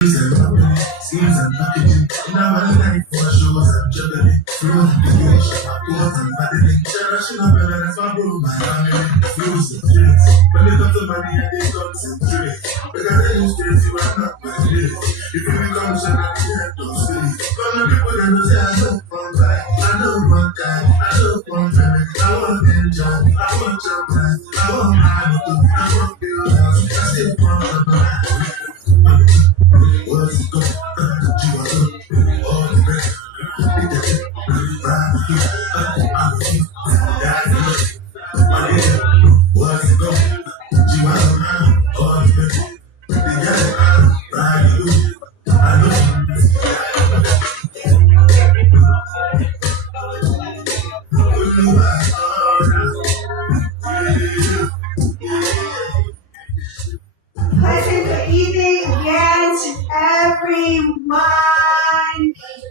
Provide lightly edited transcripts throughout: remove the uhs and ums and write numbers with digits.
Schemes and packaging. In our life, for shows and juggling. Flows and deviation, thoughts and battling. Generational balance, my bro, my family. Flows and spirits. When it comes to money, I think comes and spirits. Because I use spirits, you are not my spirit. If you become a son, I can't do spirit. But my people, they don't say I know one time. I know one time. I know one time. I want to enjoy. I want jump time. I want money to. I want build house. I still want to buy. What's it going on? All the best. What's it going on? All the best. Pleasant good evening again to everyone.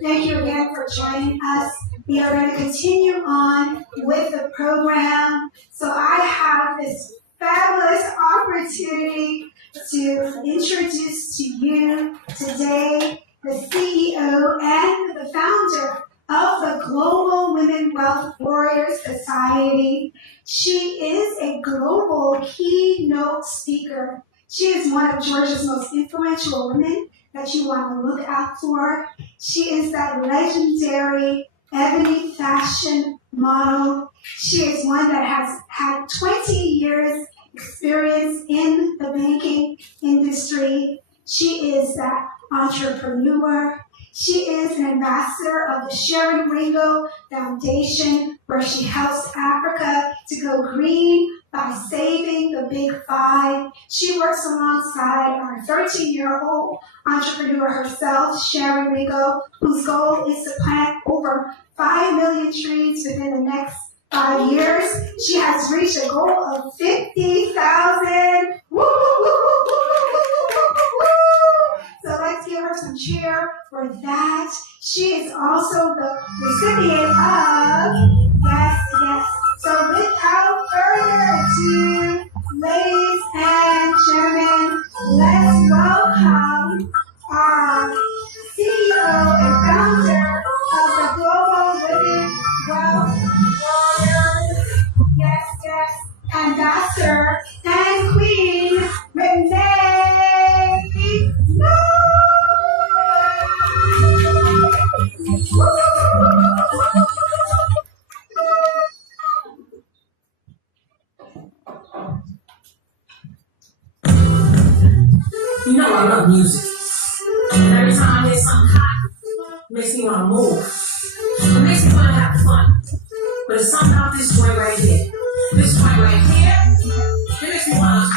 Thank you again for joining us. We are going to continue on with the program. So I have this fabulous opportunity to introduce to you today the CEO and the founder of the Global Women Wealth Warriors Society. She is a global keynote speaker. She is one of Georgia's most influential women that you want to look out for. She is that legendary ebony fashion model. She is one that has had 20 years experience in the banking industry. She is that entrepreneur. She is an ambassador of the Sharon Ringo Foundation, where she helps Africa to go green by saving the Big Five. She works alongside our 13-year-old entrepreneur herself, Sharon Ringo, whose goal is to plant over 5 million trees within the next 5 years. She has reached a goal of 50,000. Woo, woo, woo, woo, woo, woo, woo. So let's give her some cheer for that. She is also the recipient of, yes. So without further ado, ladies and gentlemen, let's welcome our CEO and founder of the Global Women Wealth Warriors, yes, Ambassador and Queen Renee Knorr. You know I love music. And every time I hear something hot, it makes me want to move. It makes me want to have fun. But it's something about this joint right here. This joint right here, it makes me want to...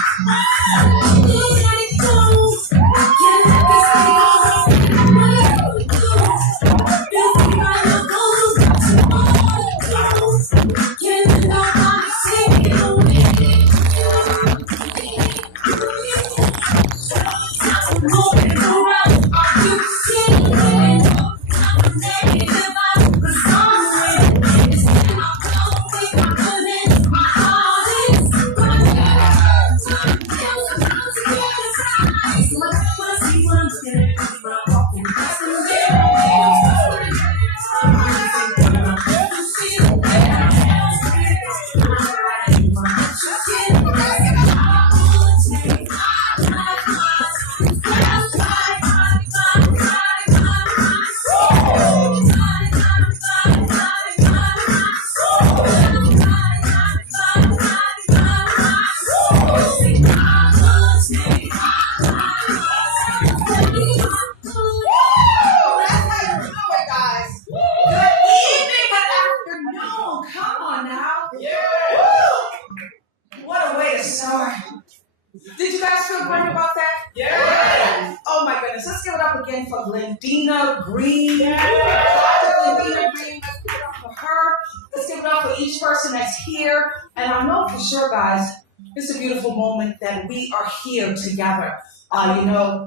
That we are here together.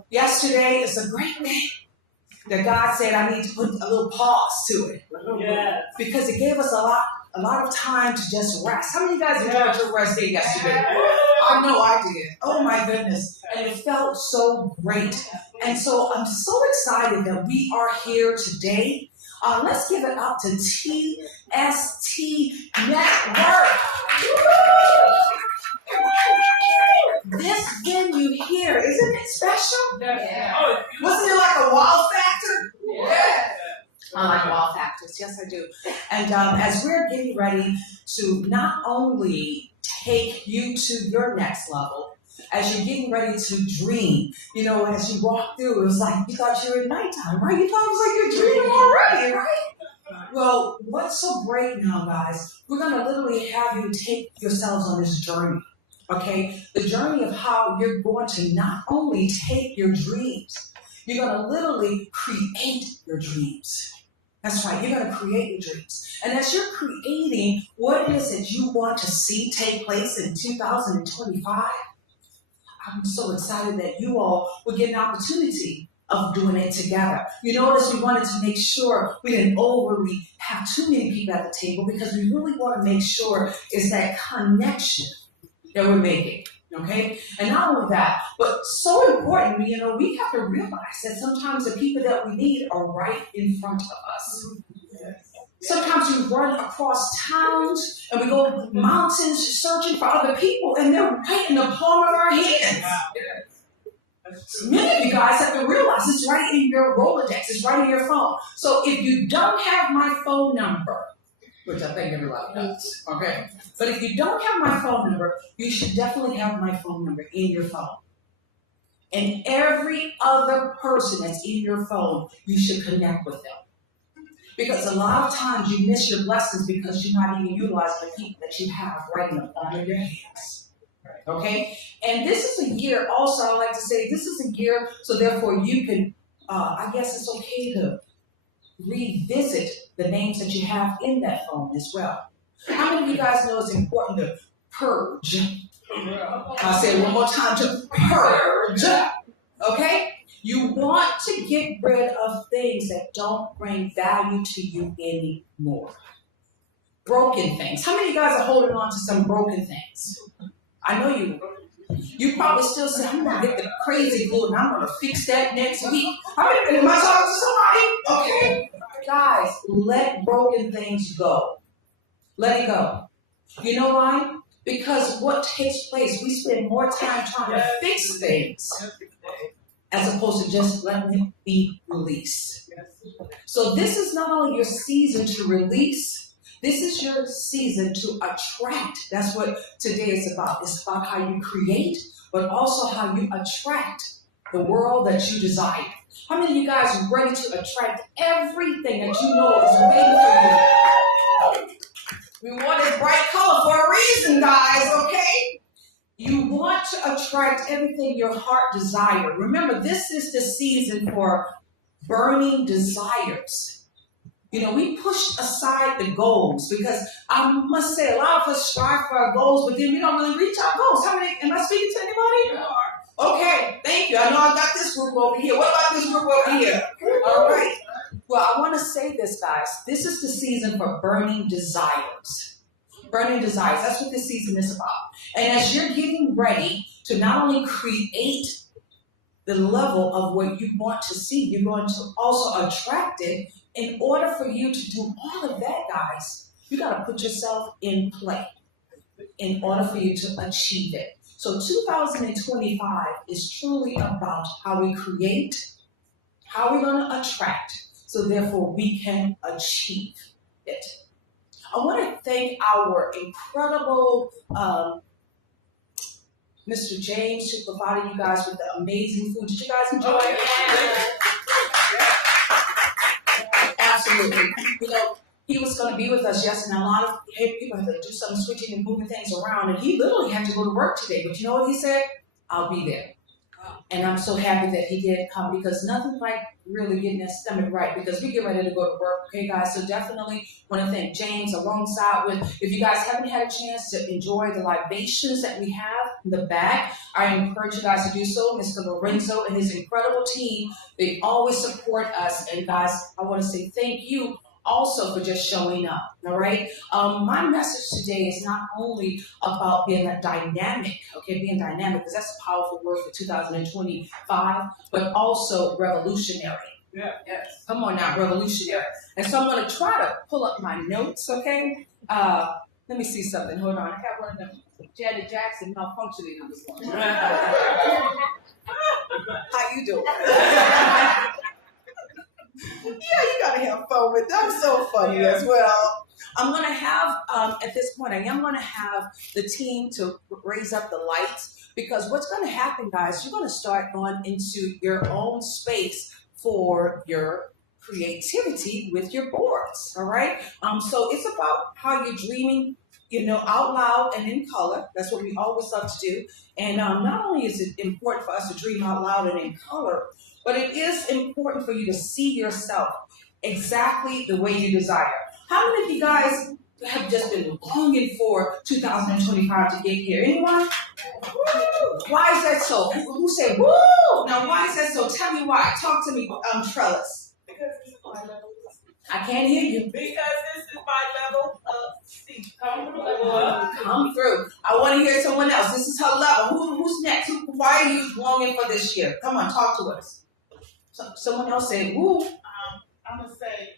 Yesterday is a great day that God said I need to put a little pause to it. Yes. Because it gave us a lot a lot of time to just rest. How many of you guys enjoyed your rest day yesterday? I know I did. Oh my goodness. And it felt so great. And so I'm so excited that we are here today. Let's give it up to TST Network. This venue here, isn't it special? Yeah. Wasn't it like a wow factor? Yeah. I like wow factors. Yes, I do. And as we're getting ready to not only take you to your next level, as you're getting ready to dream, as you walk through, it was like you thought you were at nighttime, right? You thought it was like you're dreaming already, right? Well, what's so great now, guys, we're going to literally have you take yourselves on this journey, okay? The journey of how you're going to not only take your dreams, you're going to literally create your dreams. That's right, you're going to create your dreams. And as you're creating what it is that you want to see take place in 2025, I'm so excited that you all will get an opportunity of doing it together. You notice we wanted to make sure we didn't overly have too many people at the table because we really want to make sure it's that connection that we're making, okay? And not only that, but so important, we have to realize that sometimes the people that we need are right in front of us. Sometimes we run across towns and we go mountains searching for other people and they're right in the palm of our hands. Many of you guys have to realize it's right in your Rolodex, it's right in your phone. So if you don't have my phone number, which I think everybody does, okay? But if you don't have my phone number, you should definitely have my phone number in your phone. And every other person that's in your phone, you should connect with them. Because a lot of times you miss your blessings because you're not even utilizing the people that you have right in the palm of your hands. Okay? And this is a year also, I like to say, this is a year, so therefore you can, I guess it's okay to revisit the names that you have in that phone as well. How many of you guys know it's important to purge? I'll say it one more time, to purge. Okay? You want to get rid of things that don't bring value to you anymore. Broken things. How many of you guys are holding on to some broken things? I know you probably still say, I'm going to get the crazy glue and I'm going to fix that next week. Am I talking to somebody? Okay. Guys, let broken things go. Let it go. You know why? Because what takes place, we spend more time trying to fix things as opposed to just letting it be released. So this is not only your season to release, this is your season to attract. That's what today is about. It's about how you create, but also how you attract the world that you desire. How many of you guys are ready to attract everything that you know is waiting for you? We want a bright color for a reason, guys, okay? You want to attract everything your heart desires. Remember, this is the season for burning desires. We push aside the goals because I must say a lot of us strive for our goals, but then we don't really reach our goals. Am I speaking to anybody? No. Okay, thank you. I know I got this group over here. What about this group over here? All right. Well, I want to say this, guys. This is the season for burning desires. Burning desires. That's what this season is about. And as you're getting ready to not only create the level of what you want to see, you're going to also attract it. In order for you to do all of that, guys, you got to put yourself in play in order for you to achieve it. So 2025 is truly about how we create, how we're going to attract, so therefore we can achieve it. I want to thank our incredible Mr. James who provided you guys with the amazing food. Did you guys enjoy it? Absolutely. He was going to be with us yesterday, and a lot of people had to do some switching and moving things around, and he literally had to go to work today. But you know what he said? I'll be there. And I'm so happy that he did come because nothing like really getting that stomach right because we get ready to go to work. Okay, guys? So definitely want to thank James alongside with, if you guys haven't had a chance to enjoy the libations that we have in the back, I encourage you guys to do so. Mr. Lorenzo and his incredible team, they always support us. And guys, I want to say thank you also for just showing up, all right? My message today is not only about being a dynamic, okay, being dynamic, because that's a powerful word for 2025, but also revolutionary. Yeah. Yes. Come on now, revolutionary. And so I'm going to try to pull up my notes, okay? Let me see something. Hold on. I got one of them Janet Jackson malfunctioning on this one. How you doing? Yeah, you got to have fun with them. So funny as well. I'm going to have, at this point, I am going to have the team to raise up the lights, because what's going to happen, guys, you're going to start going into your own space for your creativity with your boards, all right? So it's about how you're dreaming, out loud and in color. That's what we always love to do. And not only is it important for us to dream out loud and in color, but it is important for you to see yourself exactly the way you desire. How many of you guys have just been longing for 2025 to get here? Anyone? Why is that so? Who said, woo? Now, why is that so? Tell me why. Talk to me, Trellis. Because this is my level. I can't hear you. Because this is my level of speech. Come through. I want to hear someone else. This is her level. Who's next? Why are you longing for this year? Come on, talk to us. Someone else say, woo. I'm going to say,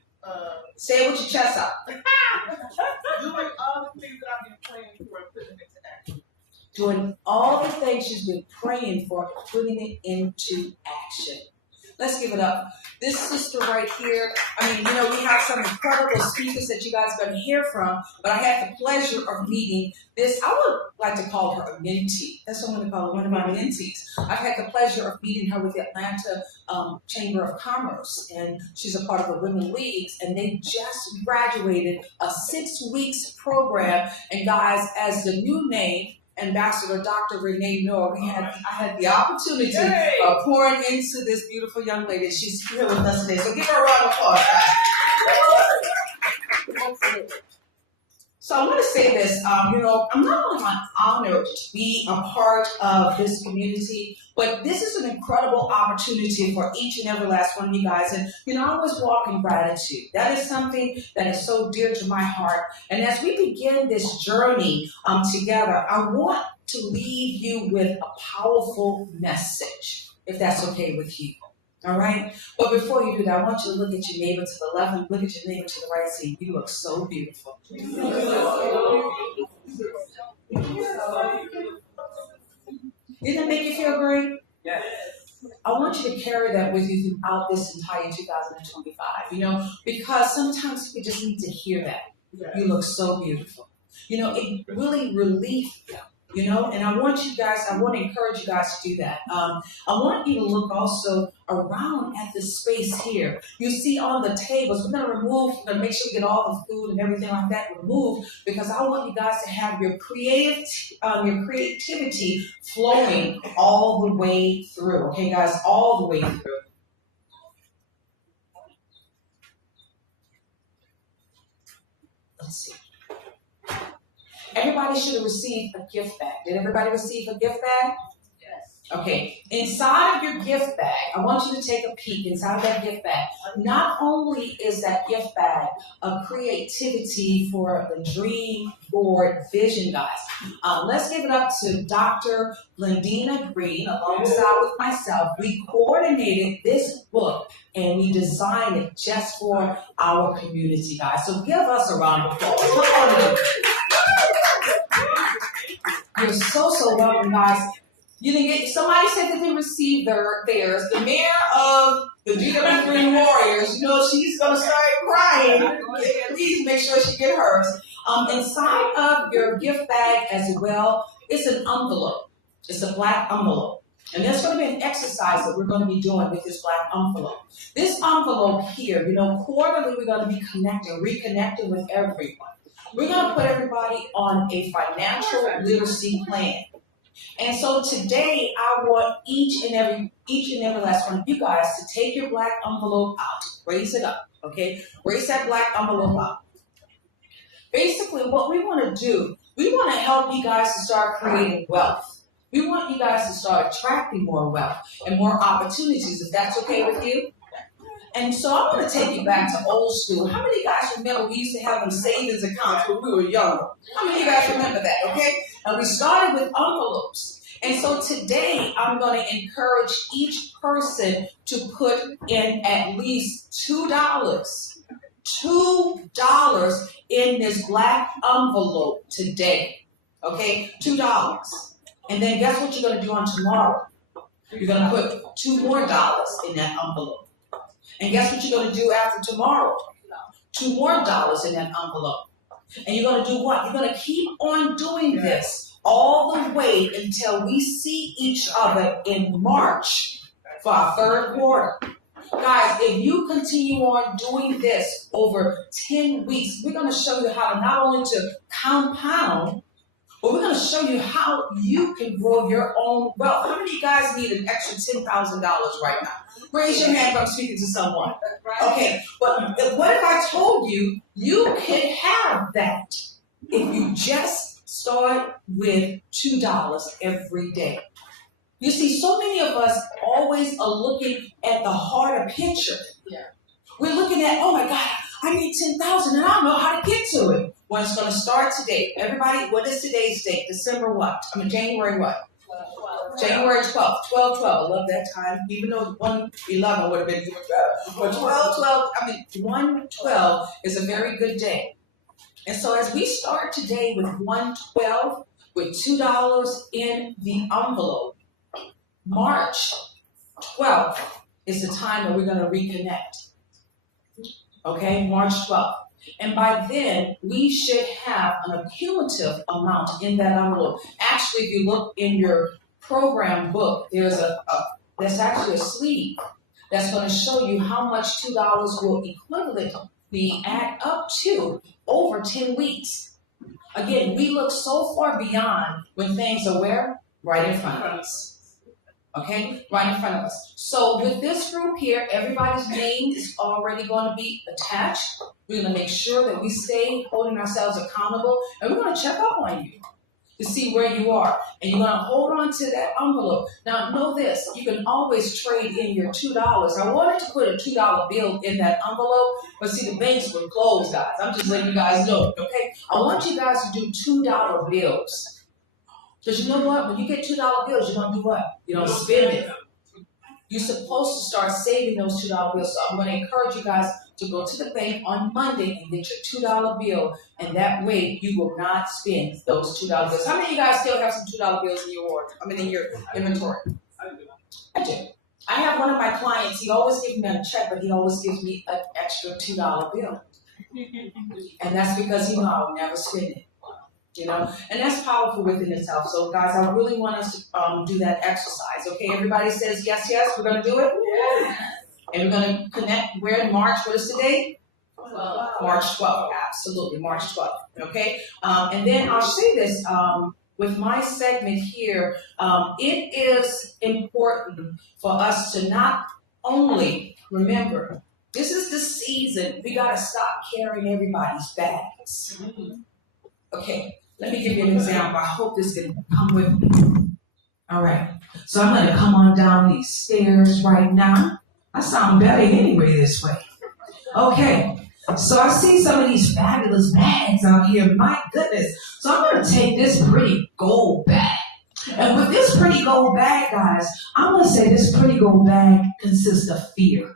say it with your chest out. doing all the things that I've been praying for and putting into action. Doing all the things she's been praying for, putting it into action. Let's give it up. This sister right here, we have some incredible speakers that you guys are going to hear from, but I had the pleasure of meeting this, I would like to call her a mentee. That's what I'm going to call her, one of my mentees. I've had the pleasure of meeting her with the Atlanta Chamber of Commerce, and she's a part of the Women Leagues, and they just graduated a 6 weeks program, and guys, as the new name, Ambassador Dr. Renee Knorr, I had the opportunity of pouring into this beautiful young lady. She's here with us today. So give her a round of applause. So I want to say this, I'm not only honored to be a part of this community, but this is an incredible opportunity for each and every last one of you guys. And, I always walk in gratitude. That is something that is so dear to my heart. And as we begin this journey together, I want to leave you with a powerful message, if that's okay with you. All right? But before you do that, I want you to look at your neighbor to the left and look at your neighbor to the right, saying, you look so beautiful. Didn't it make you feel great? Yes. I want you to carry that with you throughout this entire 2025, because sometimes people just need to hear that. You look so beautiful. It really relieves them. And I want to encourage you guys to do that. I want you to look also around at the space here. You see on the tables, we're going to make sure we get all the food and everything like that removed, because I want you guys to have your creativity flowing all the way through. Okay, guys, all the way through. Let's see. Everybody should have received a gift bag. Did everybody receive a gift bag? Yes. Okay. Inside of your gift bag, I want you to take a peek inside of that gift bag. Not only is that gift bag a creativity for the Dream Board Vision, guys. Let's give it up to Dr. Lindina Green, alongside with myself. We coordinated this book and we designed it just for our community, guys. So give us a round of applause. Come on. You're so welcome, guys. You didn't get, somebody said that they received theirs. The mayor of the GW Green Warriors, she's going to start crying. Please make sure she get hers. Inside of your gift bag as well, it's an envelope. It's a black envelope. And there's going to be an exercise that we're going to be doing with this black envelope. This envelope here, quarterly we're going to be reconnecting with everyone. We're going to put everybody on a financial literacy plan. And so today, I want each and every last one of you guys to take your black envelope out. Raise it up, okay? Raise that black envelope out. Basically, what we want to do, we want to help you guys to start creating wealth. We want you guys to start attracting more wealth and more opportunities, if that's okay with you. And so I want to take you back to old school. How many of you guys remember we used to have them savings accounts when we were younger? How many of you guys remember that, okay? And we started with envelopes. And so today I'm going to encourage each person to put in at least $2. $2 in this black envelope today, okay? $2. And then guess what you're going to do on tomorrow? You're going to put $2 more in that envelope. And guess what you're going to do after tomorrow? $2 more in that envelope. And you're going to do what? You're going to keep on doing this all the way until we see each other in March for our third quarter. Guys, if you continue on doing this over 10 weeks, we're going to show you how to not only to compound, but we're going to show you how you can grow your own wealth. How many of you guys need an extra $10,000 right now? Raise your hand if I'm speaking to someone. Okay, but what if I told you you can have that if you just start with $2 every day? You see, so many of us always are looking at the harder picture. Yeah. We're looking at, oh my God, I need 10,000 and I don't know how to get to it. Well, it's going to start today. Everybody, what is today's date? December what? January what? 12. January 12th. 12/12. I love that time. Even though 1/11 would have been even better. But 1/12 is a very good day. And so as we start today with 1/12, with $2 in the envelope, March 12th is the time that we're going to reconnect. Okay, March 12th. And by then, we should have an accumulative amount in that envelope. Actually, if you look in your program book, there's actually a sleeve that's going to show you how much $2 will equivalently add up to over 10 weeks. Again, we look so far beyond when things are where? Right in front of us. Okay, right in front of us. So with this group here, everybody's name is already going to be attached. We're going to make sure that we stay holding ourselves accountable, and we're going to check up on you to see where you are. And you're going to hold on to that envelope. Now, know this, you can always trade in your $2. I wanted to put a $2 bill in that envelope, but see, the banks were closed, guys. I'm just letting you guys know, okay? I want you guys to do $2 bills. Because you know what? When you get $2 bills, you're going to do what? You don't spend it. You're supposed to start saving those $2 bills. So I'm going to encourage you guys to go to the bank on Monday and get your $2 bill. And that way, you will not spend those $2 bills. How many of you guys still have some $2 bills in your in your inventory? I do. I have one of my clients. He always gives me a check, but he always gives me an extra $2 bill. And that's because I'll never spend it. And that's powerful within itself. So, guys, I really want us to do that exercise. Okay, everybody says yes, we're going to do it? Yes. And we're going to connect where in March? What is the date? 12. March 12th, absolutely, March 12th. Okay, and then I'll say this with my segment here. It is important for us to not only remember, this is the season, we got to stop carrying everybody's bags. Okay. Let me give you an example. I hope this can come with me. All right. So I'm going to come on down these stairs right now. I sound better anyway this way. Okay. So I see some of these fabulous bags out here. My goodness. So I'm going to take this pretty gold bag. And with this pretty gold bag, guys, I'm going to say this pretty gold bag consists of fear.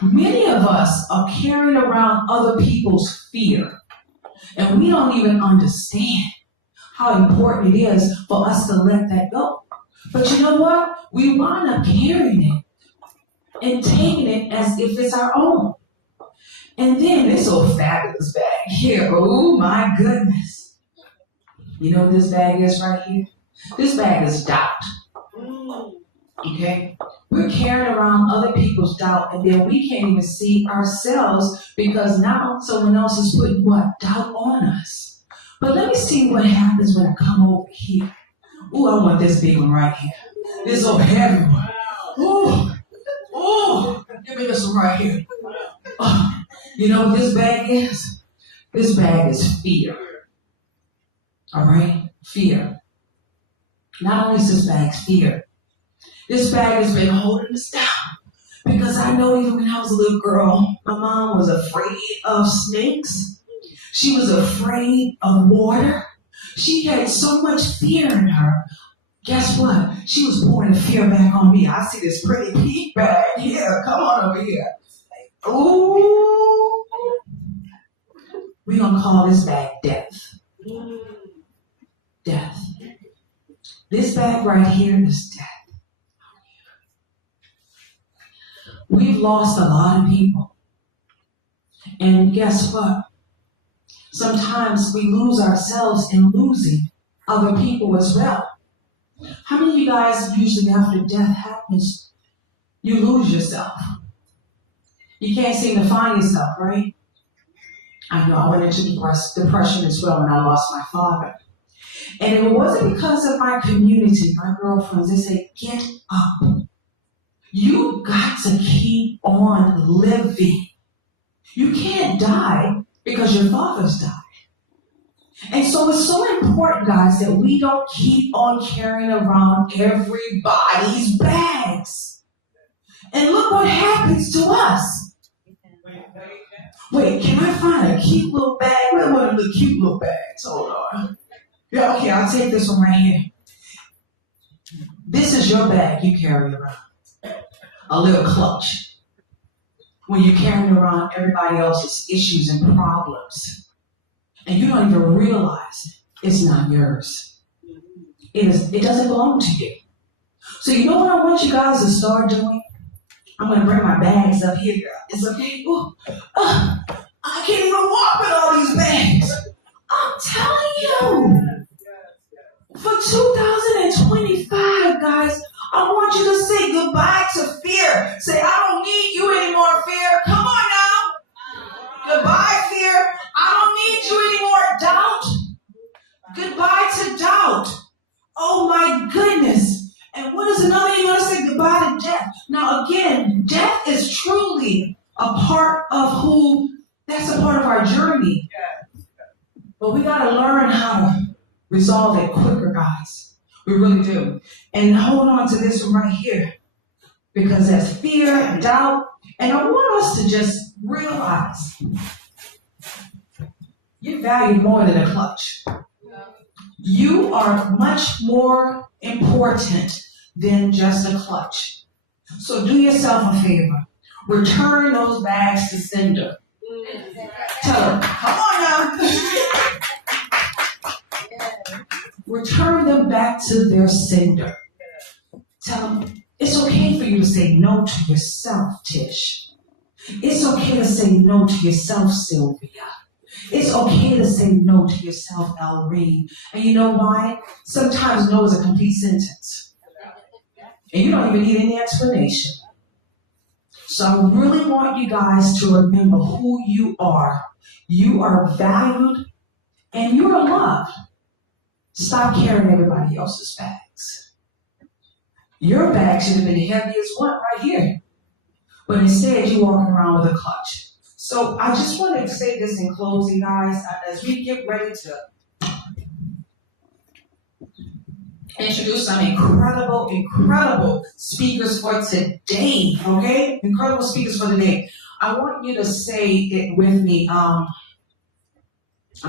Many of us are carrying around other people's fear. And we don't even understand how important it is for us to let that go. But you know what? We wind up carrying it and taking it as if it's our own. And then this old fabulous bag here. Oh my goodness. You know what this bag is right here? This bag is doubt. Okay? We're carrying around other people's doubt, and then we can't even see ourselves because now someone else is putting what? Doubt on us. But let me see what happens when I come over here. Ooh, I want this big one right here. This old heavy one. Ooh, give me this one right here. Oh, you know what this bag is? This bag is fear. All right? Fear. Not only is this bag fear, this bag has been holding us down Because I know even when I was a little girl, my mom was afraid of snakes. She was afraid of water. She had so much fear in her. Guess what? She was pouring the fear back on me. I see this pretty pink bag here. Come on over here. Ooh. We're going to call this bag death. Death. This bag right here is death. We've lost a lot of people. And guess what? Sometimes we lose ourselves in losing other people as well. How many of you guys usually after death happens, you lose yourself? You can't seem to find yourself, right? I know I went into depression as well when I lost my father. And it wasn't because of my community, my girlfriends. They say, get up. You got to keep on living. You can't die because your father's died. And so it's so important, guys, that we don't keep on carrying around everybody's bags. And look what happens to us. Wait, can I find a cute little bag? Where one of the cute little bags? Hold on. Yeah, okay, I'll take this one right here. This is your bag you carry around. A little clutch. When you're carrying around everybody else's issues and problems. And you don't even realize it's not yours. It doesn't belong to you. So you know what I want you guys to start doing? I'm going to bring my bags up here, girl. It's okay. Ooh, I can't even walk with all these bags. I'm telling you. For 2025, guys, I want you to say goodbye to fear. Say, I don't need you anymore, fear. Come on now. Goodbye, fear. I don't need you anymore, doubt. Goodbye to doubt. Oh my goodness. And what is another you want to say? Goodbye to death. Now again, death is truly a part of that's a part of our journey. But we got to learn how to resolve it quicker, guys. We really do. And hold on to this one right here. Because that's fear, doubt. And I want us to just realize you value more than a clutch. You are much more important than just a clutch. So do yourself a favor. Return those bags to sender. Tell them, come on now. Return them back to their sender. Tell them, it's okay for you to say no to yourself, Tish. It's okay to say no to yourself, Sylvia. It's okay to say no to yourself, Elrene. And you know why? Sometimes no is a complete sentence. And you don't even need any explanation. So I really want you guys to remember who you are. You are valued and you are loved. Stop carrying everybody else's bags. Your bag should have been the heaviest one right here. But instead, you're walking around with a clutch. So I just wanted to say this in closing, guys, as we get ready to introduce some incredible speakers for today, okay? Incredible speakers for today. I want you to say it with me. I'm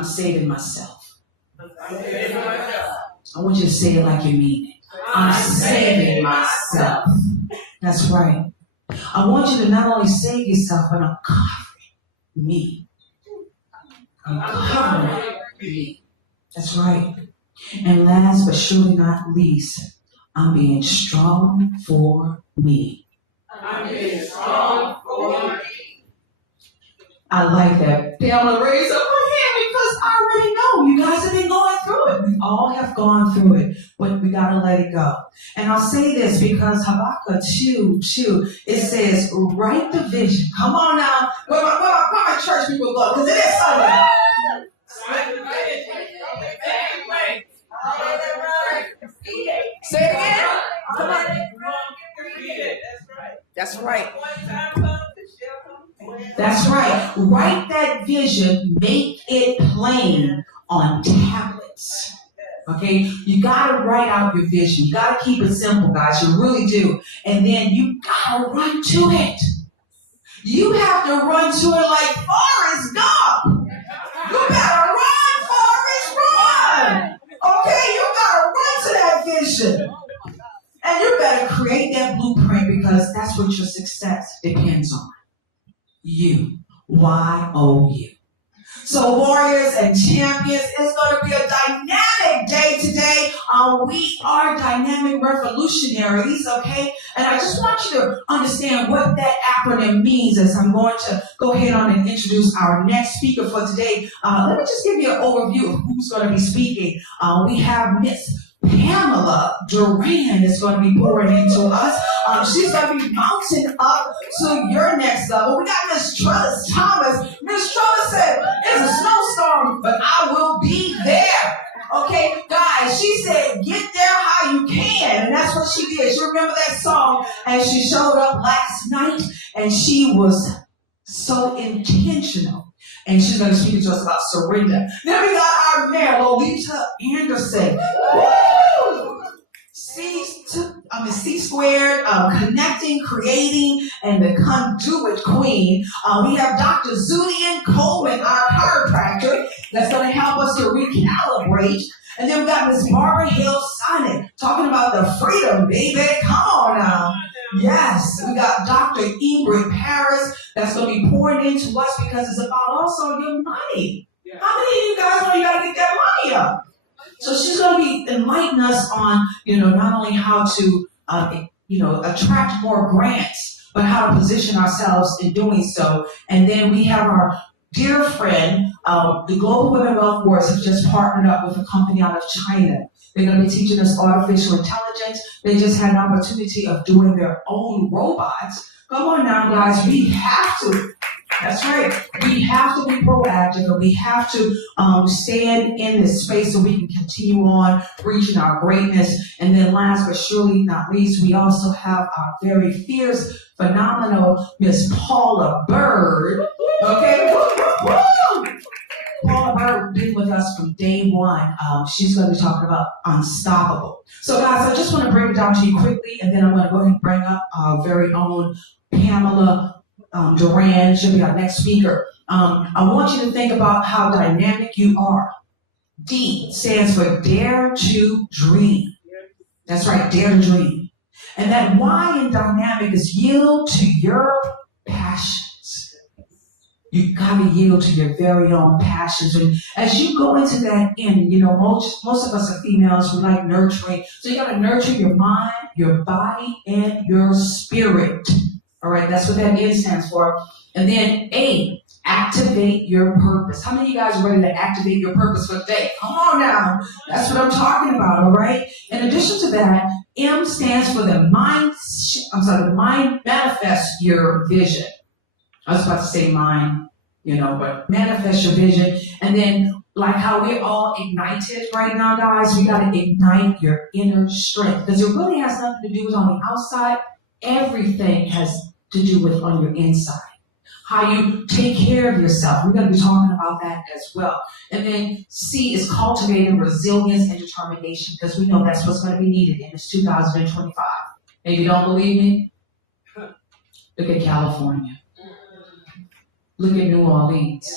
saving myself. I want you to say it like you mean it. I'm saving myself. That's right. I want you to not only save yourself, but I'm covering me. I'm covering me. That's right. And last but surely not least, I'm being strong for me. I'm being strong for me. I like that. Pamela, raise up her hand because I already know you guys have been going through it. We all have gone through it, but we got to let it go. And I'll say this because Habakkuk 2:2, it says, write the vision. Come on now. Where my church people go? Because it is Sunday. Say it again. Come on. That's right. That's right. Write that vision, make it plain on tablets. Okay, you gotta write out your vision. You gotta keep it simple, guys. You really do. And then you gotta run to it. You have to run to it like Forrest Gump. You gotta run, Forrest, run. Okay, you gotta run to that vision. And you better create that blueprint because that's what your success depends on. You. Y-O-U. So warriors and champions, it's going to be a dynamic day today. We are dynamic revolutionaries, okay? And I just want you to understand what that acronym means as I'm going to go ahead on and introduce our next speaker for today. Let me just give you an overview of who's going to be speaking. We have Miss Pamela Duran is going to be pouring into us. She's going to be mounting up to your next level. We got Miss Trellis Thomas. Miss Trellis said, it's a snowstorm, but I will be there. Okay, guys, she said, get there how you can. And that's what she did. You remember that song? And she showed up last night, and she was so intentional. And she's going to speak to us about surrender. Then we got our mayor, Lolita Anderson. Woo! C squared, connecting, creating, and the conduit queen. We have Dr. Zudian Coleman, our chiropractor, that's going to help us to recalibrate. And then we got Miss Barbara Hill Sonic talking about the freedom, baby. Come on now. Yes, we got Dr. Ingrid Paris that's going to be pouring into us because it's about also your money. Yeah. How many of you guys know you got to get that money up? So she's going to be enlightening us on, not only how to, attract more grants, but how to position ourselves in doing so. And then we have our dear friend, the Global Women Wealth Wars have just partnered up with a company out of China. They're going to be teaching us artificial intelligence. They just had an opportunity of doing their own robots. Come on now, guys. We have to. That's right. We have to be proactive and we have to stand in this space so we can continue on reaching our greatness. And then last but surely not least, we also have our very fierce, phenomenal Miss Paula Bird. Okay? Paula Bird been with us from day one. She's going to be talking about unstoppable. So guys, I just want to bring it down to you quickly, and then I'm going to go ahead and bring up our very own Pamela Duran. She'll be our next speaker. I want you to think about how dynamic you are. D stands for Dare to Dream. That's right, Dare to Dream. And that Y in dynamic is yield to your passions. You gotta yield to your very own passions. And as you go into that end, most of us are females, we like nurturing. So you gotta nurture your mind, your body, and your spirit. All right, that's what that N stands for. And then A, activate your purpose. How many of you guys are ready to activate your purpose for today? Come on now. That's what I'm talking about, all right? In addition to that, M stands for the mind manifest your vision. I was about to say mind, but manifest your vision. And then like how we're all ignited right now, guys, we got to ignite your inner strength because it really has nothing to do with on the outside. Everything has to do with on your inside. How you take care of yourself. We're going to be talking about that as well. And then C is cultivating resilience and determination because we know that's what's going to be needed in this 2025. And if you don't believe me, look at California. Look at New Orleans.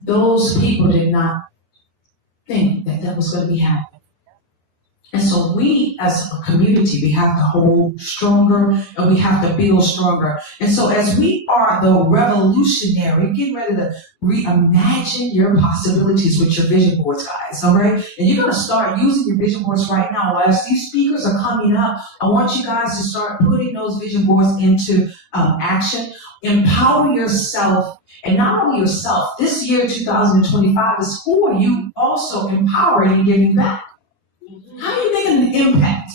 Those people did not think that was going to be happening. And so we, as a community, we have to hold stronger and we have to build stronger. And so as we are the revolutionary, getting ready to reimagine your possibilities with your vision boards, guys, all right? And you're going to start using your vision boards right now. As these speakers are coming up, I want you guys to start putting those vision boards into action. Empower yourself, and not only yourself. This year, 2025, is who are you also empowering and giving back? How are you making an impact?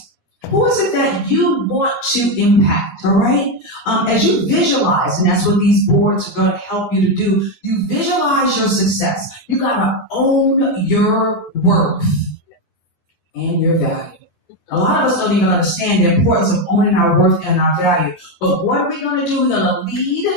Who is it that you want to impact, all right? As you visualize, and that's what these boards are going to help you to do, you visualize your success. You got to own your worth and your value. A lot of us don't even understand the importance of owning our worth and our value. But what are we going to do? We're going to lead.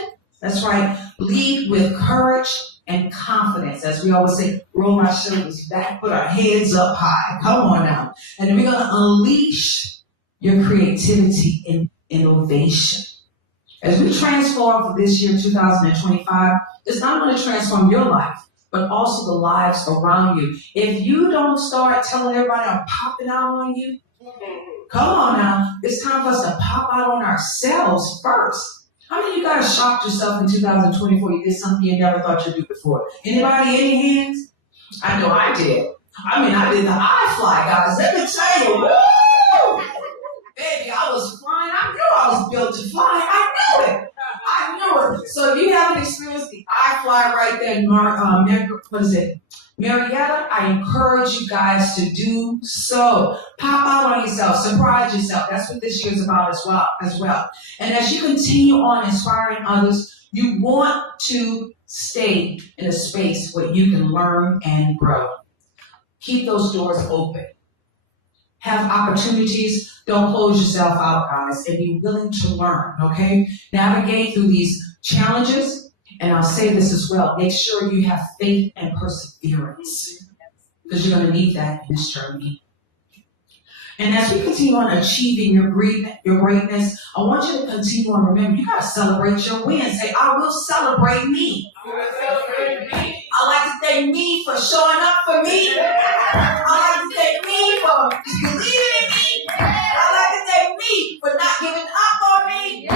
That's right. Lead with courage and confidence. As we always say, roll our shoulders back, put our heads up high. Come on now. And we're going to unleash your creativity and innovation. As we transform for this year, 2025, it's not going to transform your life, but also the lives around you. If you don't start telling everybody I'm popping out on you, come on now, it's time for us to pop out on ourselves first. How many of you guys shocked yourself in 2024? You did something you never thought you'd do before. Anybody, any hands? I know I did. I mean, I did the I fly, guys. Let me tell you, woo! Baby, I was flying. I knew I was built to fly. I knew it. I knew it. So if you haven't experienced the I fly right there in Marietta, I encourage you guys to do so. Pop out on yourself, surprise yourself. That's what this year is about as well. And as you continue on inspiring others, you want to stay in a space where you can learn and grow. Keep those doors open. Have opportunities. Don't close yourself out, guys, and be willing to learn, okay? Navigate through these challenges. And I'll say this as well, make sure you have faith and perseverance, because you're going to need that in this journey. And as we continue on achieving your greatness, I want you to continue on, remember, you got to celebrate your wins. Say, I will celebrate me. I like to thank me for showing up for me. I like to thank me for believing in me. I like to thank me for not giving up on me. And I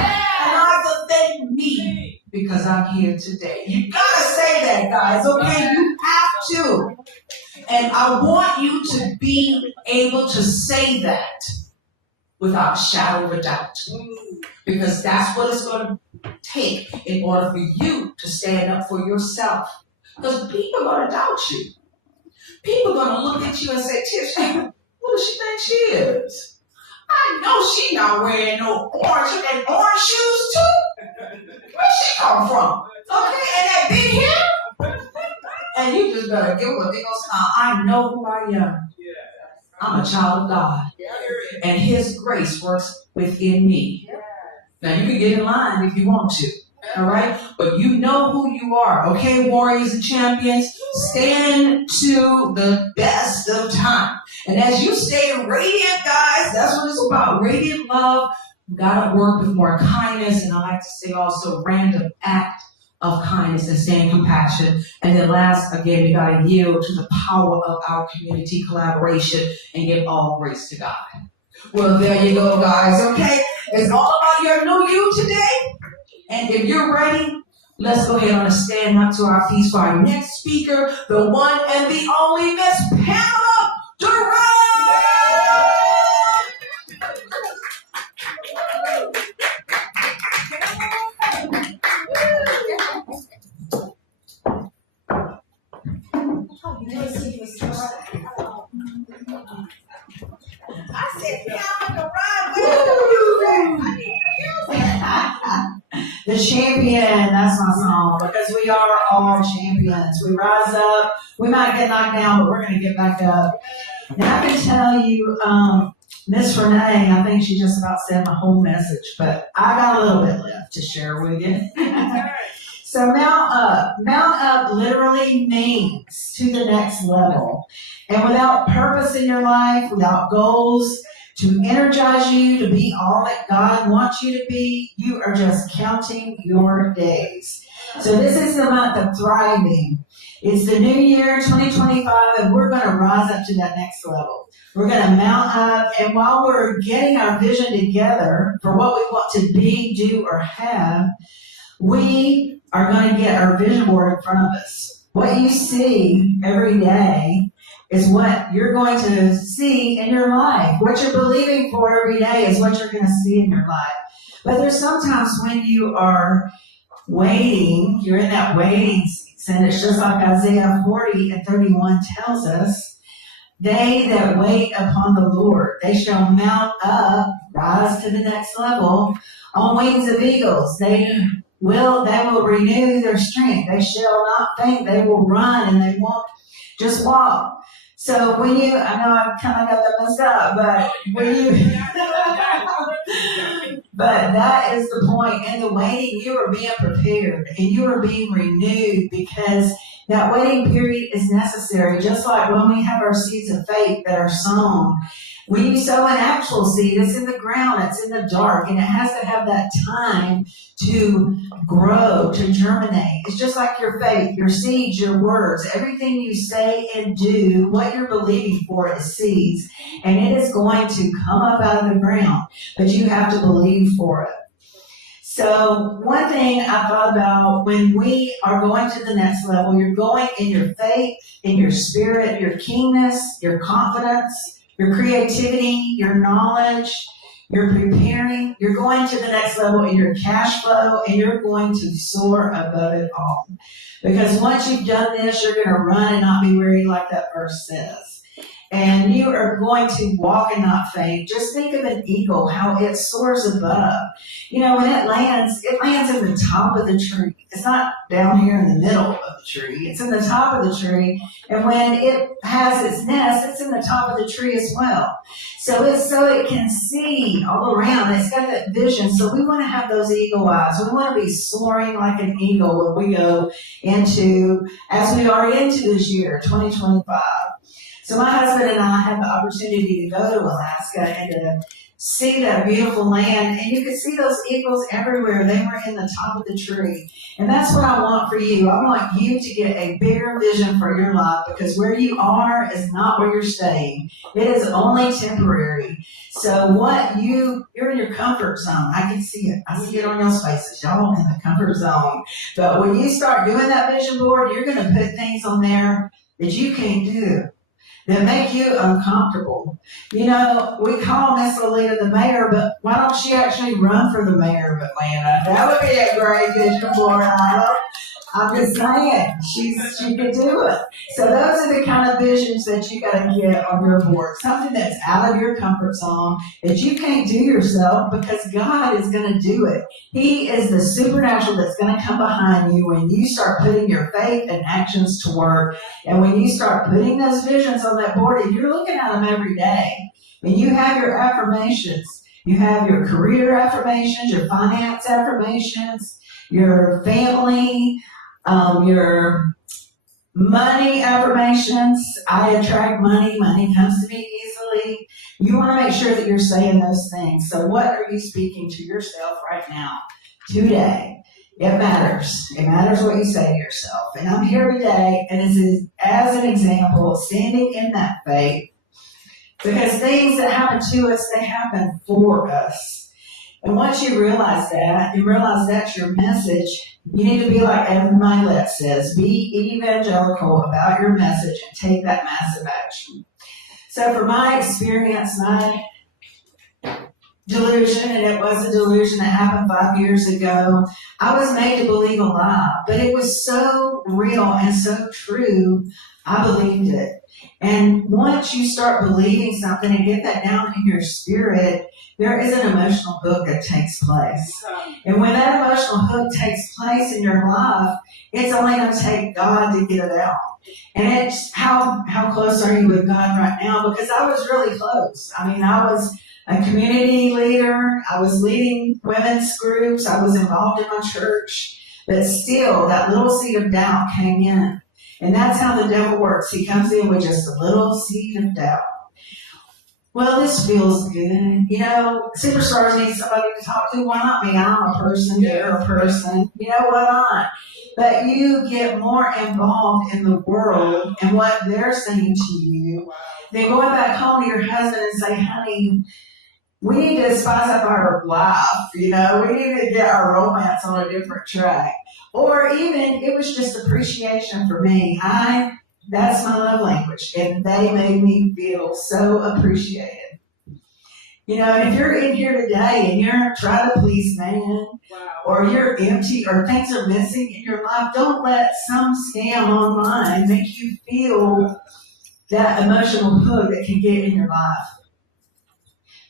like to thank me because I'm here today. You gotta say that, guys, okay? You have to. And I want you to be able to say that without a shadow of a doubt. Because that's what it's going to take in order for you to stand up for yourself. Because people are going to doubt you. People are going to look at you and say, Tish, who does she think she is? I know she not wearing no orange and orange shoes too. Where she come from? Okay, and that big hair? And you just better give her a big old smile. I know who I am. I'm a child of God. And His grace works within me. Now you can get in line if you want to. All right? But you know who you are. Okay, warriors and champions? Stand to the best of time. And as you stay radiant, guys, that's what it's about. Radiant love. You gotta work with more kindness, and I like to say also random act of kindness and staying compassion. And then last, again, we gotta yield to the power of our community collaboration and give all grace to God. Well, there you go, guys, okay? It's all about your new you today. And if you're ready, let's go ahead and stand up to our feet for our next speaker, the one and the only Miss Pamela Durant. I said, Pamela Durant. The champion, that's my song, because we are all champions. We rise up. We might get knocked down, but we're going to get back up. And I can tell you, Miss Renee, I think she just about said my whole message, but I got a little bit left to share with you. So mount up. Mount up literally means to the next level. And without purpose in your life, without goals to energize you to be all that God wants you to be, you are just counting your days. So this is the month of thriving. It's the new year, 2025, and we're going to rise up to that next level. We're going to mount up, and while we're getting our vision together for what we want to be, do, or have, we are going to get our vision board in front of us. What you see every day is what you're going to see in your life. What you're believing for every day is what you're going to see in your life. But there's sometimes when you are waiting, you're in that waiting season. It's just like Isaiah 40:31 tells us, they that wait upon the Lord, they shall mount up, rise to the next level, on wings of eagles. They will renew their strength. They shall not faint. They will run and they won't just walk. So when you, I know I kind of got that messed up, but when you, But that is the point. In the waiting, you are being prepared and you are being renewed, because that waiting period is necessary. Just like when we have our seeds of faith that are sown. When you sow an actual seed, it's in the ground, it's in the dark, and it has to have that time to grow, to germinate. It's just like your faith, your seeds, your words, everything you say and do, what you're believing for is seeds, and it is going to come up out of the ground, but you have to believe for it. So one thing I thought about, when we are going to the next level, you're going in your faith, in your spirit, your keenness, your confidence, your creativity, your knowledge, you're preparing, you're going to the next level in your cash flow, and you're going to soar above it all. Because once you've done this, you're going to run and not be weary, like that verse says. And you are going to walk and not faint. Just think of an eagle, how it soars above. You know, when it lands in the top of the tree. It's not down here in the middle of the tree. It's in the top of the tree. And when it has its nest, it's in the top of the tree as well. So it can see all around. It's got that vision. So we want to have those eagle eyes. We want to be soaring like an eagle when we go into, as we are into this year, 2025. So my husband and I had the opportunity to go to Alaska and to see that beautiful land, and you could see those eagles everywhere. They were in the top of the tree. And that's what I want for you. I want you to get a bigger vision for your life, because where you are is not where you're staying. It is only temporary. So you're in your comfort zone. I can see it. I see it on y'all's faces. Y'all in the comfort zone. But when you start doing that vision board, you're going to put things on there that you can't do, that make you uncomfortable. You know, we call Miss Lolita the mayor, but why don't she actually run for the mayor of Atlanta? That would be a great vision board item. I'm just saying, she could do it. So those are the kind of visions that you got to get on your board. Something that's out of your comfort zone that you can't do yourself, because God is going to do it. He is the supernatural that's going to come behind you when you start putting your faith and actions to work. And when you start putting those visions on that board, and you're looking at them every day, and you have your affirmations, you have your career affirmations, your finance affirmations, your family, your money affirmations. I attract money. Money comes to me easily. You want to make sure that you're saying those things. So what are you speaking to yourself right now, today? It matters. It matters what you say to yourself. And I'm here today, and as an example, standing in that faith, because things that happen to us, they happen for us. And once you realize that, you realize that's your message, you need to be like Evan Milet says, be evangelical about your message and take that massive action. So for my experience, my delusion, and it was a delusion that happened 5 years ago, I was made to believe a lie, but it was so real and so true, I believed it. And once you start believing something and get that down in your spirit, there is an emotional hook that takes place. And when that emotional hook takes place in your life, it's only going to take God to get it out. And it's how close are you with God right now? Because I was really close. I mean, I was a community leader. I was leading women's groups. I was involved in my church. But still, that little seed of doubt came in. And that's how the devil works. He comes in with just a little seed of doubt. Well, this feels good. You know, superstars need somebody to talk to. Why not me? I'm a person. They're a person. You know, why not? But you get more involved in the world and what they're saying to you than going back home to your husband and say, honey, we need to spice up our life. You know, we need to get our romance on a different track. Or even, it was just appreciation for me. That's my love language, and they made me feel so appreciated. You know, and if you're in here today and you're trying to please man, or you're empty, or things are missing in your life, don't let some scam online make you feel that emotional hook that can get in your life.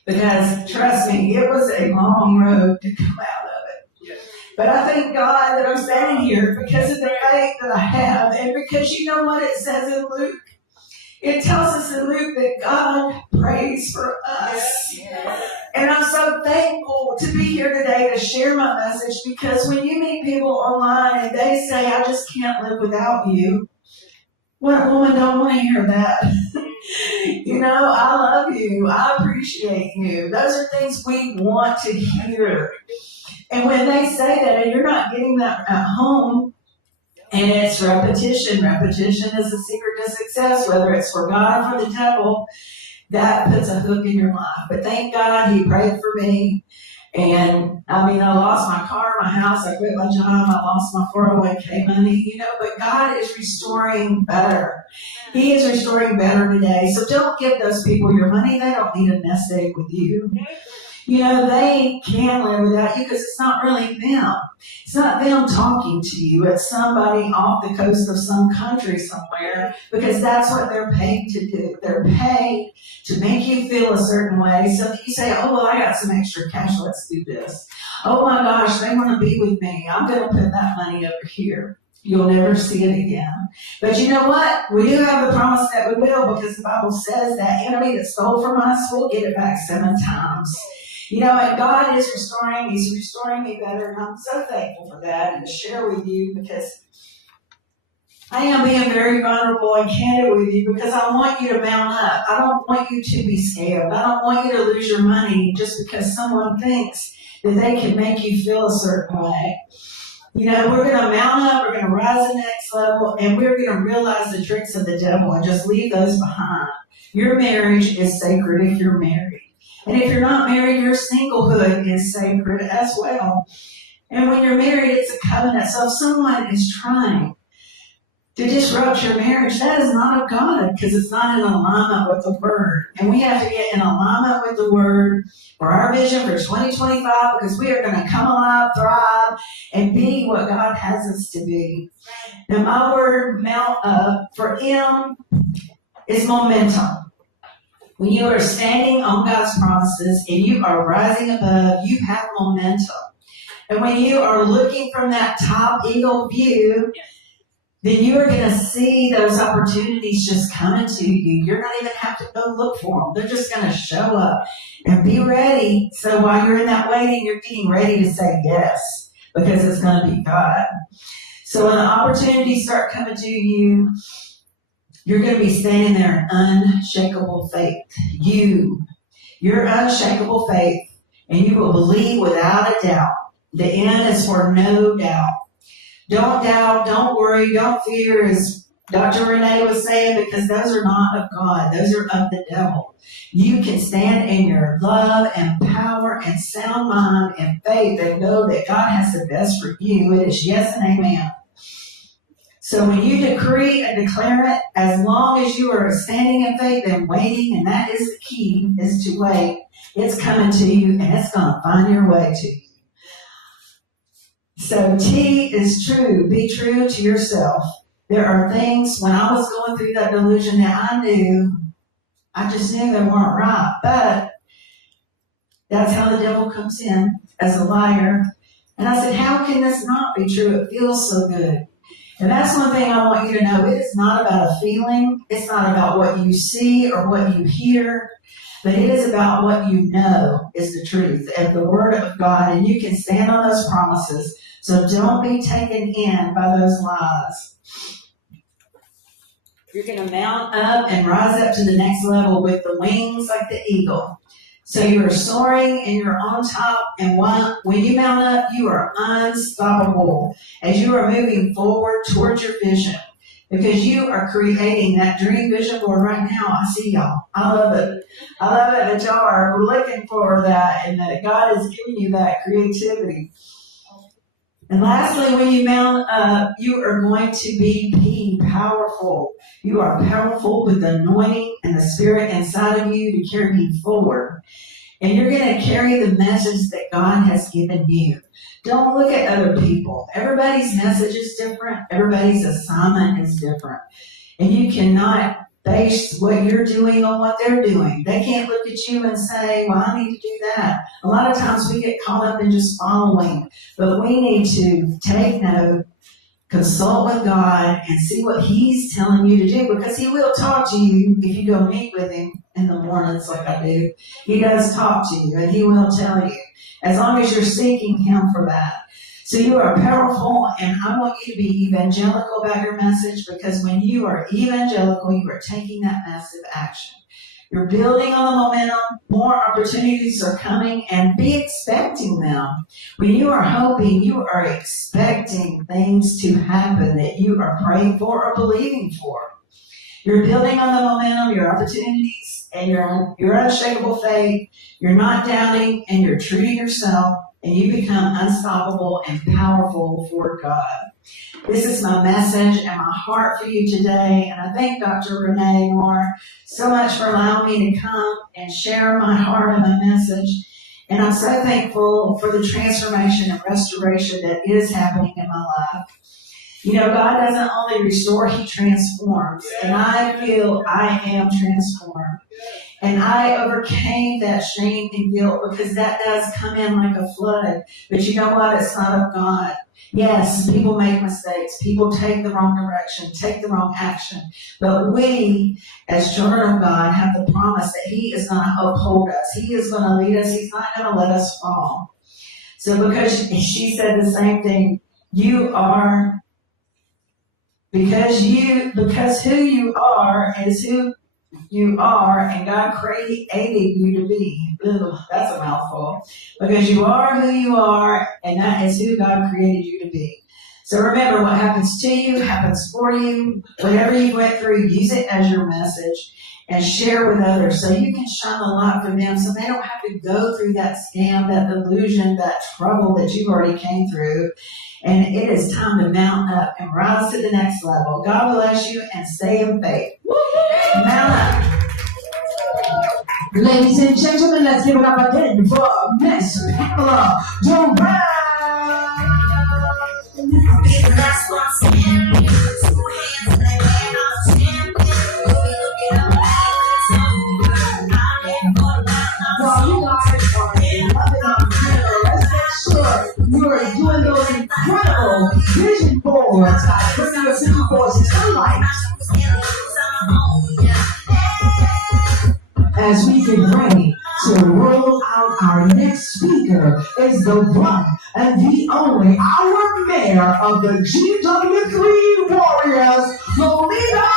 Because, trust me, it was a long road to come out of it. But I thank God that I'm standing here because of the faith that I have, and because you know what it says in Luke? It tells us in Luke that God prays for us. And I'm so thankful to be here today to share my message, because when you meet people online and they say, I just can't live without you, what woman don't want to hear that? You know, I love you. I appreciate you. Those are things we want to hear. And when they say that and you're not getting that at home, and it's repetition. Repetition is the secret to success, whether it's for God or for the devil. That puts a hook in your life. But thank God he prayed for me. And I mean, I lost my car, my house, I quit my job, I lost my 401k money, you know, but God is restoring better. He is restoring better today. So don't give those people your money. They don't need a nest egg with you. You know, they can live without you because it's not really them. It's not them talking to you. It's somebody off the coast of some country somewhere, because that's what they're paid to do. They're paid to make you feel a certain way so that you say, oh, well, I got some extra cash. Let's do this. Oh, my gosh, they want to be with me. I'm going to put that money over here. You'll never see it again. But you know what? We do have the promise that we will, because the Bible says that enemy that stole from us will get it back 7 times. You know, and God is restoring. He's restoring me better, and I'm so thankful for that and to share with you, because I am being very vulnerable and candid with you, because I want you to mount up. I don't want you to be scared. I don't want you to lose your money just because someone thinks that they can make you feel a certain way. You know, we're going to mount up, we're going to rise to the next level, and we're going to realize the tricks of the devil and just leave those behind. Your marriage is sacred if you're married. And if you're not married, your singlehood is sacred as well. And when you're married, it's a covenant. So if someone is trying to disrupt your marriage, that is not of God, because it's not in alignment with the Word. And we have to get in alignment with the Word for our vision for 2025, because we are going to come alive, thrive, and be what God has us to be. Now, my word mount up for M is momentum. When you are standing on God's promises and you are rising above, you have momentum. And when you are looking from that top eagle view, then you are going to see those opportunities just coming to you. You're not even have to go look for them. They're just going to show up. And be ready. So while you're in that waiting, you're getting ready to say yes, because it's going to be God. So when the opportunities start coming to you, you're going to be standing there in unshakable faith. Your unshakable faith, and you will believe without a doubt. The N is for no doubt. Don't doubt, don't worry, don't fear, as Dr. Renee was saying, because those are not of God. Those are of the devil. You can stand in your love and power and sound mind and faith and know that God has the best for you. It is yes and amen. So when you decree and declare it, as long as you are standing in faith and waiting, and that is the key, is to wait, it's coming to you and it's going to find your way to you. So T is true. Be true to yourself. There are things, when I was going through that delusion, that I just knew they weren't right. But that's how the devil comes in, as a liar. And I said, how can this not be true? It feels so good. And that's one thing I want you to know. It is not about a feeling. It's not about what you see or what you hear. But it is about what you know is the truth and the Word of God. And you can stand on those promises. So don't be taken in by those lies. You're going to mount up and rise up to the next level with the wings like the eagle. So you are soaring and you're on top, and when you mount up, you are unstoppable as you are moving forward towards your vision, because you are creating that dream vision board right now. I see y'all. I love it. I love it that y'all are looking for that and that God is giving you that creativity. And lastly, when you mount up, you are going to be powerful. You are powerful with the anointing and the Spirit inside of you to carry you forward. And you're going to carry the message that God has given you. Don't look at other people. Everybody's message is different. Everybody's assignment is different. And you cannot base what you're doing on what they're doing. They can't look at you and say, well, I need to do that. A lot of times we get caught up in just following. But we need to take note, consult with God and see what He's telling you to do, because He will talk to you if you go meet with Him in the mornings like I do. He does talk to you and He will tell you, as long as you're seeking Him for that. So you are powerful, and I want you to be evangelical about your message, because when you are evangelical, you are taking that massive action. You're building on the momentum. More opportunities are coming, and be expecting them. When you are hoping, you are expecting things to happen that you are praying for or believing for. You're building on the momentum, your opportunities, and your unshakable faith. You're not doubting, and you're true to yourself, and you become unstoppable and powerful for God. This is my message and my heart for you today. And I thank Dr. Renee Knorr so much for allowing me to come and share my heart and my message. And I'm so thankful for the transformation and restoration that is happening in my life. You know, God doesn't only restore, He transforms. And I feel I am transformed. And I overcame that shame and guilt, because that does come in like a flood. But you know what? It's not of God. Yes, people make mistakes. People take the wrong direction, take the wrong action. But we, as children of God, have the promise that He is going to uphold us. He is going to lead us. He's not going to let us fall. So because she said the same thing, because who you are is who you are, and God created you to be. Ugh, that's a mouthful. Because you are who you are, and that is who God created you to be. So remember, what happens to you happens for you. Whatever you went through, use it as your message and share with others so you can shine a light for them, so they don't have to go through that scam, that delusion, that trouble that you've already came through. And it is time to mount up and rise to the next level. God bless you, and stay in faith. Mount up. Ladies and gentlemen, let's give it up again for Miss Pamela Durant. While you guys are loving on camera, let's make sure you are doing those incredible vision boards by bringing your vision boards to life. As we get ready to roll out our next speaker is the one and the only, our mayor of the GW3 Warriors, Lolita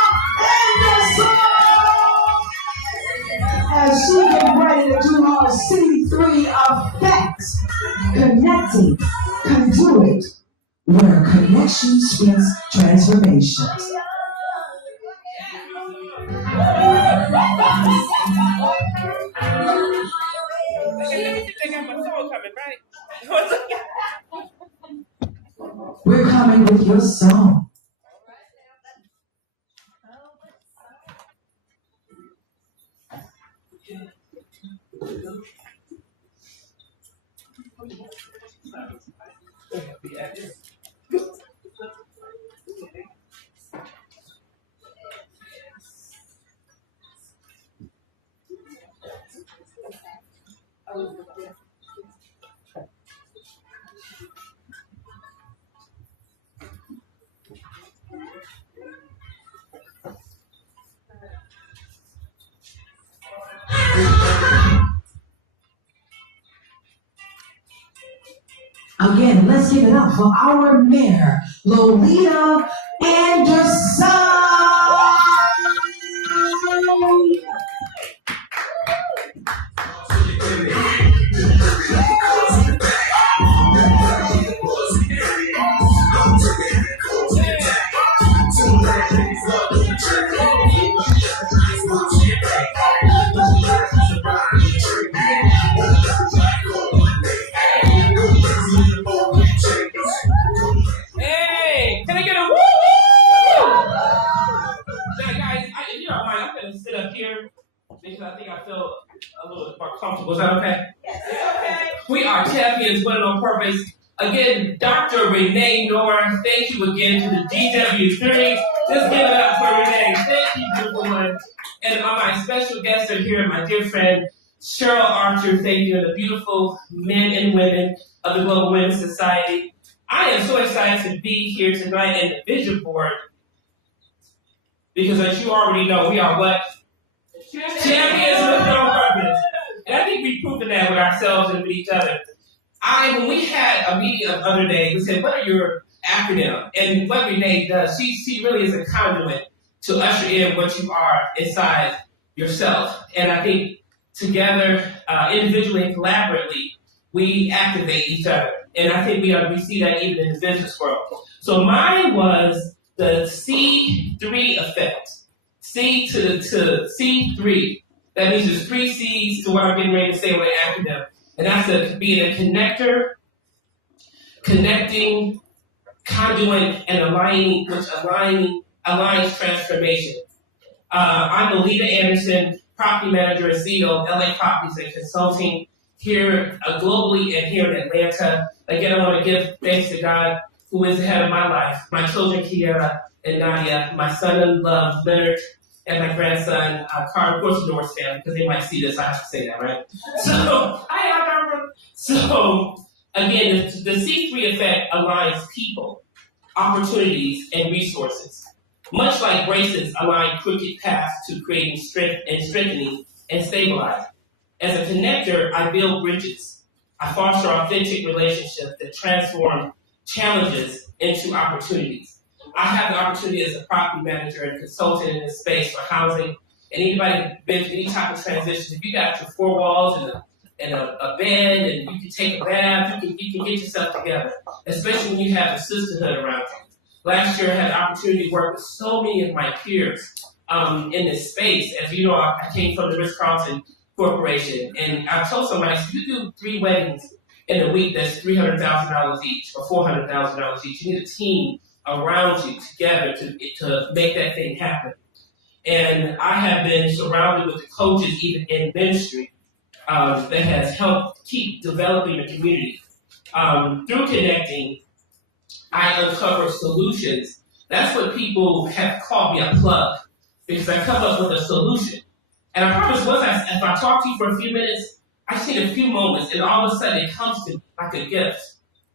Anderson. As she gets ready to do our C3 effects, connecting, conduit, where connection speaks transformation. We're coming with your song. Again, let's give it up for our mayor, Lolita Anderson. Hey, can I get a woo? Now, guys, if you don't mind, I'm going to sit up here because I think I feel a little more comfortable. Is that okay? Yes. Okay. We are champions, winning on purpose. Again, Dr. Renee Knorr, thank you again to the DW series. Just give it up for Renee. Thank you, beautiful one. And my special guests are here, my dear friend, Cheryl Archer. Thank you, and the beautiful men and women of the Global Women's Society. I am so excited to be here tonight in the vision board because as you already know, we are what? Champions with no purpose. And I think we've proven that with ourselves and with each other. When we had a meeting the other day, we said, what are your acronyms? And what Renee does, she really is a conduit to usher in what you are inside yourself. And I think together, individually and collaboratively, we activate each other. And I think we see that even in the business world. So mine was the C3 effect. C to C3. That means there's 3 C's to what I'm getting ready to say with an acronym. And that's being a connector, connecting, conduit, and aligning, which aligns transformation. I'm Alita Anderson, property manager and CEO of LA Properties and Consulting here globally and here in Atlanta. Again, I want to give thanks to God, who is the head of my life, my children, Kiara and Nadia, my son in love, Leonard, and my grandson, Carter. Of course, the North family, because they might see this, I have to say that, right? So, again, the C3 effect aligns people, opportunities, and resources. Much like braces align crooked paths to creating strength and strengthening and stabilizing. As a connector, I build bridges. I foster authentic relationships that transform challenges into opportunities. I have the opportunity as a property manager and consultant in this space for housing. And anybody been through any type of transition, if you got your 4 walls and a bed and you can take a bath, you can get yourself together, especially when you have a sisterhood around you. Last year, I had the opportunity to work with so many of my peers in this space. As you know, I came from the Ritz-Carlton Corporation, and I told somebody, if you do 3 weddings in a week, that's $300,000 each, or $400,000 each. You need a team around you together to make that thing happen. And I have been surrounded with the coaches, even in ministry, that has helped keep developing the community. Through connecting, I uncover solutions. That's what people have called me a plug, because I come up with a solution. And I promise if I talk to you for a few minutes, I see a few moments, and all of a sudden it comes to me like a gift.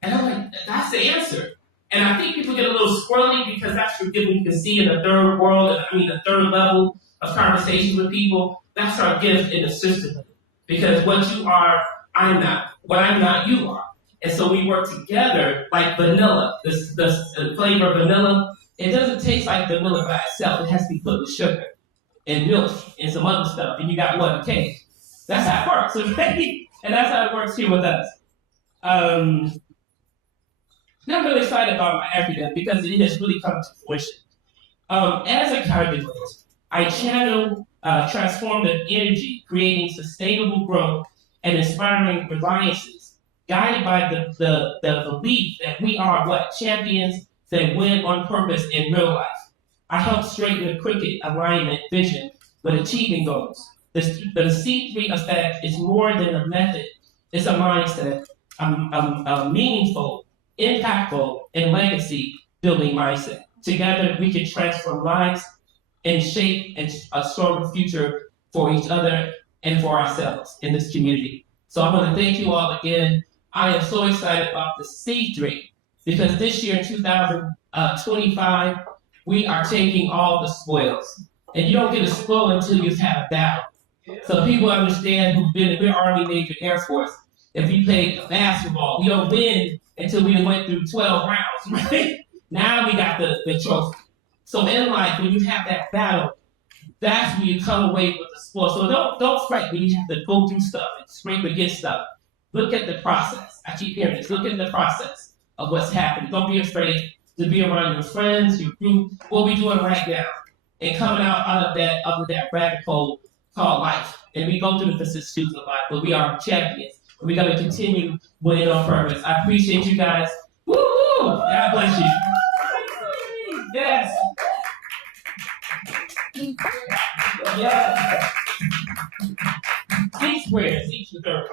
And I'm like, that's the answer. And I think people get a little squirrely because that's what you can see in the third world, the third level of conversations with people. That's our gift in the sisterhood. Because what you are, I'm not. What I'm not, you are. And so we work together like vanilla. The flavor of vanilla, it doesn't taste like vanilla by itself. It has to be put with sugar and milk and some other stuff. And you got one cake. That's how it works, okay? And that's how it works here with us. I'm really excited about my acronym because it has really come to fruition. As a conduit, I channel transformative energy, creating sustainable growth and inspiring reliances, guided by the belief that we are what? Champions that win on purpose in real life. I help straighten the crooked alignment vision with achieving goals. The C3 effect is more than a method. It's a mindset, a meaningful, impactful, and legacy-building mindset. Together, we can transform lives and shape a stronger future for each other and for ourselves in this community. So I want to thank you all again. I am so excited about the C3 because this year, 2025, we are taking all the spoils. And you don't get a spoil until you've had a battle. So people understand who've been in the Army, Navy, Air Force. If you played basketball, we don't win until we went through 12 rounds, right? Now we got the trophy. So in life, when you have that battle, that's when you come away with the spoil. So don't fret when you have to go through stuff and scrape against stuff. Look at the process. I keep hearing this. Look at the process of what's happening. Don't be afraid to be around your friends, your group, what we're doing right now, and coming out of that rabbit hole called life. And we go through the vicissitudes of life, but we are champions. And we got to continue winning on purpose. I appreciate you guys. Woo-hoo! God bless you. Yes. Yes. C squared, each the third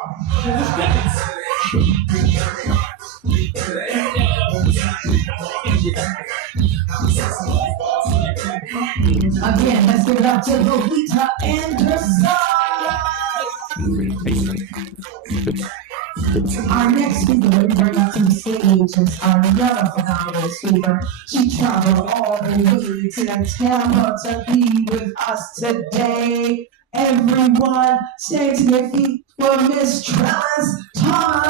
Again, let's give it up to Lolita Anderson. Our next speaker, we bring up to the stage is another phenomenal speaker. She traveled all the way to Tampa to be with us today. Everyone, stand to your feet for Miss Trellis Thomas.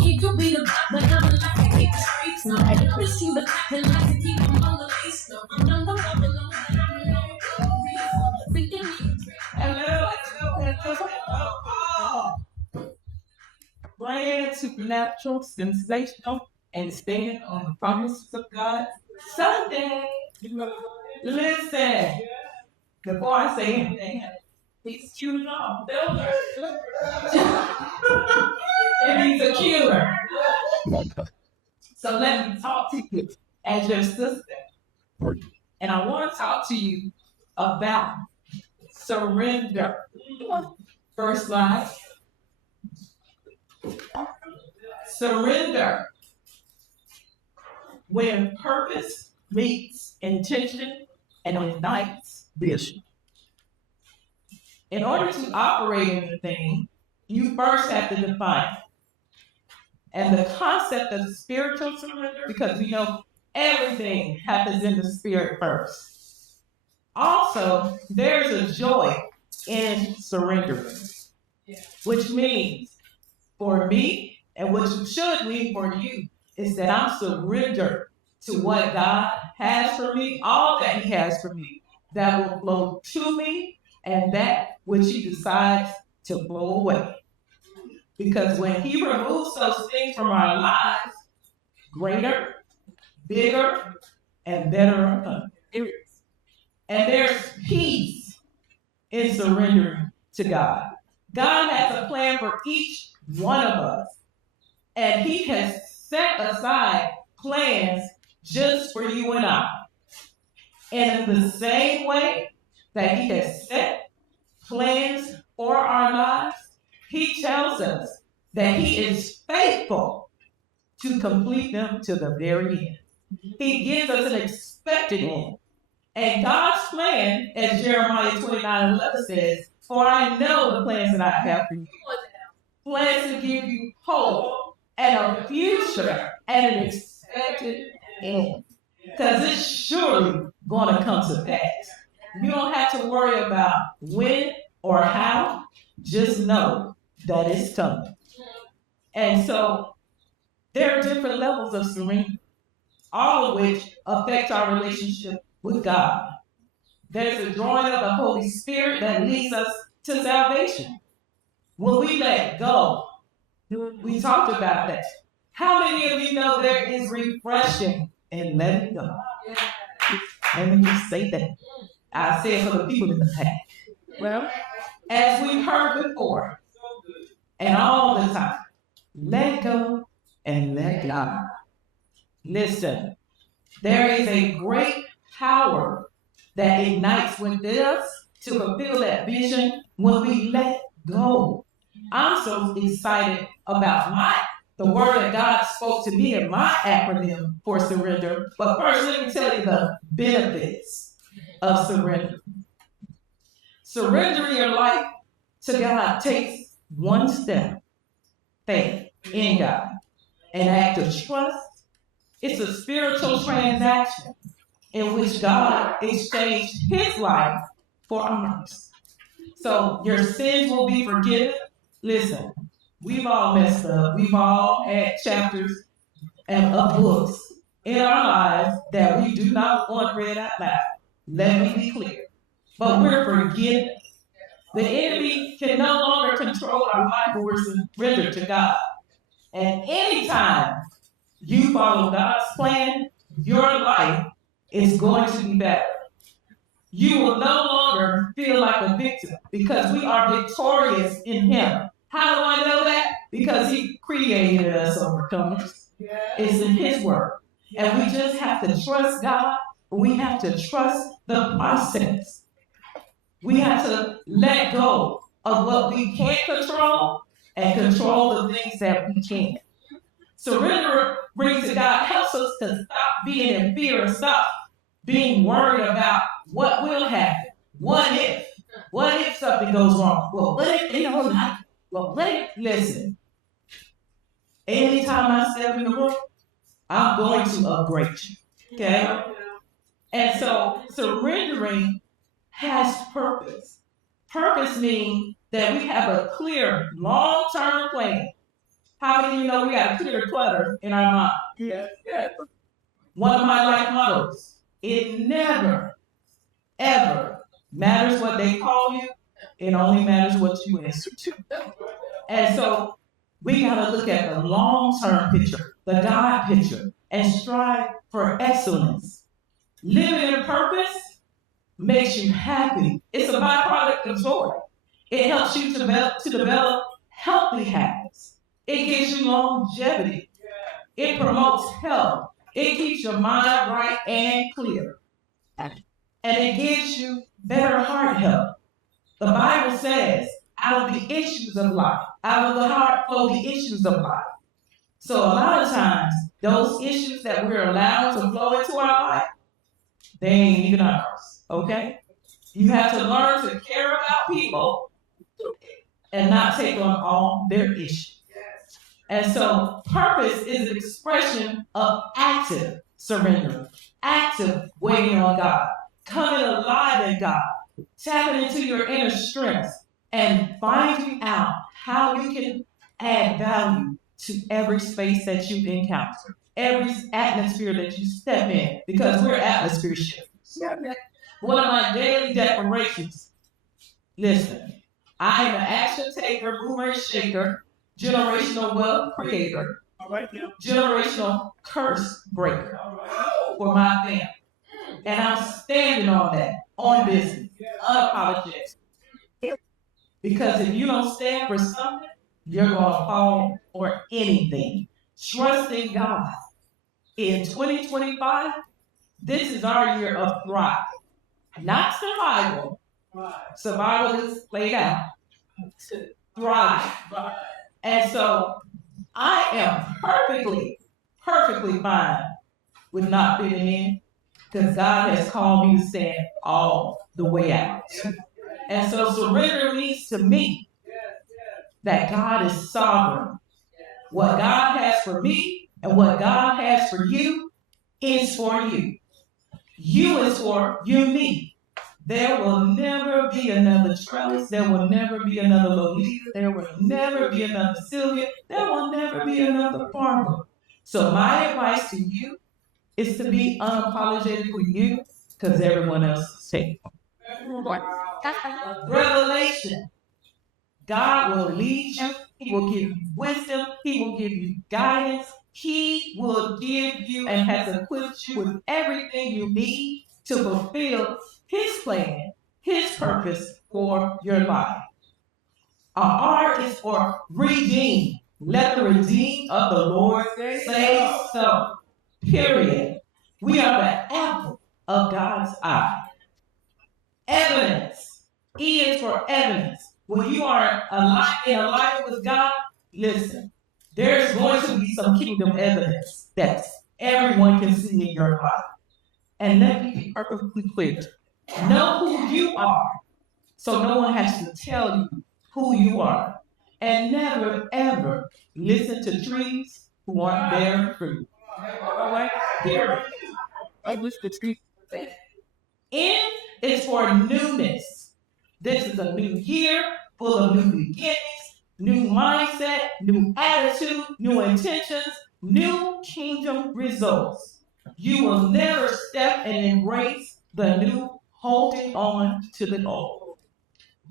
You could be the but I'm like to keep the streets. No, I push you, but I like to keep them on the leash. No, I'm not alone. Hello. Brand supernatural, sensational, and stand on the promises of God. Sunday. Listen. Before I say anything, he's cute off. And he's a killer. So let me talk to you as your sister. And I want to talk to you about surrender. First slide. Surrender. When purpose meets intention and ignites vision. In order to operate in the thing, you first have to define it. And the concept of spiritual surrender, because we know everything happens in the spirit first. Also, there's a joy in surrendering, which means for me, and what you should mean for you, is that I'm surrendered to what God has for me, all that He has for me, that will flow to me, and that which He decides to blow away. Because when He removes those things from our lives, greater, bigger, and better are coming. And there's peace in surrendering to God. God has a plan for each one of us. And He has set aside plans just for you and I. And in the same way that He has set plans for our lives, He tells us that He is faithful to complete them to the very end. He gives us an expected end. And God's plan, as Jeremiah 29:11 says, for I know the plans that I have for you. Plans to give you hope and a future and an expected end. Because it's surely going to come to pass. You don't have to worry about when or how. Just know that it's coming. And so there are different levels of surrender, all of which affect our relationship with God. There's a drawing of the Holy Spirit that leads us to salvation. When we let go, we talked about that. How many of you know there is refreshing in letting go? Let me just say that. I say it for the people in the back. Well, as we've heard before, and all the time, let go and let God. Listen, there is a great power that ignites within us to fulfill that vision when we let go. I'm so excited about the word that God spoke to me in my acronym for surrender. But first, let me tell you the benefits of surrender. Surrendering your life to God takes one step, faith in God, an act of trust. It's a spiritual transaction in which God exchanged His life for ours. So your sins will be forgiven. Listen, we've all messed up. We've all had chapters of books in our lives that we do not want read out loud. Let me be clear. But we're forgiven. The enemy can no longer control our life when we're surrendered to God. And anytime you follow God's plan, your life is going to be better. You will no longer feel like a victim because we are victorious in Him. How do I know that? Because He created us overcomers. It's in His word. And we just have to trust God. We have to trust the process. We have to let go of what we can't control and control the things that we can't. Surrendering to God helps us to stop being in fear and stop being worried about what will happen. What if? What if something goes wrong? Well, what if they don't like it? Well, listen. Anytime I step in the room, I'm going to upgrade you. Okay? And so surrendering has purpose. Purpose means that we have a clear, long-term plan. How many of you know we got to clear clutter in our mind? Yes. One of my life mottos, it never, ever matters what they call you. It only matters what you answer to. And so we got to look at the long-term picture, the God picture, and strive for excellence. Living in purpose makes you happy. It's a byproduct of joy. It helps you to develop healthy habits. It gives you longevity. It promotes health. It keeps your mind right and clear. And it gives you better heart health. The Bible says, out of the issues of life, out of the heart flow the issues of life. So a lot of times, those issues that we're allowed to flow into our life, they ain't even ours, okay? You have to learn to care about people and not take on all their issues. And so purpose is an expression of active surrender, active waiting on God, coming alive in God, tapping into your inner strength, and finding out how you can add value to every space that you encounter, every atmosphere that you step in, because we're atmosphere shifters. One of my daily declarations, listen, I am an action taker, mover and shaker, generational wealth creator, generational curse breaker for my family. And I'm standing on that, on business, unapologetic. Because if you don't stand for something, you're going to fall for anything. Trusting God. In 2025, this is our year of thrive. Not survival. Survival is laid out. Thrive. And so I am perfectly fine with not fitting in, because God has called me to stand all the way out. And so surrender means to me that God is sovereign. What God has for me and what God has for you is for you. You is for you, me. There will never be another Trellis. There will never be another Lolita. There will never be another Sylvia. There will never be another Barbara. So my advice to you is to be unapologetically you, because everyone else is safe. Revelation. God will lead you. He will give you wisdom. He will give you guidance. He will give you and has equipped you with everything you need to fulfill His plan, His purpose for your life. Our R is for redeem. Let the redeemed of the Lord say so. Period. We are the apple of God's eye. Evidence. E is for evidence. When you are in alignment with God, listen, there's going to be some kingdom evidence that everyone can see in your life. And let me be perfectly clear. Know who you are, so no one has to tell you who you are. And never, ever listen to trees who aren't bearing fruit. All right? Here. I wish the tree. N is for newness. This is a new year full of new beginnings, new mindset, new attitude, new intentions, new kingdom results. You will never step and embrace the new, holding on to the old.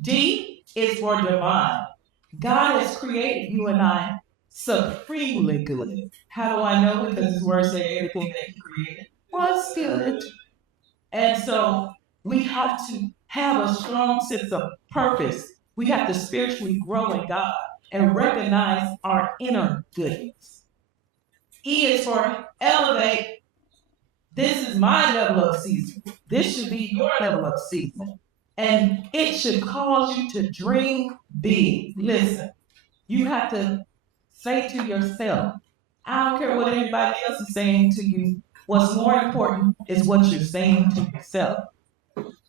D is for divine. God has created you and I supremely good. How do I know? Because His word says everything that He created was good. And so we have to have a strong sense of purpose. We have to spiritually grow in God and recognize our inner goodness. E is for elevate. This is my level of season. This should be your level of season. And it should cause you to dream big. Listen, You have to say to yourself, I don't care what anybody else is saying to you. What's more important is what you're saying to yourself.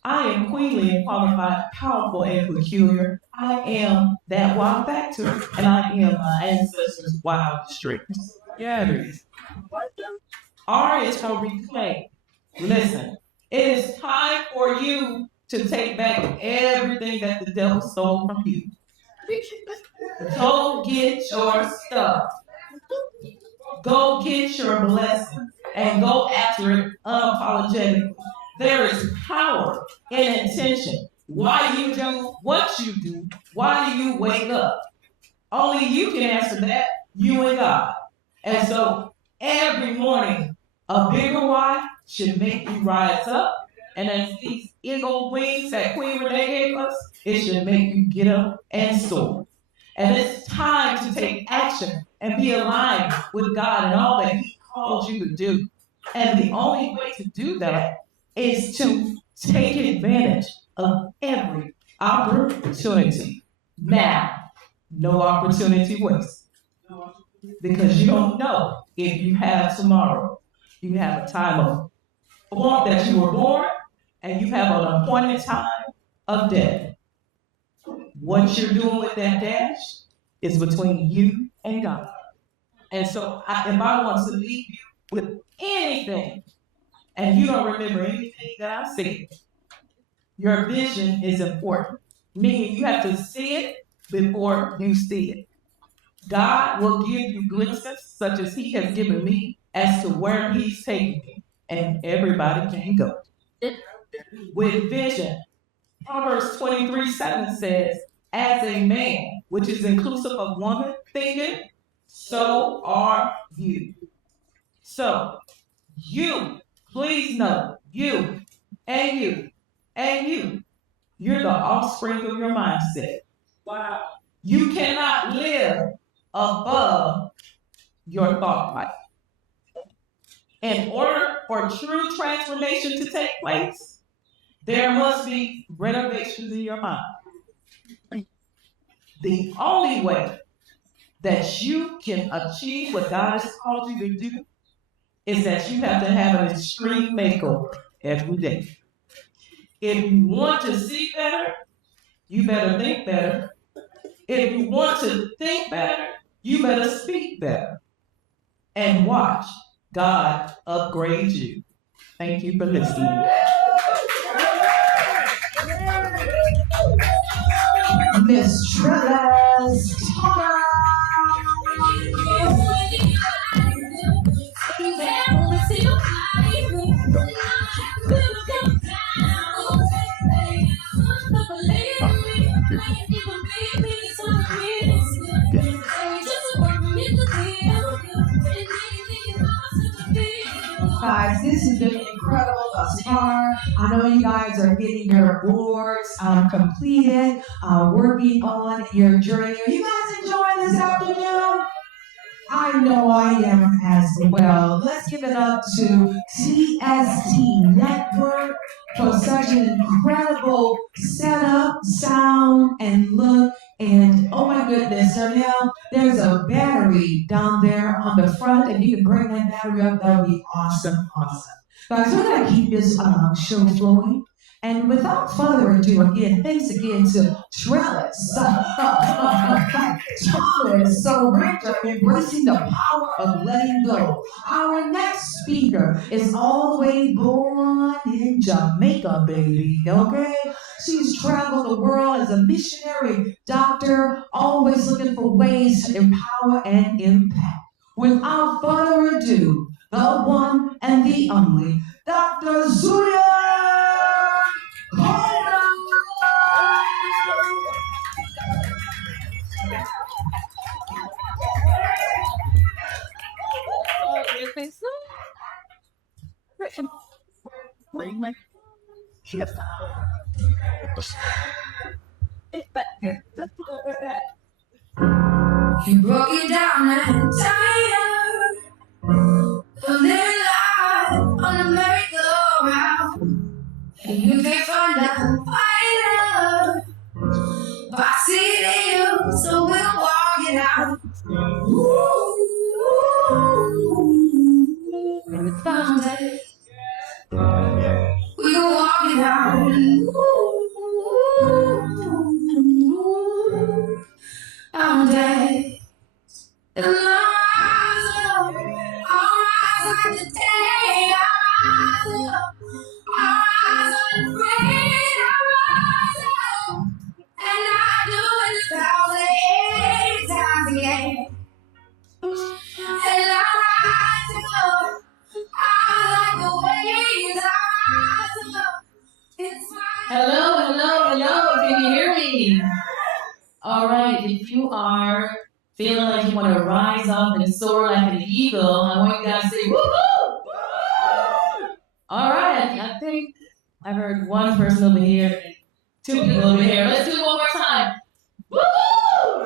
I am queenly and qualified, powerful and peculiar. I am that wild factor, and I am my ancestors' wildest dreams. Yeah, it is. R is for reclaim. Listen, it is time for you to take back everything that the devil stole from you. Go get your stuff. Go get your blessing and go after it unapologetically. There is power in intention. Why you do what you do? Why do you wake up? Only you can answer that, you and God. And so every morning, a bigger why should make you rise up. And as these eagle wings that Queen Renee gave us, it should make you get up and soar. And it's time to take action and be aligned with God and all that He called you to do. And the only way to do that is to take advantage of every opportunity. Now, no opportunity waste. Because you don't know if you have tomorrow. You have a time of born that you were born, and you have an appointed time of death. What you're doing with that dash is between you and God. And so if I want to leave you with anything, and you don't remember anything that I said, your vision is important. Meaning you have to see it before you see it. God will give you glimpses such as He has given me as to where He's taking me. And everybody can go. With vision, Proverbs 23:7 says, as a man, which is inclusive of woman, thinking, so are you. So, you, please know, you, and you're the offspring of your mindset. Wow. You cannot live above your thought life. In order for true transformation to take place, there must be renovations in your mind. The only way that you can achieve what God has called you to do is that you have to have an extreme makeover every day. If you want to see better, you better think better. If you want to think better, you better speak better. And watch God upgrade you. Thank you for listening. Miss Trevor's Talk. Guys, this has been incredible thus far. I know you guys are getting your awards completed, working on your journey. Are you guys enjoying this afternoon? I know I am as well. Let's give it up to TST Network for such an incredible setup, sound, and look. And oh my goodness, Darnell, there's a battery down there on the front, and you can bring that battery up. That would be awesome, awesome. Guys, we're going to keep this show flowing. And without further ado, again, thanks again to Trellis, Thomas, Surrender, embracing the power of letting go. Our next speaker is all the way born in Jamaica, baby, okay? She's traveled the world as a missionary doctor, always looking for ways to empower and impact. Without further ado, the one and the only, Dr. Zulia. You broke it down and tired of living life on a merry-go-round, and you can't find a fighter, but I see it in you, so we'll walk it up and soar like an eagle. I want you guys to say, woo-hoo! All right, I think I heard one person over here and two people over here. Let's do it one more time. Woo-hoo!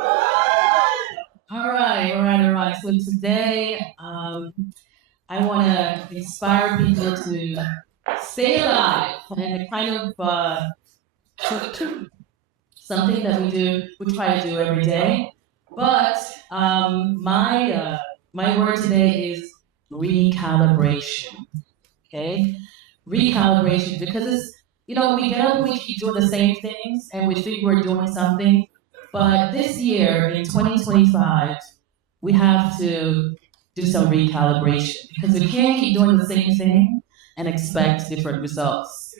All right. So today, I want to inspire people to stay alive and kind of something that we try to do every day. But my word today is recalibration. Okay, recalibration, because it's, we get up and we keep doing the same things and we think we're doing something, but this year in 2025 we have to do some recalibration, because we can't keep doing the same thing and expect different results.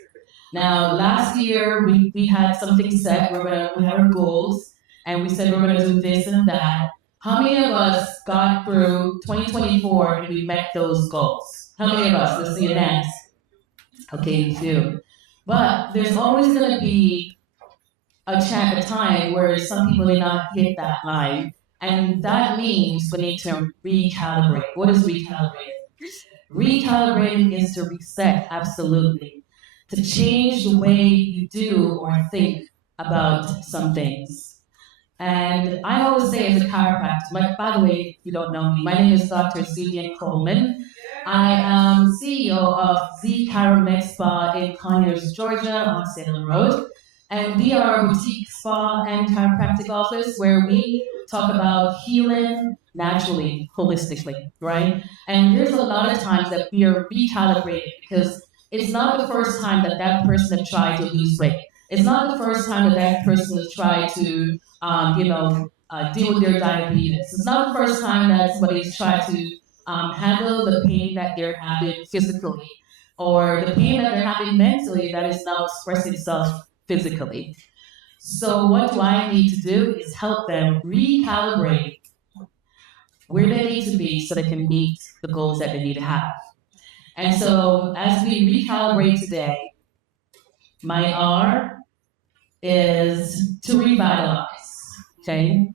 Now, last year we had something set. We had our goals and we said we're going to do this and that. How many of us got through 2024 and we met those goals? How many of us? Let's see your hands. Okay, two. But there's always going to be a time where some people may not hit that line. And that means we need to recalibrate. What is recalibrating? Recalibrating is to reset, absolutely. To change the way you do or think about some things. And I always say, as a chiropractor, by the way, if you don't know me, my name is Dr. Susan Coleman. I am CEO of Z Chiromed Spa in Conyers, Georgia, on Salem Road. And we are a boutique spa and chiropractic office where we talk about healing naturally, holistically, right? And there's a lot of times that we are recalibrating, because it's not the first time that person has tried to lose weight. It's not the first time that person has tried to, deal with their diabetes. It's not the first time that somebody's tried to handle the pain that they're having physically, or the pain that they're having mentally that is now expressing itself physically. So what do I need to do is help them recalibrate where they need to be so they can meet the goals that they need to have. And so as we recalibrate today, my R is to revitalize, okay?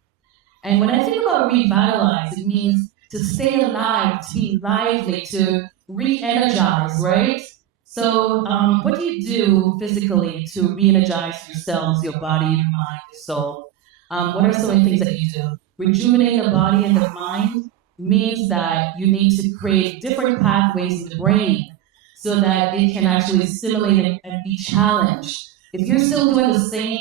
And when I think about revitalize, it means to stay alive, to be lively, to re-energize, right? So what do you do physically to re-energize yourselves, your body, your mind, your soul? What are some of the things that you do? Rejuvenating the body and the mind means that you need to create different pathways in the brain so that it can actually stimulate and be challenged. If you're still doing the same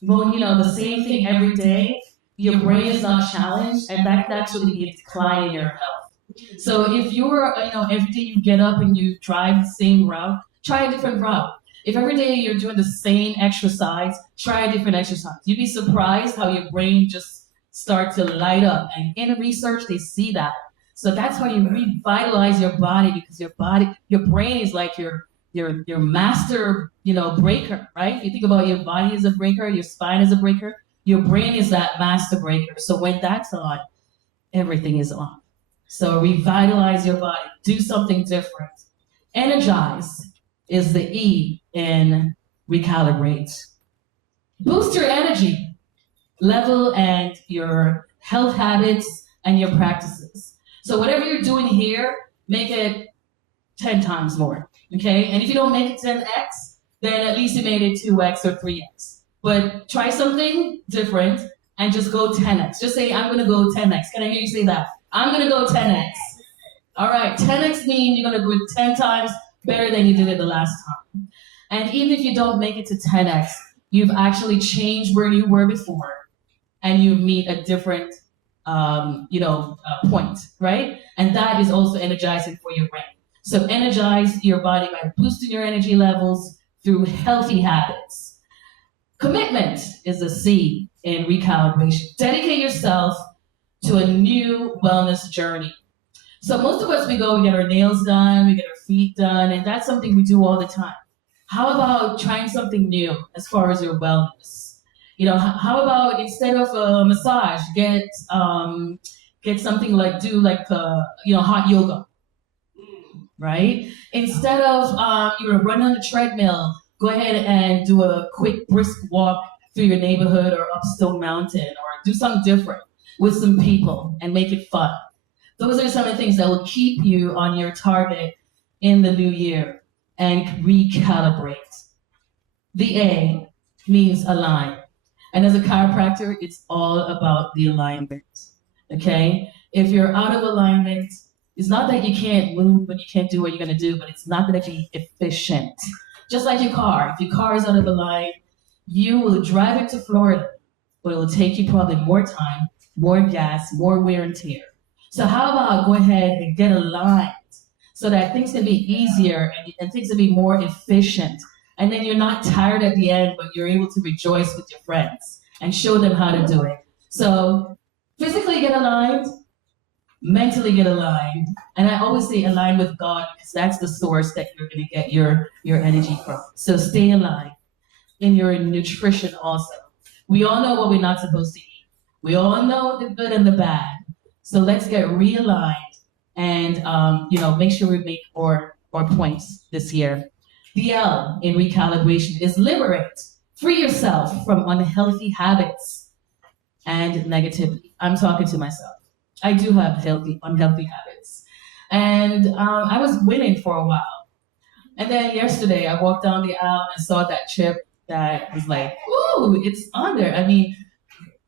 thing every day, your brain is not challenged, and that can actually be a decline in your health. So if you're, every day you get up and you drive the same route, try a different route. If every day you're doing the same exercise, try a different exercise. You'd be surprised how your brain just starts to light up. And in research, they see that. So that's why you revitalize your body, because your brain is like your master, breaker, right? If you think about your body as a breaker, your spine as a breaker, your brain is that master breaker. So when that's on, everything is on. So revitalize your body. Do something different. Energize is the E in recalibrate. Boost your energy level and your health habits and your practices. So whatever you're doing here, make it 10 times more, okay? And if you don't make it 10x, then at least you made it 2x or 3x. But try something different and just go 10x. Just say, I'm gonna go 10x. Can I hear you say that? I'm gonna go 10x. All right, 10x means you're gonna do it 10 times better than you did it the last time. And even if you don't make it to 10x, you've actually changed where you were before, and you meet a different, point, right? And that is also energizing for your brain. So energize your body by boosting your energy levels through healthy habits. Commitment is the C in recalibration. Dedicate yourself to a new wellness journey. So most of us, we get our nails done, we get our feet done, and that's something we do all the time. How about trying something new as far as your wellness? How about instead of a massage, get something like hot yoga, right? Instead of running on the treadmill, go ahead and do a quick brisk walk through your neighborhood or up Stone Mountain, or do something different. with some people and make it fun. Those are some of the things that will keep you on your target in the new year and recalibrate. The A means align. And as a chiropractor, it's all about the alignment. Okay? If you're out of alignment, it's not that you can't move and you can't do what you're going to do, but it's not going to be efficient. Just like your car. If your car is out of line, you will drive it to Florida, but it will take you probably more time, more gas, more wear and tear. So how about go ahead and get aligned so that things can be easier and things can be more efficient. And then you're not tired at the end, but you're able to rejoice with your friends and show them how to do it. So physically get aligned, mentally get aligned, and I always say align with God because that's the source that you're going to get your energy from. So stay aligned in your nutrition also. We all know what we're not supposed to eat. We all know the good and the bad. So let's get realigned and make sure we make our points this year. The L in recalibration is liberate. Free yourself from unhealthy habits and negativity. I'm talking to myself. I do have unhealthy habits. And I was winning for a while. And then yesterday I walked down the aisle and saw that chip that was like, ooh, it's on there. I mean,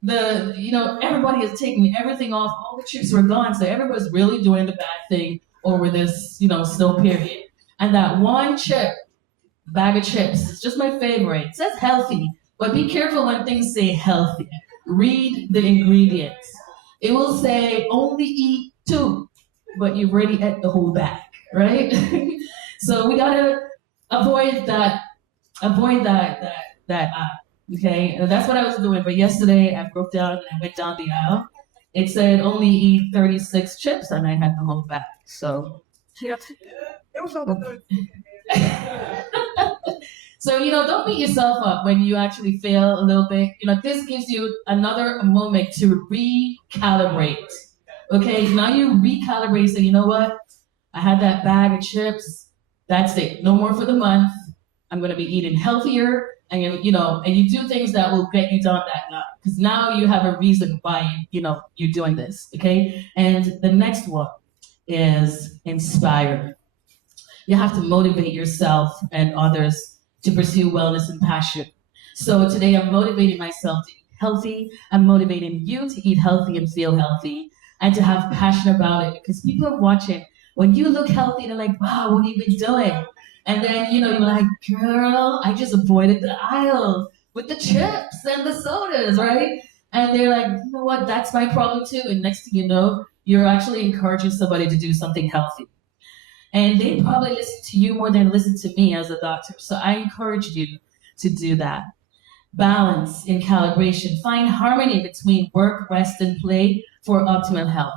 everybody is taking everything off. All the chips were gone. So everybody's really doing the bad thing over this, snow period. And that one bag of chips, it's just my favorite. It says healthy, but be careful when things say healthy. Read the ingredients. It will say only eat 2, but you've already ate the whole bag, right? So we gotta avoid that. Okay, and that's what I was doing. But yesterday I broke down and I went down the aisle. It said only eat 36 chips, and I had the whole bag. So it was all good. So, don't beat yourself up when you actually fail a little bit. This gives you another moment to recalibrate. Okay, now you recalibrate. So, you know what? I had that bag of chips. That's it. No more for the month. I'm going to be eating healthier. And, and you do things that will get you down that line. Because now you have a reason why, you're doing this. Okay? And the next one is inspire. You have to motivate yourself and others to pursue wellness and passion. So today I'm motivating myself to eat healthy. I'm motivating you to eat healthy and feel healthy and to have passion about it because people are watching. When you look healthy, they're like, wow, what have you been doing? And then, you're like, girl, I just avoided the aisle with the chips and the sodas, right? And they're like, you know what, that's my problem too. And next thing you know, you're actually encouraging somebody to do something healthy. And they probably listen to you more than listen to me as a doctor. So I encourage you to do that. Balance in calibration. Find harmony between work, rest, and play for optimal health.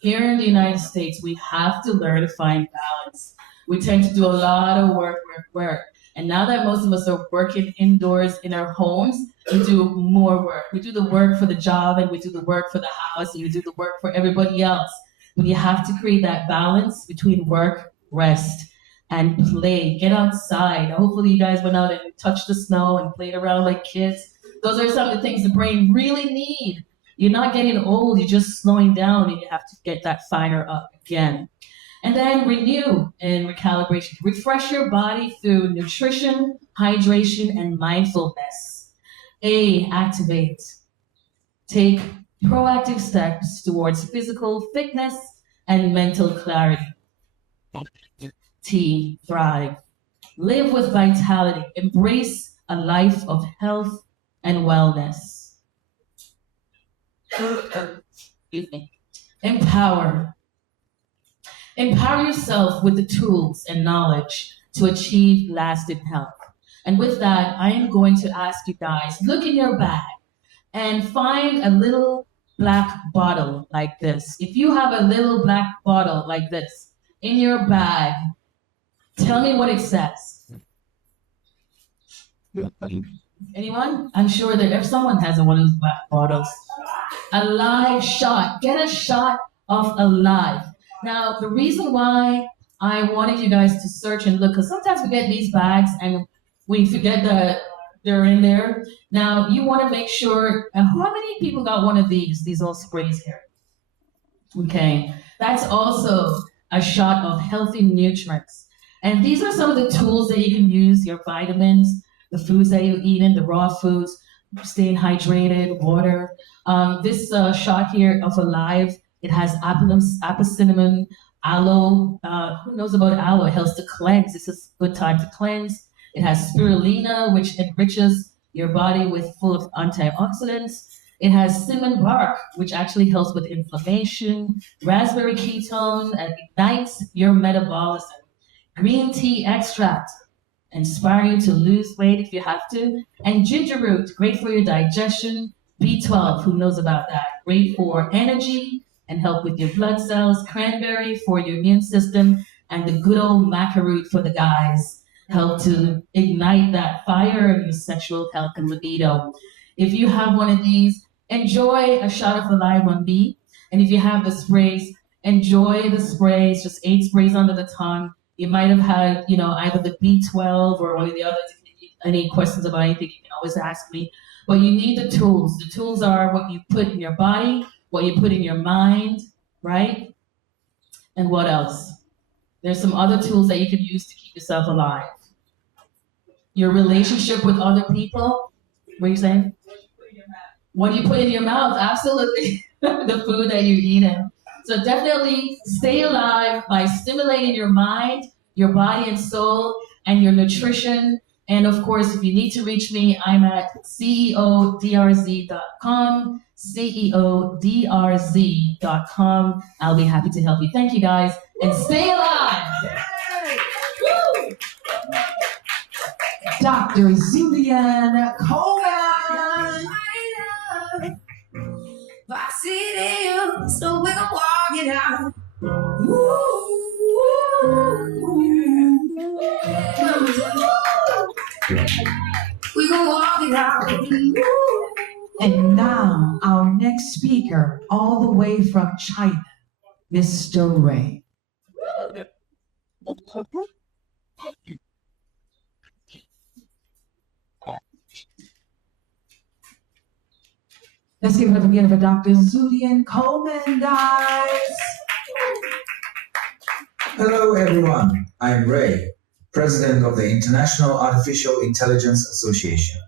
Here in the United States, we have to learn to find balance. We tend to do a lot of work. And now that most of us are working indoors in our homes, we do more work. We do the work for the job, and we do the work for the house, and we do the work for everybody else. We have to create that balance between work, rest, and play. Get outside. Hopefully you guys went out and touched the snow and played around like kids. Those are some of the things the brain really need. You're not getting old, you're just slowing down, and you have to get that fire up again. And then renew and recalibration. Refresh your body through nutrition, hydration, and mindfulness. A, activate. Take proactive steps towards physical fitness and mental clarity. T, thrive. Live with vitality. Embrace a life of health and wellness. Excuse me. Empower. Empower yourself with the tools and knowledge to achieve lasting health. And with that, I am going to ask you guys, look in your bag and find a little black bottle like this. If you have a little black bottle like this in your bag, tell me what it says. Anyone? I'm sure that if someone has one of those black bottles. A live shot. Get a shot of alive. Now, the reason why I wanted you guys to search and look, because sometimes we get these bags and we forget They're in there. Now you want to make sure, and how many people got one of these all sprays here? Okay, that's also a shot of healthy nutrients. And these are some of the tools that you can use, your vitamins, the foods that you eat in, the raw foods, staying hydrated, water. This shot here of Alive, it has apple cinnamon, aloe. Who knows about aloe? It helps to cleanse. This is a good time to cleanse. It has spirulina, which enriches your body with full of antioxidants. It has cinnamon bark, which actually helps with inflammation. Raspberry ketone and ignites your metabolism. Green tea extract, inspire you to lose weight if you have to. And ginger root, great for your digestion. B12, who knows about that? Great for energy and help with your blood cells. Cranberry for your immune system. And the good old maca root for the guys, help to ignite that fire of your sexual health and libido. If you have one of these, enjoy a shot of Alive on B. And if you have the sprays, enjoy the sprays, just 8 sprays under the tongue. You might have had, either the B12 or one of the others. If you need any questions about anything, you can always ask me. But you need the tools. The tools are what you put in your body, what you put in your mind, right? And what else? There's some other tools that you can use to keep yourself alive. Your relationship with other people. What are you saying? What you put in your mouth, absolutely. The food that you eat in. So definitely stay alive by stimulating your mind, your body and soul, and your nutrition. And of course, if you need to reach me, I'm at ceodrz.com, ceodrz.com. I'll be happy to help you. Thank you, guys, and stay alive. Woo! Dr. Julian Coleman. I see it in you, so we're gonna walk it out. We gonna walk it out. And now, our next speaker, all the way from China, Mr. Ray. Let's give it up again for Dr. Julian Coleman, guys. Hello, everyone. I'm Ray, President of the International Artificial Intelligence Association.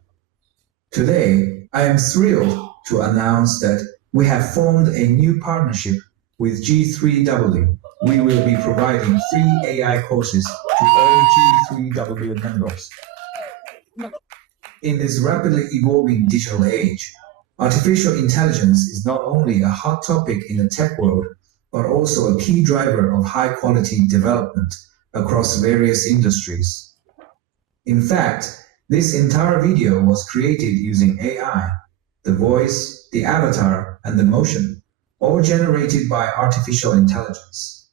Today, I am thrilled to announce that we have formed a new partnership with G3W. We will be providing free AI courses to all G3W members. In this rapidly evolving digital age, artificial intelligence is not only a hot topic in the tech world, but also a key driver of high-quality development across various industries. In fact, this entire video was created using AI, the voice, the avatar, and the motion, all generated by artificial intelligence.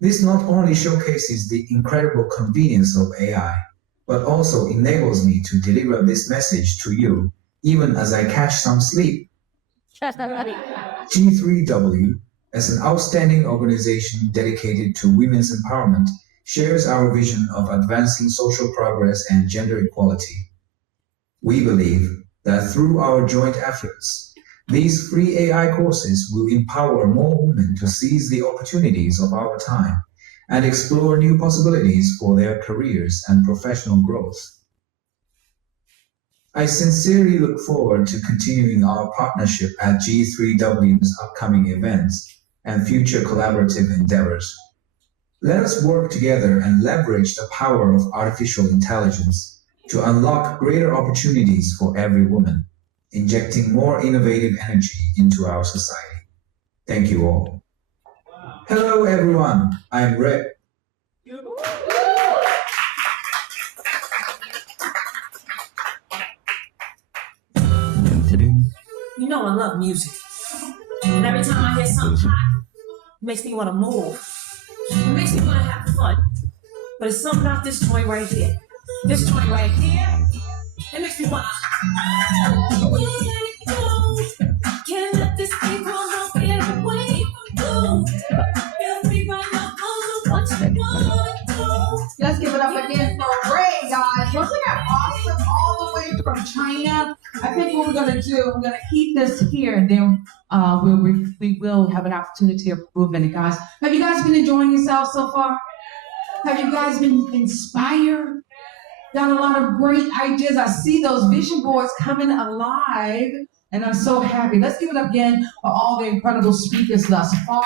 This not only showcases the incredible convenience of AI, but also enables me to deliver this message to you even as I catch some sleep. G3W, as an outstanding organization dedicated to women's empowerment, shares our vision of advancing social progress and gender equality. We believe that through our joint efforts, these free AI courses will empower more women to seize the opportunities of our time and explore new possibilities for their careers and professional growth. I sincerely look forward to continuing our partnership at G3W's upcoming events and future collaborative endeavors. Let us work together and leverage the power of artificial intelligence to unlock greater opportunities for every woman, injecting more innovative energy into our society. Thank you all. Hello, everyone. I'm Red. You know I love music. And every time I hear something hot, it makes me want to move. It makes me want to have fun. But it's something about this joint right here. This joint right here, it makes me want to... Can't let this thing go away. Let's give it up again for Ray, guys. Wasn't that awesome all the way from p.m. I think what we're gonna do, we're gonna keep this here, and then we will have an opportunity of moving it, guys. Have you guys been enjoying yourselves so far? Have you guys been inspired? Got a lot of great ideas. I see those vision boards coming alive, and I'm so happy. Let's give it up again for all the incredible speakers thus far,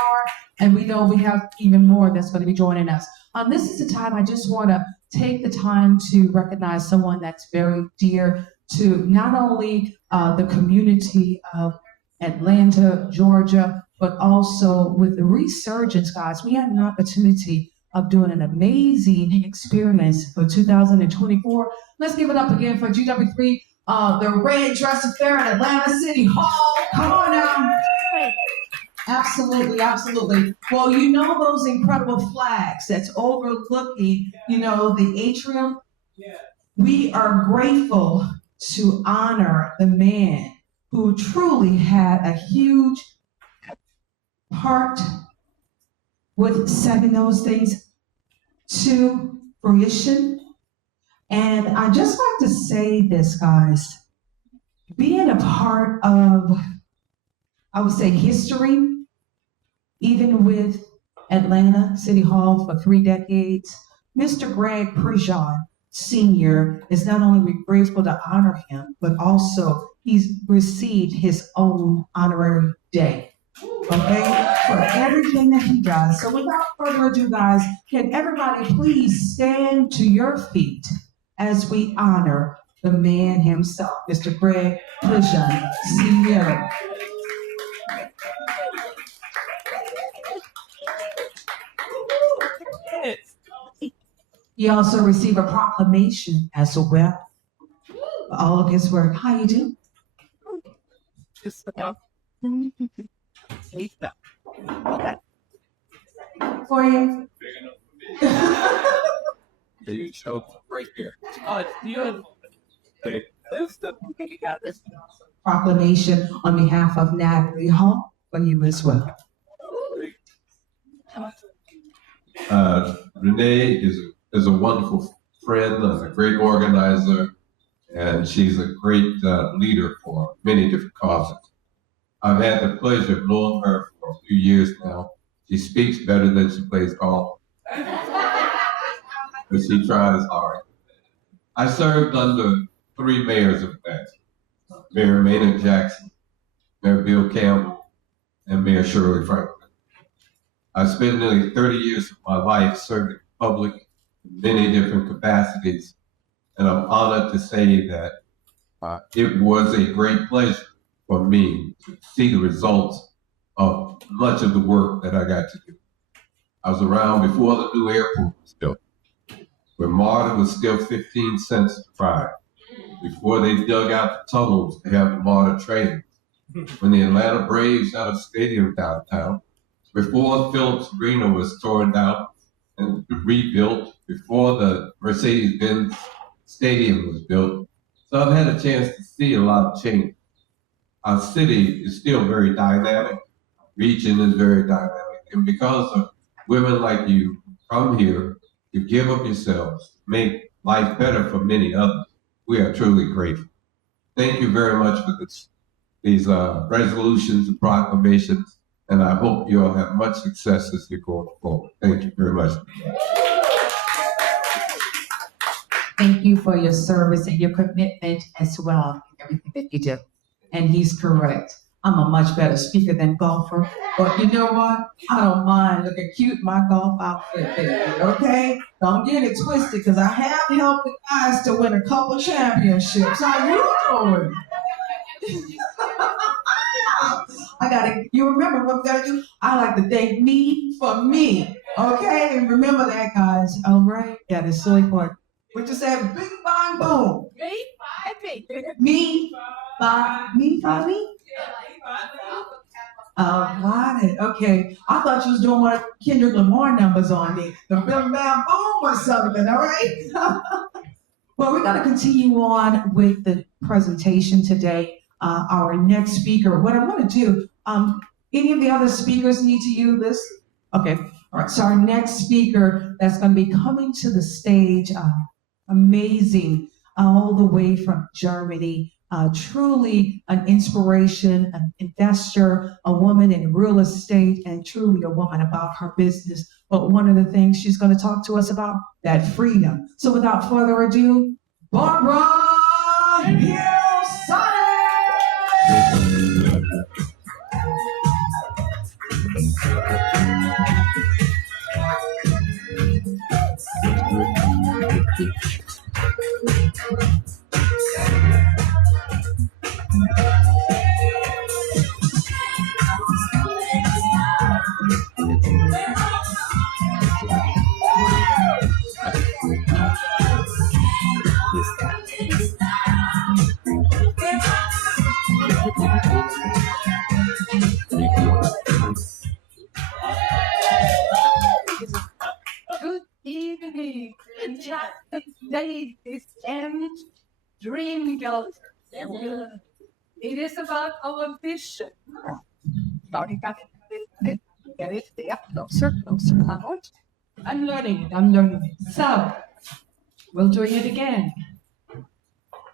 and we know we have even more that's going to be joining us. This is the time I just want to take the time to recognize someone that's very dear to not only the community of Atlanta, Georgia, but also with the resurgence, guys. We had an opportunity of doing an amazing experience for 2024. Let's give it up again for GW3, the Red Dress Affair at Atlanta City Hall. Come on now. Absolutely, absolutely. Well, you know those incredible flags that's overlooking, the atrium? Yeah. We are grateful to honor the man who truly had a huge part with setting those things to fruition. And I just like to say this, guys, being a part of, I would say, history, even with Atlanta City Hall for 3 decades, Mr. Greg Prejean Sr. is not only grateful to honor him, but also he's received his own honorary day. Okay, for everything that he does. So without further ado, guys, can everybody please stand to your feet as we honor the man himself, Mr. Greg Prejean Sr. He also received a proclamation as well for all of his work. How you do? For you. You show right here. Proclamation on behalf of Natalie Hall for you as well. Renee is a wonderful friend, a great organizer, and she's a great leader for many different causes. I've had the pleasure of knowing her for a few years now. She speaks better than she plays golf, but she tries hard. I served under 3 mayors of Atlanta: Mayor Maynard Jackson, Mayor Bill Campbell, and Mayor Shirley Franklin. I spent nearly 30 years of my life serving the public in many different capacities, and I'm honored to say that it was a great pleasure for me to see the results of much of the work that I got to do. I was around before the new airport was built, where MARTA was still 15 cents a ride, before they dug out the tunnels to have the MARTA trains, when the Atlanta Braves had a stadium downtown, before Phillips Arena was torn down and rebuilt, before the Mercedes-Benz Stadium was built. So I've had a chance to see a lot of change. Our city is still very dynamic. Region is very dynamic. And because of women like you come here, you give up yourselves, make life better for many others. We are truly grateful. Thank you very much for these resolutions and proclamations, and I hope you all have much success as you go forward. Thank you very much. Thank you for your service and your commitment as well, everything that you do. And he's correct. I'm a much better speaker than golfer, but you know what? I don't mind looking cute in my golf outfit, baby, okay? Don't get it twisted, because I have helped the guys to win a couple championships. How you doing? You remember what we gotta do? I like to thank me for me, okay? And remember that, guys, all right? That is so important. We just said bing, bang, boom. Me, by me? Oh, got it. Okay. I thought you was doing one of Kendrick Lamar numbers on me. The bim, bam, boom or something, all right? Well, we're going to continue on with the presentation today. Our next speaker, what I'm going to do, any of the other speakers need to use this? Okay. All right. So our next speaker that's going to be coming to the stage, amazing, all the way from Germany, truly an inspiration, an investor, a woman in real estate, and truly a woman about her business. But one of the things she's going to talk to us about, that freedom. So without further ado, Barbara Hillside! Good evening, ladies and dream girls. It is about our vision. Sorry, get it there, closer out. I'm learning it. So, we'll do it again.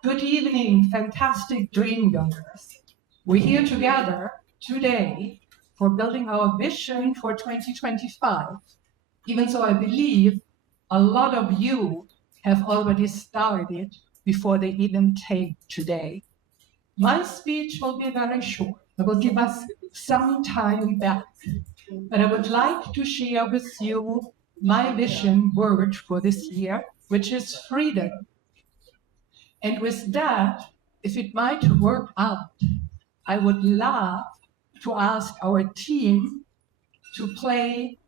Good evening, fantastic dream builders. We're here together today for building our vision for 2025. Even so, I believe a lot of you have already started before they even take today. My speech will be very short. It will give us some time back. But I would like to share with you my vision word for this year, which is freedom. And with that, if it might work out, I would love to ask our team to play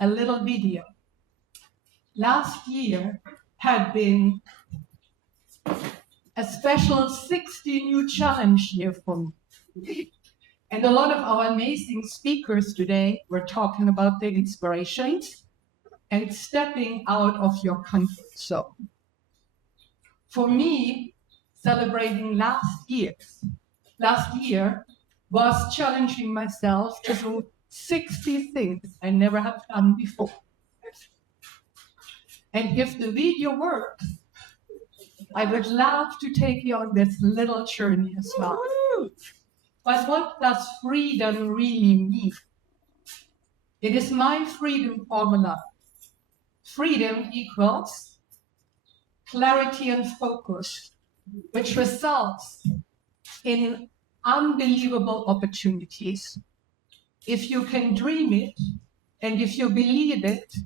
a little video. Last year had been a special 60 new challenge year for me. And a lot of our amazing speakers today were talking about their inspirations and stepping out of your comfort zone. For me, celebrating last year was challenging myself to do 60 things I never have done before. And if the video works, I would love to take you on this little journey as well. But what does freedom really mean? It is my freedom formula. Freedom equals clarity and focus, which results in unbelievable opportunities. If you can dream it, and if you believe it,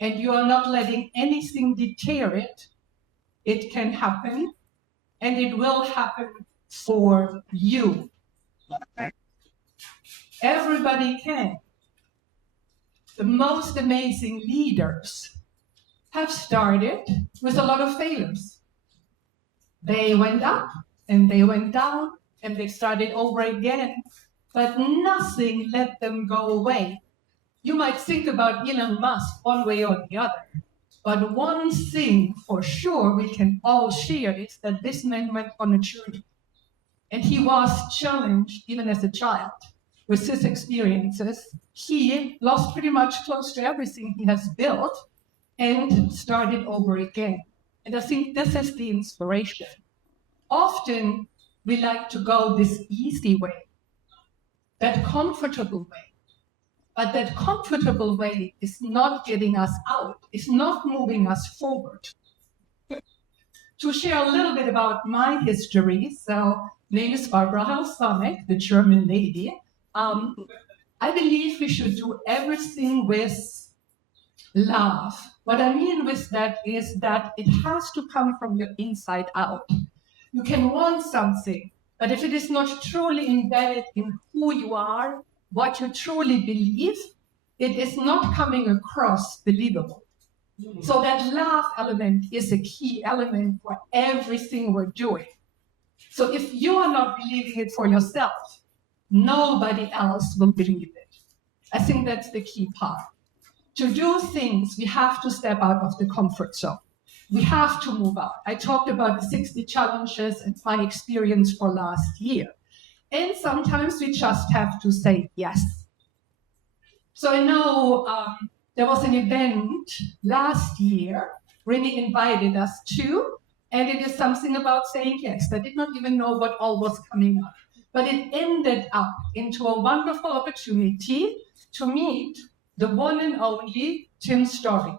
and you are not letting anything deter it, it can happen, and it will happen for you. Everybody can. The most amazing leaders have started with a lot of failures. They went up and they went down and they started over again, but nothing let them go away. You might think about Elon Musk one way or the other, but one thing for sure we can all share is that this man went on a journey. And he was challenged even as a child with his experiences. He lost pretty much close to everything he has built and started over again. And I think this is the inspiration. Often we like to go this easy way, that comfortable way. But that comfortable way is not getting us out, it's not moving us forward. To share a little bit about my history, so name is Barbara Hillside, the German lady. I believe we should do everything with love. What I mean with that is that it has to come from your inside out. You can want something, but if it is not truly embedded in who you are, what you truly believe, it is not coming across believable. So that love element is a key element for everything we're doing. So if you are not believing it for yourself, nobody else will believe it. I think that's the key part. To do things, we have to step out of the comfort zone. We have to move out. I talked about the 60 challenges and my experience for last year. And sometimes we just have to say yes. So I know there was an event last year Renee invited us to, And it is something about saying yes. I did not even know what all was coming up. But it ended up into a wonderful opportunity to meet the one and only Tim Story.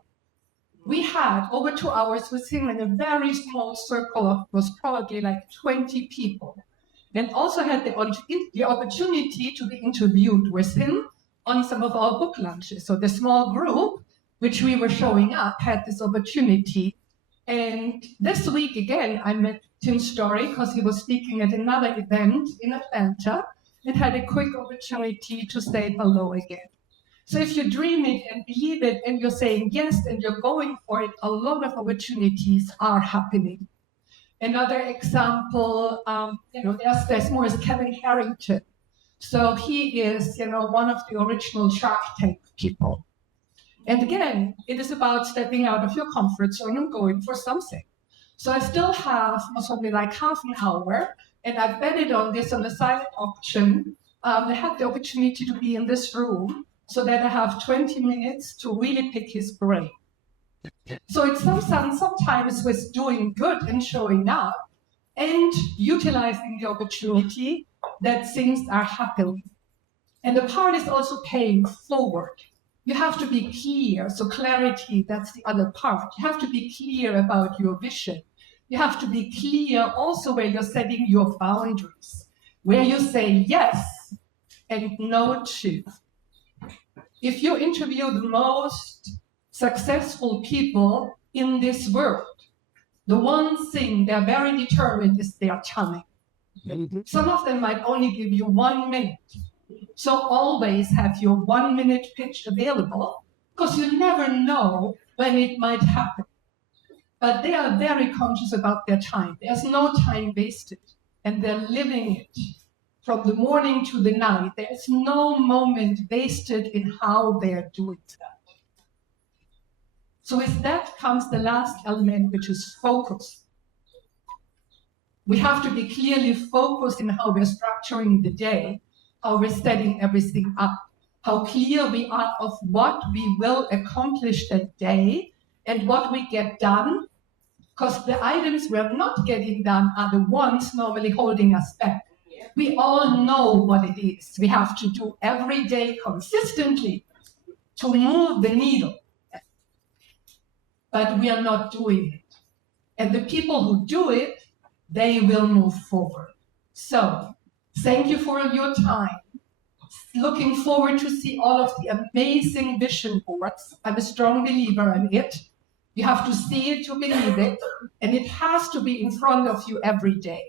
We had over 2 hours with him in a very small circle of, was probably like 20 people. And also had the opportunity to be interviewed with him on some of our book launches. So the small group, which we were showing up, had this opportunity. And this week, again, I met Tim Story because he was speaking at another event in Atlanta and had a quick opportunity to say hello again. So if you dream it and believe it and you're saying yes and you're going for it, a lot of opportunities are happening. Another example, there's more is Kevin Harrington. So he is, one of the original Shark Tank people. And again, it is about stepping out of your comfort zone and going for something. So I still have probably like half an hour, and I betted on this on a silent auction. I had the opportunity to be in this room so that I have 20 minutes to really pick his brain. So it's sometimes with doing good and showing up and utilizing the opportunity that things are happening. And the part is also paying forward. You have to be clear. So clarity, that's the other part. You have to be clear about your vision. You have to be clear also where you're setting your boundaries, where you say yes and no to. If you interview the most successful people in this world, the one thing they're very determined is their time. Some of them might only give you 1 minute. So always have your 1 minute pitch available because you never know when it might happen. But they are very conscious about their time. There's no time wasted and they're living it from the morning to the night. There's no moment wasted in how they're doing that. So with that comes the last element, which is focus. We have to be clearly focused in how we're structuring the day, how we're setting everything up, how clear we are of what we will accomplish that day and what we get done, because the items we're not getting done are the ones normally holding us back. We all know what it is we have to do every day consistently to move the needle, but we are not doing it. And the people who do it, they will move forward. So thank you for your time. Looking forward to see all of the amazing vision boards. I'm a strong believer in it. You have to see it to believe it, and it has to be in front of you every day.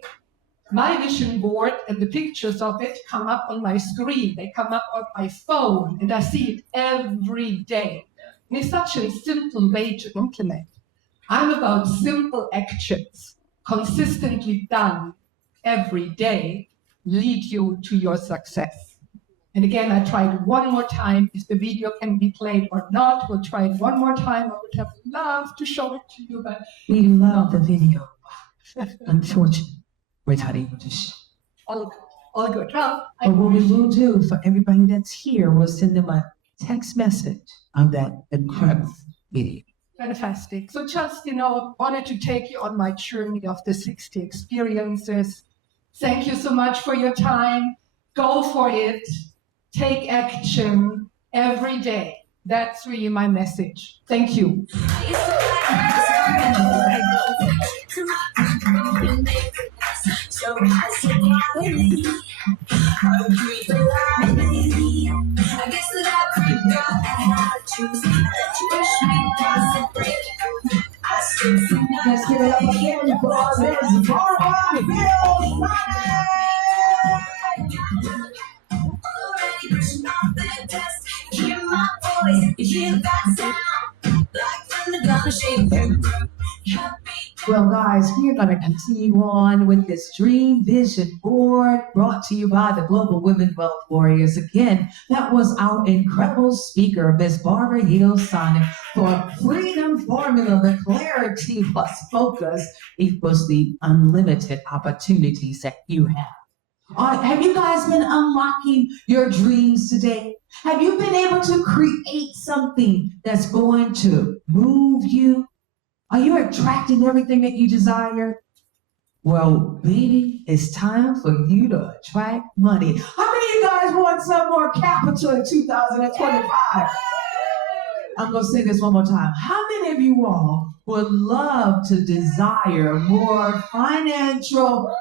My vision board and the pictures of it come up on my screen. They come up on my phone, and I see it every day. And it's such a simple way to implement. I'm about simple actions, consistently done every day, lead you to your success. And again, I tried one more time. If the video can be played or not, we'll try it one more time. I would have loved to show it to you, but We love the video. Unfortunately, we're not able to show. all good. Well, But what we will do for everybody that's here, we'll send them a text message of that incredible video. fantastic. So just, wanted to take you on my journey of the 60 experiences. Thank you so much for your time. Go for it. Take action every day. That's really my message. Thank you. So I said, really, I would treat the I guess that I forgot I had to choose. I let you push me down and break. I still see Let's give it up again for our Ms. Barbara Hill. already pushing off the test. Hear my voice, hear that sound. Like thunder gonna shake the ground. Well, guys, we're going to continue on with this Dream Vision Board brought to you by the Global Women Wealth Warriors. Again, that was our incredible speaker, Ms. Barbara Hill Sonic, for Freedom Formula, the clarity plus focus equals the unlimited opportunities that you have. Have you guys been unlocking your dreams today? Have you been able to create something that's going to move you? Are you attracting everything that you desire? Well, baby, it's time for you to attract money. How many of you guys want some more capital in 2025? I'm going to say this one more time. How many of you all would love to desire more financial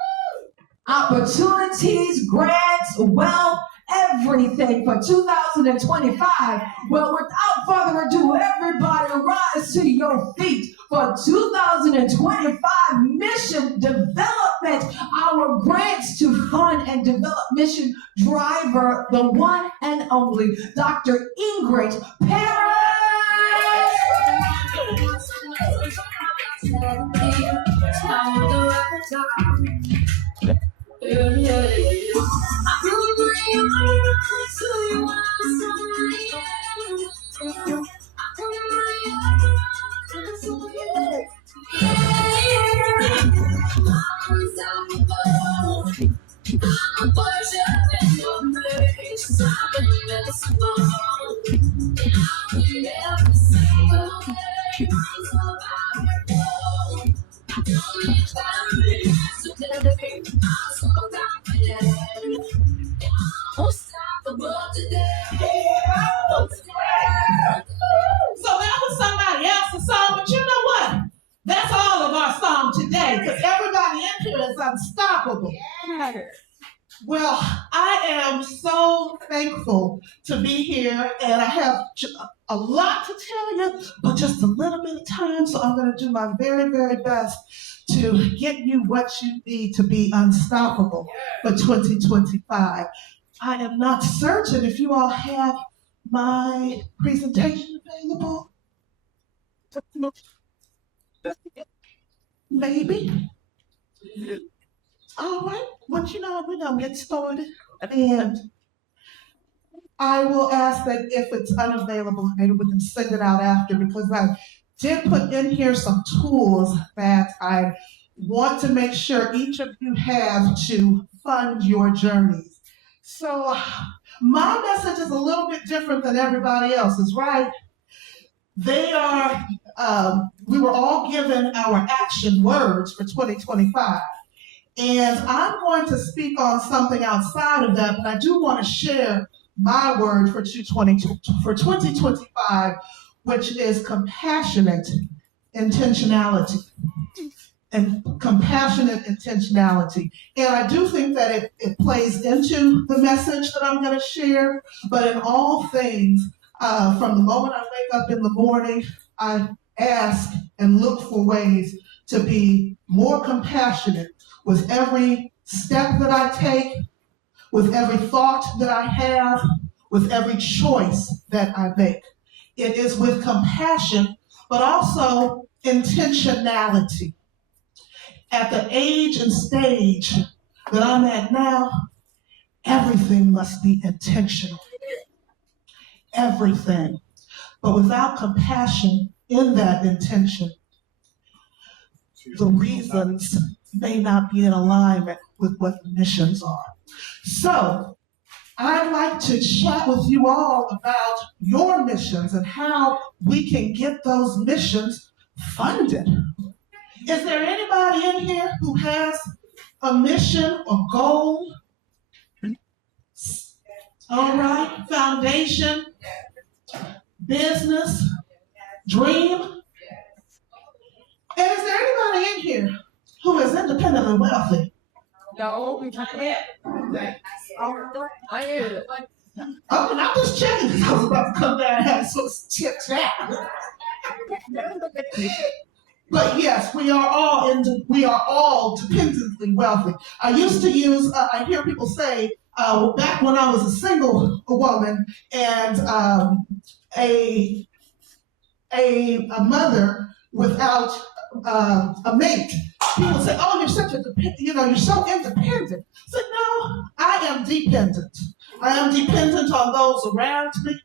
opportunities, grants, wealth, everything for 2025? Well, without further ado, everybody rise to your feet for 2025 mission development. Our grants to fund and develop mission driver, the one and only Dr. Ingrid Perez. So that was somebody else's song, but you know what? That's all of our song today, because everybody in here is unstoppable. Well, I am so thankful to be here, and I have a lot to tell you, but just a little bit of time, so I'm going to do my very, very best to get you what you need to be unstoppable for 2025. I am not certain if you all have my presentation available. Maybe. All right. Well, you know, we're going to get started. And I will ask that if it's unavailable, maybe we can send it out after, because I did put in here some tools that I want to make sure each of you have to fund your journeys. So my message is a little bit different than everybody else's, right? They are, we were all given our action words for 2025. And I'm going to speak on something outside of that, but I do want to share my word for 2025, which is compassionate intentionality. And compassionate intentionality. And I do think that it plays into the message that I'm going to share, but in all things, from the moment I wake up in the morning, I ask and look for ways to be more compassionate with every step that I take, with every thought that I have, with every choice that I make. It is with compassion, but also intentionality. At the age and stage that I'm at now, everything must be intentional. Everything. But without compassion in that intention, the reasons may not be in alignment with what the missions are. So, I'd like to chat with you all about your missions and how we can get those missions funded. Is there anybody in here who has a mission or goal? All right, foundation, business, dream. And is there anybody in here who is independently wealthy? No, we talk about Oh, and I'm just checking because I was about to come down and have some chit chat. But yes, we are all dependently wealthy. I used to use, I hear people say, back when I was a single woman and a mother without a mate, people say, "Oh, you're such a you're so independent." I said, "No, I am dependent. I am dependent on those around me.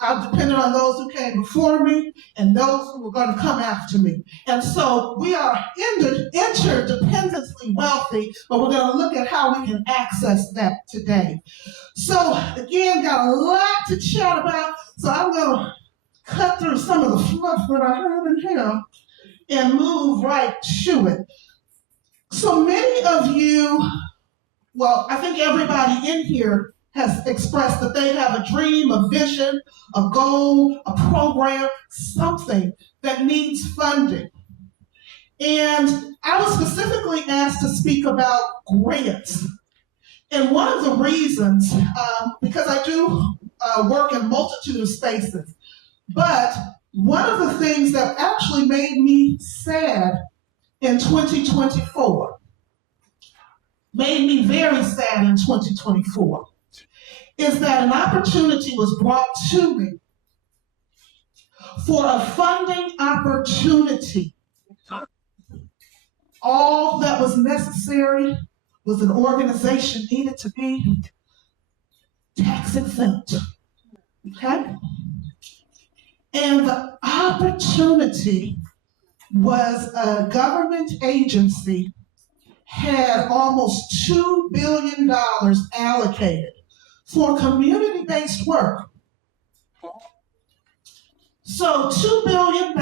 I'm dependent on those who came before me and those who were going to come after me." And so we are interdependently wealthy, but we're going to look at how we can access that today. So again, got a lot to chat about, so I'm going to cut through some of the fluff that I have in here and move right to it. So many of you, well, I think everybody in here has expressed that they have a dream, a vision, a goal, a program, something that needs funding. And I was specifically asked to speak about grants. And one of the reasons, because I do work in a multitude of spaces, but one of the things that actually made me sad in 2024, made me very sad in 2024, is that an opportunity was brought to me for a funding opportunity. All that was necessary was an organization needed to be tax exempt. Okay? And the opportunity was a government agency had almost $2 billion allocated for community-based work. So $2 billion,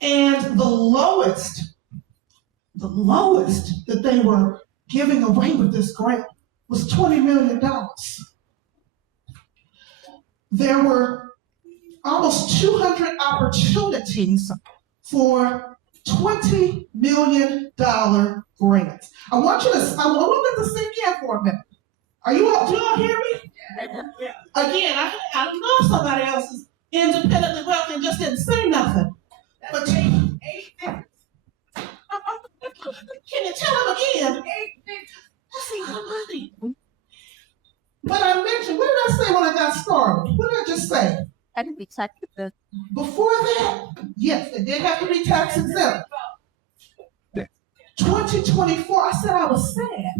and the lowest that they were giving away with this grant was $20 million. There were almost 200 opportunities for $20 million grants. I want to sink in for a minute. Do you all hear me? Yeah. Again, I don't know if somebody else is independently wealthy and just didn't say nothing. But can you tell them again? That's a lot of money. But I mentioned, what did I say when I got started? What did I just say? Had to be tax exempt. Before that, yes, it did have to be tax exempt. 2024, I said I was sad.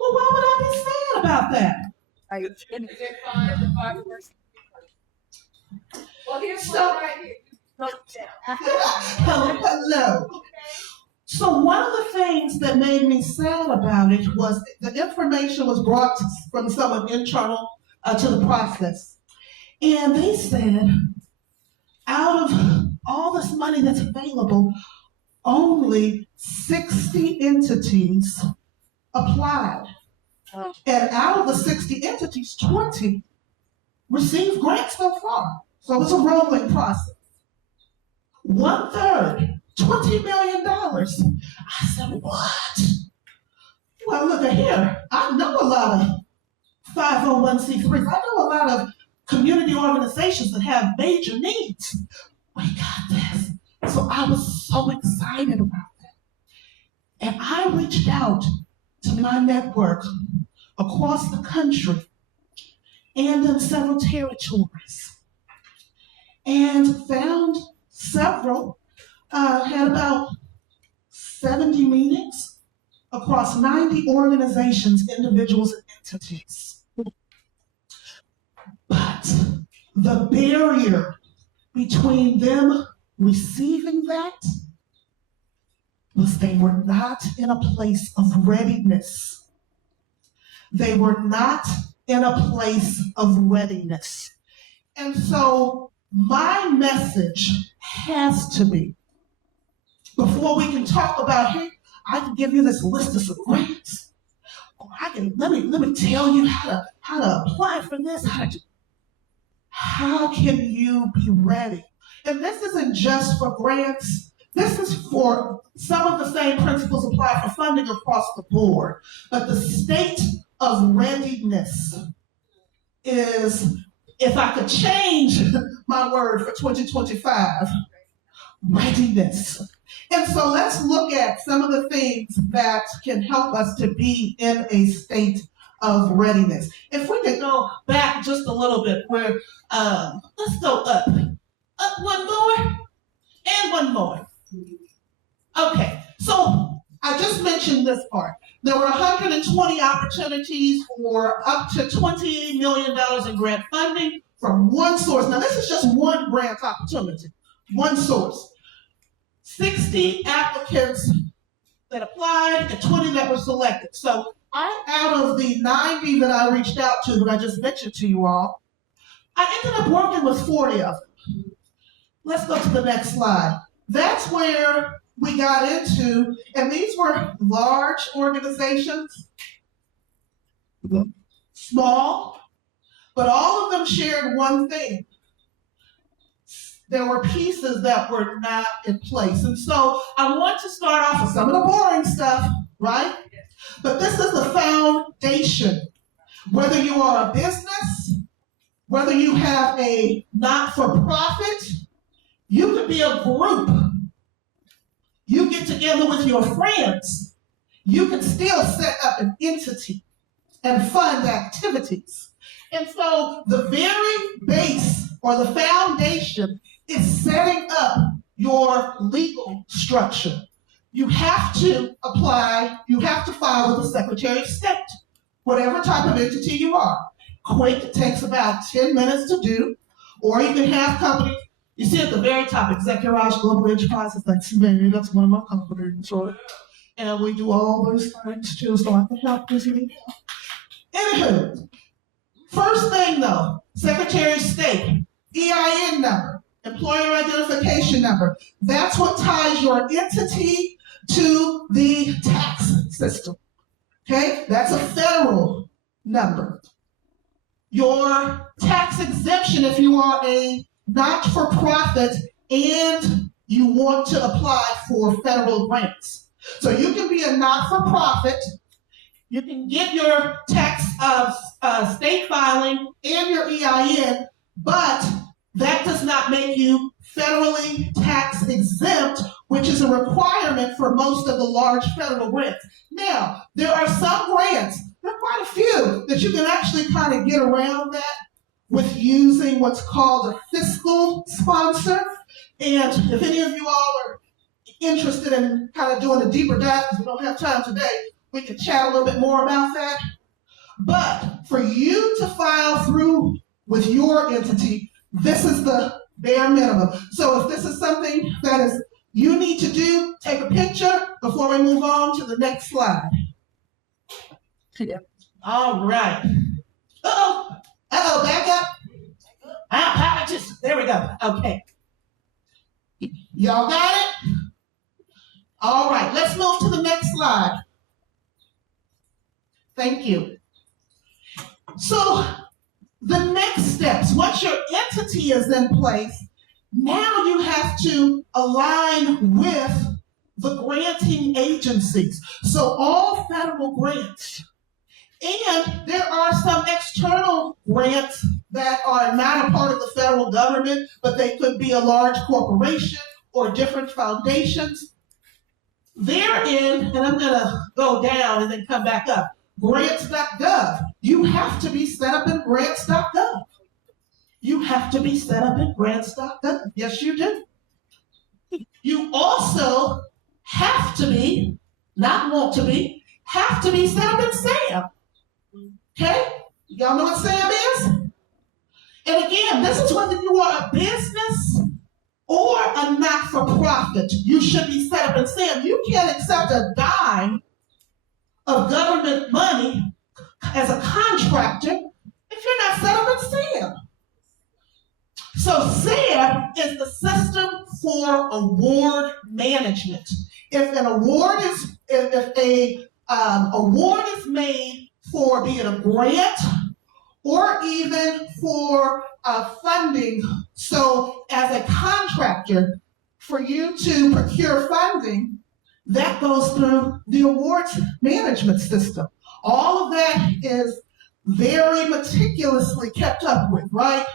Well, why would I be sad about that? Well, here's one right here. Hello. So one of the things that made me sad about it was the information was brought from someone internal to the process. And they said, out of all this money that's available, only 60 entities applied. And out of the 60 entities, 20 received grants so far. So it's a rolling process. 1/3, $20 million. I said, what? Well, look at here. I know a lot of 501c3s. I know a lot of community organizations that have major needs. We got this. So I was so excited about that. And I reached out to my network across the country and in several territories and found several, had about 70 meetings across 90 organizations, individuals, and entities. But the barrier between them receiving that was they were not in a place of readiness. They were not in a place of readiness. And so my message has to be, before we can talk about, hey, I can give you this list of some grants, or let me tell you how to apply for this. How can you be ready? And this isn't just for grants. This is for some of the same principles apply for funding across the board. But the state of readiness is, if I could change my word for 2025, readiness. And so let's look at some of the things that can help us to be in a state of readiness. If we could go back just a little bit, where let's go up one more, and one more. Okay, so I just mentioned this part. There were 120 opportunities for up to $20 million in grant funding from one source. Now this is just one grant opportunity, one source. 60 applicants that applied and 20 that were selected. So out of the 90 that I reached out to, that I just mentioned to you all, I ended up working with 40 of them. Let's go to the next slide. that's where we got into, and these were large organizations, small, but all of them shared one thing. There were pieces that were not in place. And so I want to start off with some of the boring stuff, right? But this is the foundation. Whether you are a business, whether you have a not-for-profit, you could be a group. You get together with your friends. You can still set up an entity and fund activities. And so the very base or the foundation is setting up your legal structure. You have to apply, you have to file with the Secretary of State, whatever type of entity you are. Quick, it takes about 10 minutes to do, or you can have companies. You see at the very top, Executive Global Enterprises, that's me, that's one of my companies, right? And we do all those things too, so I can help this. Anywho, first thing though, Secretary of State, EIN number, employer identification number. That's what ties your entity to the tax system. Okay, that's a federal number. Your tax exemption if you are a not-for-profit and you want to apply for federal grants. So you can be a not-for-profit, you can get your tax state filing and your EIN, but that does not make you federally tax exempt, which is a requirement for most of the large federal grants. Now, there are some grants, there are quite a few, that you can actually kind of get around that with using what's called a fiscal sponsor. And if any of you all are interested in kind of doing a deeper dive, because we don't have time today, we can chat a little bit more about that. But for you to file through with your entity, this is the bare minimum. So if this is something that is you need to do, take a picture before we move on to the next slide. Yeah. All right. Back up. Apologies. There we go. Okay. Y'all got it? All right, let's move to the next slide. Thank you. So the next steps, once your entity is in place, now you have to align with the granting agencies. So all federal grants. And there are some external grants that are not a part of the federal government, but they could be a large corporation or different foundations. They're in, and I'm gonna go down and then come back up, grants.gov. You have to be set up in grants.gov. You have to be set up in grants.gov. Yes, you do. You also have to be, not want to be, have to be set up in SAM. Okay? Y'all know what SAM is? And again, this is whether you are a business or a not-for-profit. You should be set up in SAM. You can't accept a dime of government money as a contractor if you're not set up in SAM. So SAM is the system for award management. If an award is, award is made for being a grant or even for funding. So as a contractor, for you to procure funding, that goes through the awards management system. All of that is very meticulously kept up with, right?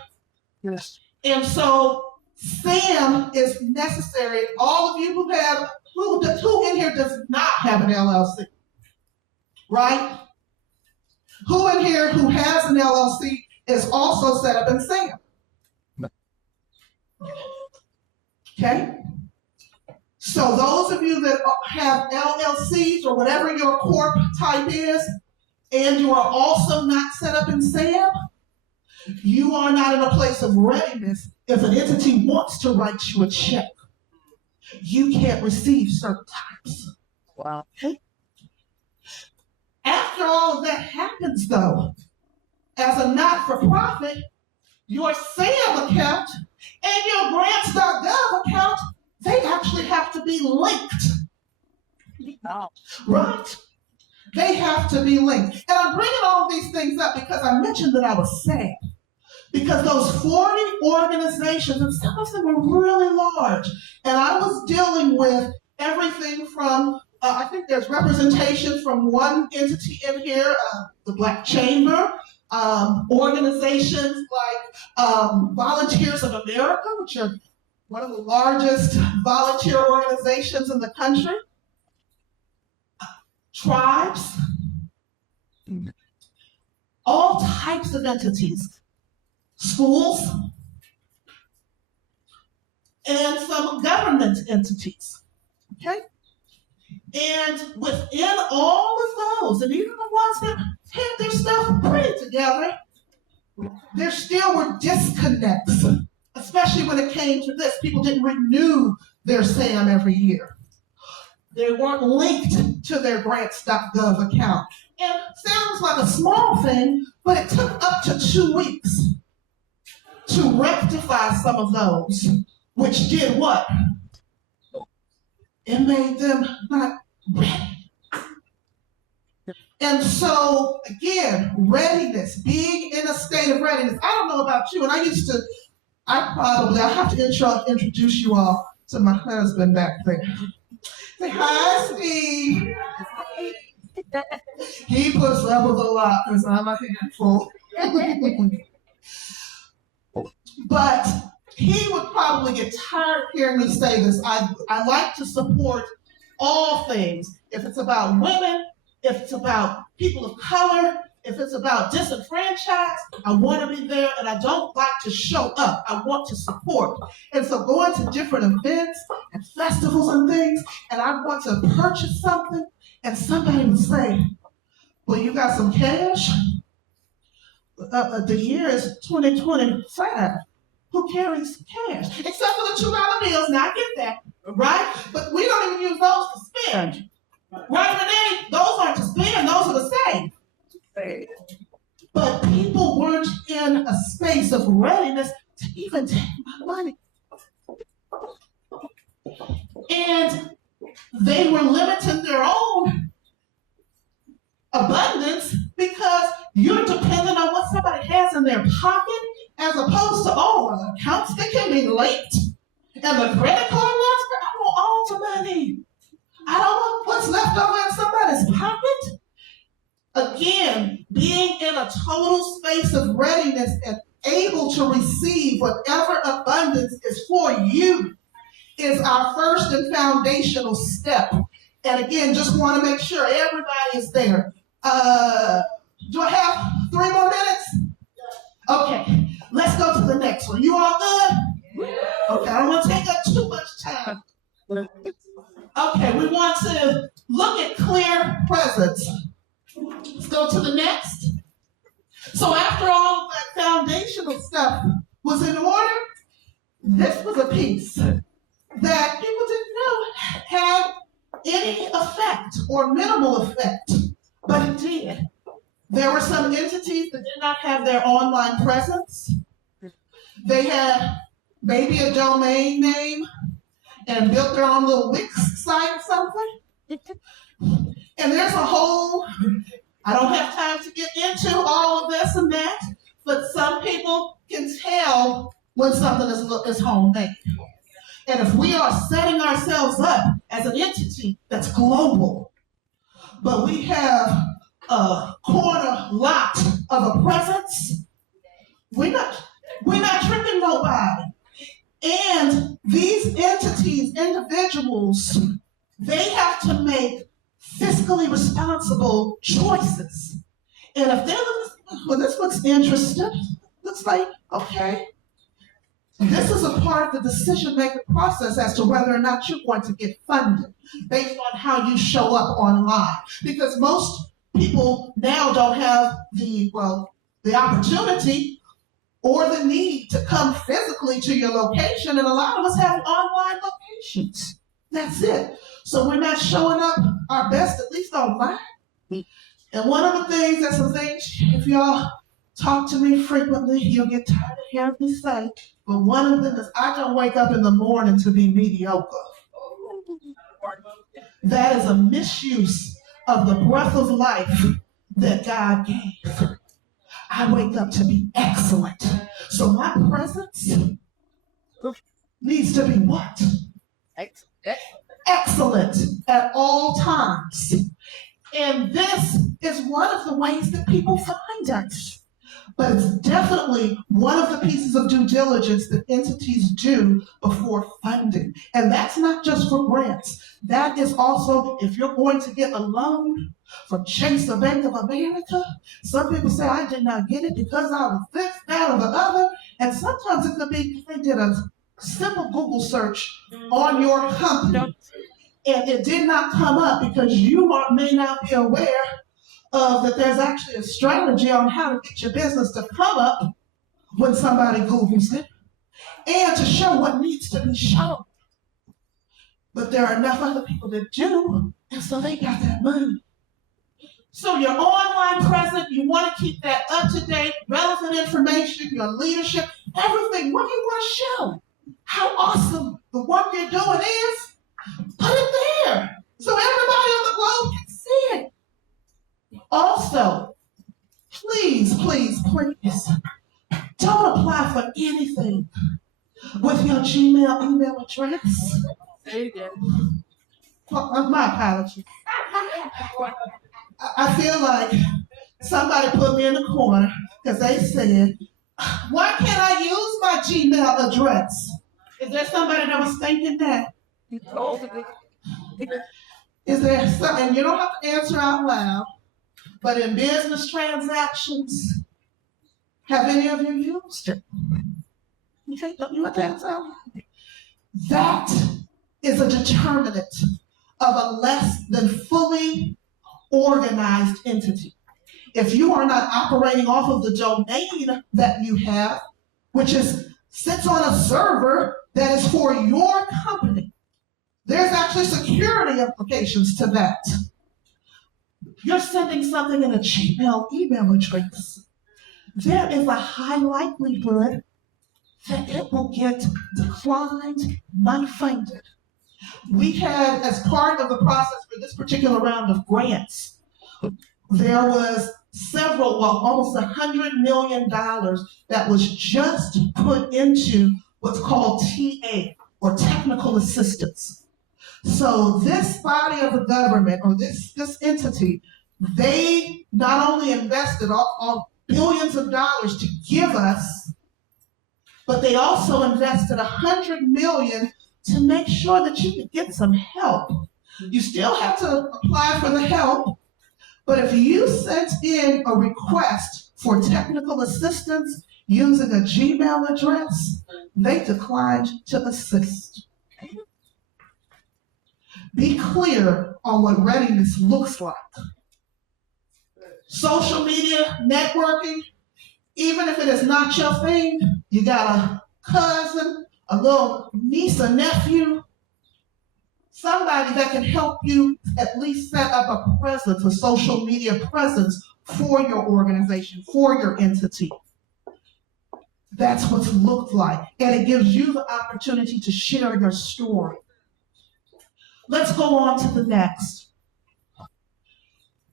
Yes. And so SAM is necessary. All of you who have, who in here does not have an LLC, right? Who in here who has an LLC is also set up in SAM? Okay? So those of you that have LLCs or whatever your corp type is, and you are also not set up in SAM, you are not in a place of readiness. If an entity wants to write you a check, you can't receive certain types. Wow. Okay? After all of that happens, though, as a not-for-profit, your SAM account and your grants.gov account, they actually be linked. Right? They have to be linked. And I'm bringing all these things up because I mentioned that I was sad. Because those 40 organizations, and some of them were really large, and I was dealing with everything from, I think there's representation from one entity in here, the Black Chamber, organizations like Volunteers of America, which are one of the largest volunteer organizations in the country, tribes, all types of entities, schools, and some government entities, okay? And within all of those, and even the ones that had their stuff pretty together, there still were disconnects, especially when it came to this. People didn't renew their SAM every year. They weren't linked to their grants.gov account. And sounds like a small thing, but it took up to 2 weeks to rectify some of those, which did what? It made them not ready. And so, again, readiness, being in a state of readiness. I don't know about you, and I have to introduce you all to my husband back there. Say hi, Steve. He puts up with a lot because I'm a handful. But he would probably get tired of hearing me say this. I like to support all things. If it's about women, if it's about people of color, if it's about disenfranchised, I want to be there, and I don't like to show up. I want to support. And so going to different events and festivals and things, and I want to purchase something, and somebody would say, well, you got some cash? The year is 2025. Who carries cash? Except for the $2 bills. Now I get that, right? But we don't even use those to spend. Right, Renee? Those aren't to spend, those are to save. But people weren't in a space of readiness to even take my money. And they were limiting their own abundance because you're dependent on what somebody has in their pocket, as opposed to all the accounts that can be linked. And the credit card ones, I want all the money. I don't want what's left over in somebody's pocket. Again, being in a total space of readiness and able to receive whatever abundance is for you is our first and foundational step. And again, just want to make sure everybody is there. Do I have 3 more minutes? Okay, let's go to the next one. You all good? Okay, I don't want to take up too much time. Okay, we want to look at clear presence. Let's go to the next. So after all of that foundational stuff was in order, this was a piece that people didn't know had any effect or minimal effect, but it did. There were some entities that did not have their online presence. They had maybe a domain name and built their own little Wix site or something. And there's a whole, I don't have time to get into all of this and that, but some people can tell when something is homemade. And if we are setting ourselves up as an entity that's global, but we have a corner lot of a presence, we're not tricking nobody. And these entities, individuals, they have to make fiscally responsible choices. And if they're, well, this looks interesting, looks like, okay, this is a part of the decision-making process as to whether or not you're going to get funded based on how you show up online. Because most people now don't have the opportunity or the need to come physically to your location, and a lot of us have online locations. That's it. So we're not showing up our best, at least online. And one of the things, that's some things, if y'all talk to me frequently, you'll get tired of hearing me say, but one of them is I don't wake up in the morning to be mediocre. That is a misuse of the breath of life that God gave. I wake up to be excellent. So my presence needs to be what? Excellent at all times. And this is one of the ways that people find us. But it's definitely one of the pieces of due diligence that entities do before funding. And that's not just for grants. That is also if you're going to get a loan from Chase or Bank of America. Some people say, I did not get it because I was this, that, or the other. And sometimes it could be they did a simple Google search on your company. And it did not come up because you may not be aware of that there's actually a strategy on how to get your business to come up when somebody Googles it and to show what needs to be shown. But there are enough other people that do, and so they got that money. So your online presence, you want to keep that up to date, relevant information, your leadership, everything. What do you want to show? How awesome the work you're doing is? Put it there so everybody on the globe can see it. Also, please, please, please, don't apply for anything with your Gmail email address. My apologies. I feel like somebody put me in the corner because they said, why can't I use my Gmail address? Is there somebody that was thinking that? Is there something, you don't have to answer out loud, but in business transactions, have any of you used it? Okay, don't you want to answer out loud? That is a determinant of a less than fully organized entity. If you are not operating off of the domain that you have, which sits on a server that is for your company, there's actually security implications to that. You're sending something in a Gmail email address. There is a high likelihood that it will get declined, unfunded. We had, as part of the process for this particular round of grants, there was almost $100 million that was just put into what's called TA, or technical assistance. So this body of the government, or this entity, they not only invested all billions of dollars to give us, but they also invested $100 million to make sure that you could get some help. You still have to apply for the help, but if you sent in a request for technical assistance using a Gmail address, they declined to assist. Be clear on what readiness looks like. Social media, networking, even if it is not your thing, you got a cousin, a little niece or nephew, somebody that can help you at least set up a presence, a social media presence for your organization, for your entity. That's what it looked like. And it gives you the opportunity to share your story. Let's go on to the next.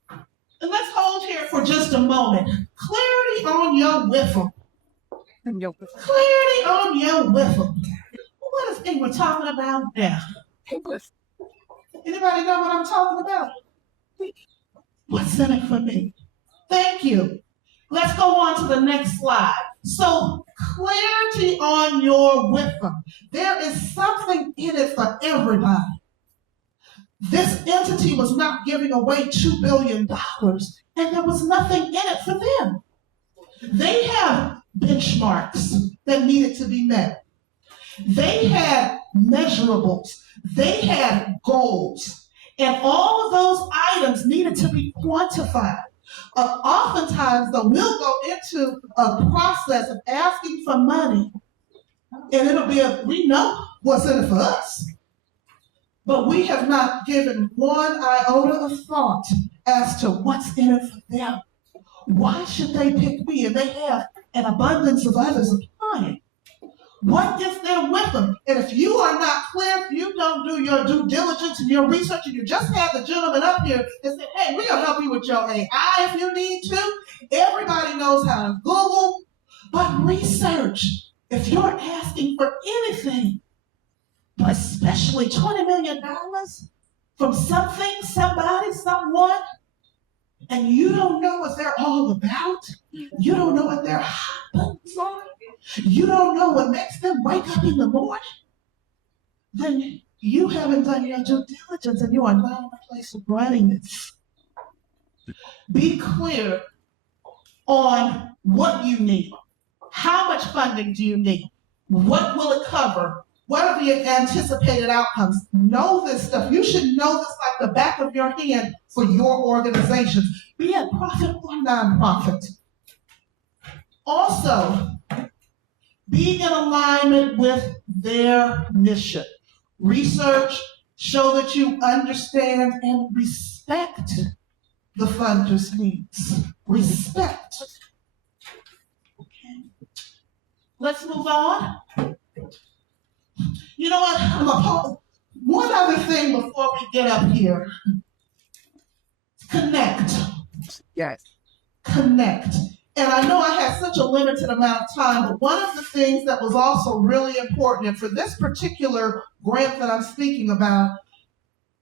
And let's hold here for just a moment. Clarity on your whiffle. Clarity on your whiffle. What is it we're talking about now? Anybody know what I'm talking about? What's in it for me? Thank you. Let's go on to the next slide. So, clarity on your whiffle. There is something in it for everybody. This entity was not giving away $2 billion, and there was nothing in it for them. They have benchmarks that needed to be met. They had measurables. They had goals. And all of those items needed to be quantified. Oftentimes, though, we'll go into a process of asking for money, and it'll be we know what's in it for us. But we have not given one iota of thought as to what's in it for them. Why should they pick me? And they have an abundance of others applying. What gets there with them? And if you are not clear, if you don't do your due diligence and your research, and you just had the gentleman up here and said, hey, we're going to help you with your AI if you need to. Everybody knows how to Google, but research. If you're asking for anything, but especially $20 million from something, somebody, someone, and you don't know what they're all about, you don't know what their hot buttons are, you don't know what makes them wake up in the morning, then you haven't done your due diligence and you are not in a place of writing this. Be clear on what you need. How much funding do you need? What will it cover? What are the anticipated outcomes? Know this stuff. You should know this like the back of your hand for your organizations, be it profit or nonprofit. Also, be in alignment with their mission. Research, show that you understand and respect the funder's needs. Respect. Okay. Let's move on. You know what? One other thing before we get up here. Connect. Yes. Connect. And I know I had such a limited amount of time, but one of the things that was also really important, and for this particular grant that I'm speaking about,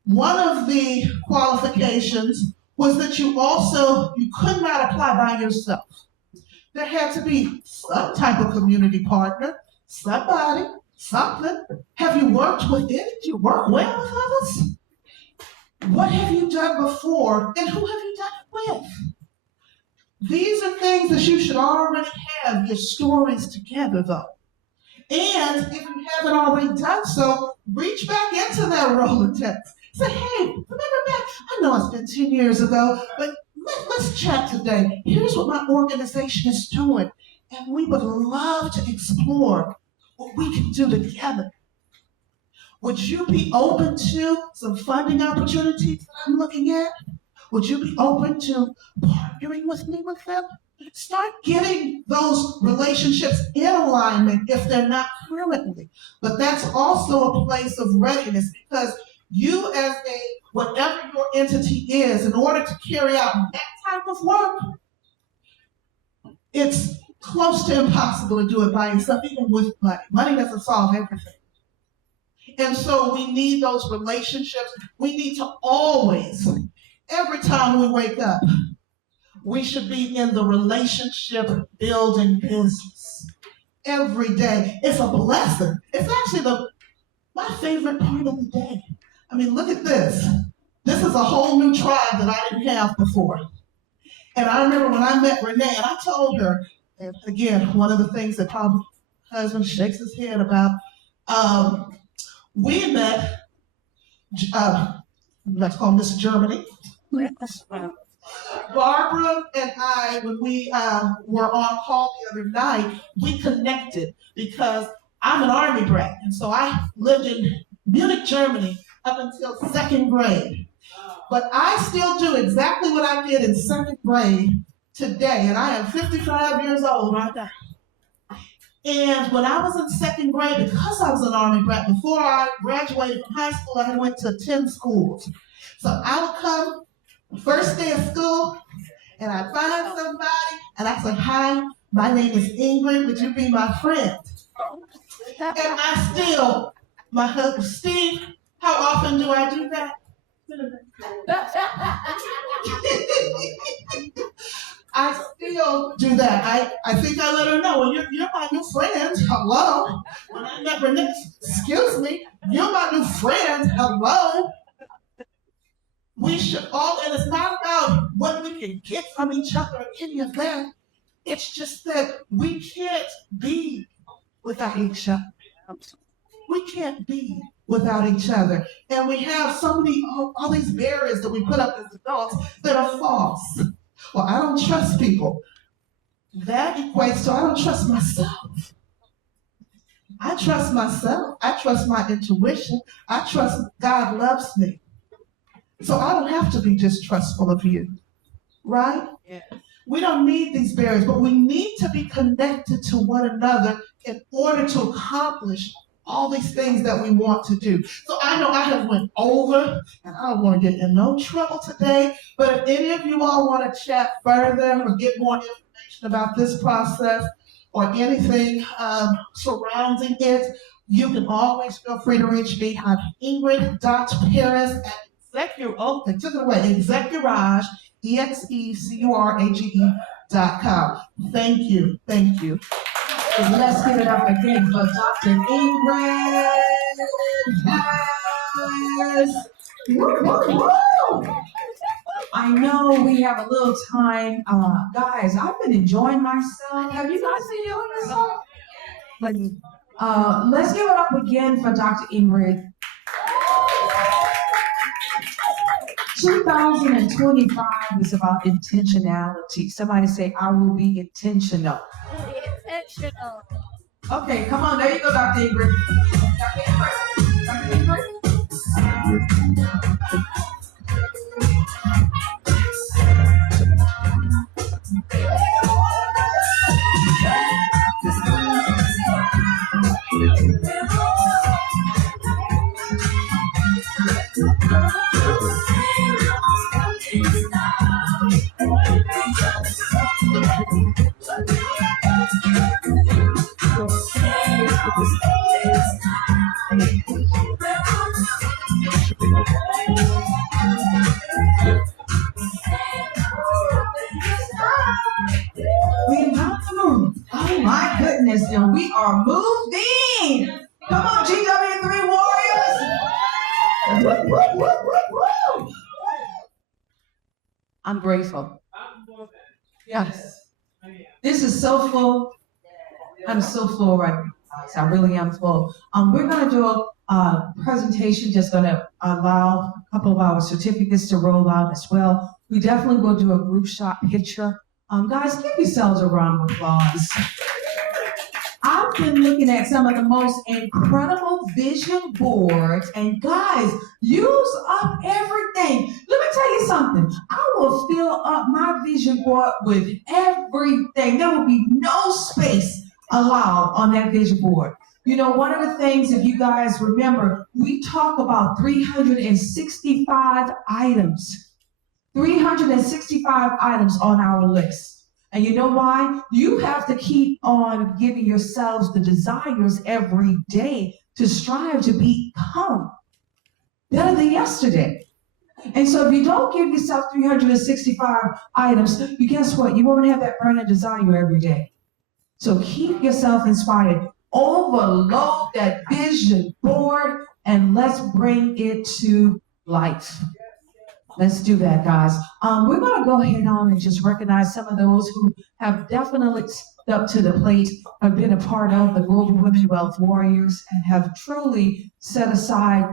one of the qualifications was that you could not apply by yourself. There had to be some type of community partner, somebody, something. Have you worked with it? Did you work well with others? What have you done before, and who have you done it with? These are things that you should already have your stories together, though. And if you haven't already done so, reach back into that Rolodex. Say, hey, remember back? I know it's been 10 years ago, but let's chat today. Here's what my organization is doing, and we would love to explore what we can do together. Would you be open to some funding opportunities that I'm looking at? Would you be open to partnering with me with them? Start getting those relationships in alignment if they're not currently. But that's also a place of readiness, because you as whatever your entity is, in order to carry out that type of work, it's close to impossible to do it by yourself, even with money. Money doesn't solve everything. And so we need those relationships. We need to always, every time we wake up, we should be in the relationship building business. Every day. It's a blessing. It's actually my favorite part of the day. I mean, look at this. This is a whole new tribe that I didn't have before. And I remember when I met Renee, and I told her, and again, one of the things that my husband shakes his head about, we met, let's call this Germany. Barbara and I, when we were on call the other night, we connected because I'm an Army brat. And so I lived in Munich, Germany up until second grade. But I still do exactly what I did in second grade today. And I am 55 years old right now. And when I was in second grade, because I was an Army brat, before I graduated from high school, I went to 10 schools. So I would come first day of school, and I'd find somebody, and I'd say, hi, my name is Ingrid, would you be my friend? And I still, my husband, Steve, how often do I do that? I still do that. I think I let her know, well, you're my new friend, hello. When I met Renee, excuse me, you're my new friend, hello. We should all, and it's not about what we can get from each other or any of that. It's just that we can't be without each other. We can't be without each other. And we have so many, all these barriers that we put up as adults that are false. Well, I don't trust people. That equates to I don't trust myself. I trust myself. I trust my intuition. I trust God loves me. So I don't have to be distrustful of you, right? Yeah. We don't need these barriers, but we need to be connected to one another in order to accomplish all these things that we want to do. So I know I have went over, and I don't want to get in no trouble today, but if any of you all want to chat further or get more information about this process or anything surrounding it, you can always feel free to reach me. I'm Ingrid.Paris at Execurage, EXECURAGE.com. Thank you. Thank you. Let's give it up again for Dr. Ingrid. Yes. Woo, woo, woo. I know we have a little time. Guys, I've been enjoying myself. Have you guys been enjoying yourself? Let's give it up again for Dr. Ingrid. 2025 is about intentionality. Somebody say, I will be intentional. Intentional. Okay, come on. There you go, Dr. Ingrid. Dr. Ingrid. Dr. Ingrid. We have to move. Oh my goodness, and we are moving. Come on, GW3 Warriors. Woo, woo, woo, woo, woo. I'm grateful. Yes. This is so full. I'm so full right now. Guys. I really am full. We're going to do a presentation, just going to allow a couple of our certificates to roll out as well. We definitely will do a group shot picture. Guys, give yourselves a round of applause. I've been looking at some of the most incredible vision boards, and guys, use up everything. Let me tell you something. I will fill up my vision board with everything. There will be no space allowed on that vision board. You know, one of the things, if you guys remember, we talk about 365 items. 365 items on our list. And you know why? You have to keep on giving yourselves the desires every day to strive to become better than yesterday. And so if you don't give yourself 365 items, you guess what? You won't have that burning desire every day. So keep yourself inspired. Overload that vision board and let's bring it to life. Let's do that, guys. We're going to go ahead on and just recognize some of those who have definitely stepped up to the plate, have been a part of the Global Women Wealth Warriors, and have truly set aside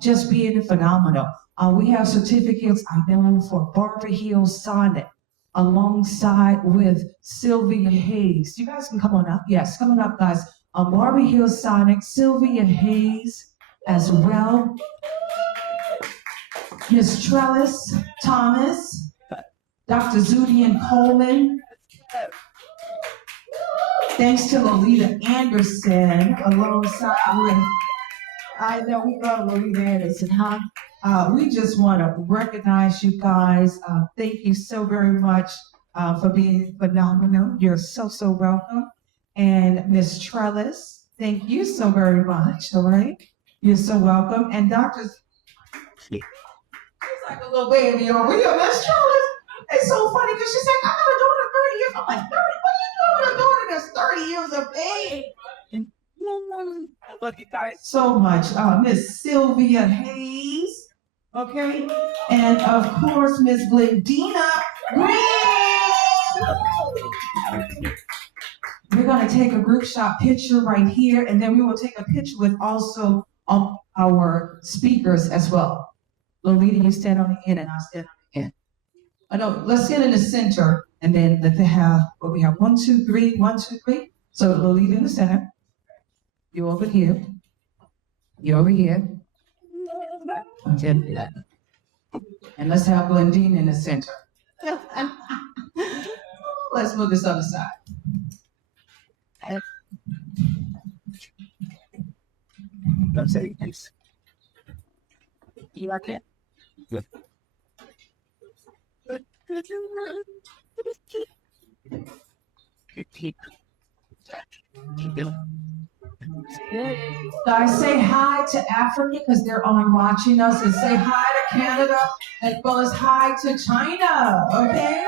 just being phenomenal. We have certificates, I know, for Barbara Hill Sonnet, alongside with Sylvia Hayes. You guys can come on up. Yes, come on up, guys. Barbara Hill Sonnet, Sylvia Hayes as well. Ms. Trellis Thomas, Dr. Zudian Coleman. Thanks to Lolita Anderson, alongside with, I know we love Lolita Anderson, huh? We just want to recognize you guys. Thank you so very much for being phenomenal. You're so, so welcome. And Ms. Trellis, thank you so very much, all right? You're so welcome. And Dr. Like a little baby over here. That's true. It's so funny because she's like, I have a daughter 30 years. I'm like, 30? What are you doing with a daughter that's 30 years of age? Love you guys so much. Miss Sylvia Hayes, okay? And of course, Miss Glendina Green. We're going to take a group shot picture right here, and then we will take a picture with also our speakers as well. Lolita, you stand on the end and I'll stand on the end. No, let's stand in the center and then let them have, well, we have 1, 2, 3, 1, 2, 3. So Lolita in the center. You over here. You over here. And let's have Glendine in the center. Let's move this other side. Don't say thanks. You like it? Good. Guys, say hi to Africa because they're on watching us, and say hi to Canada as well as hi to China. Okay?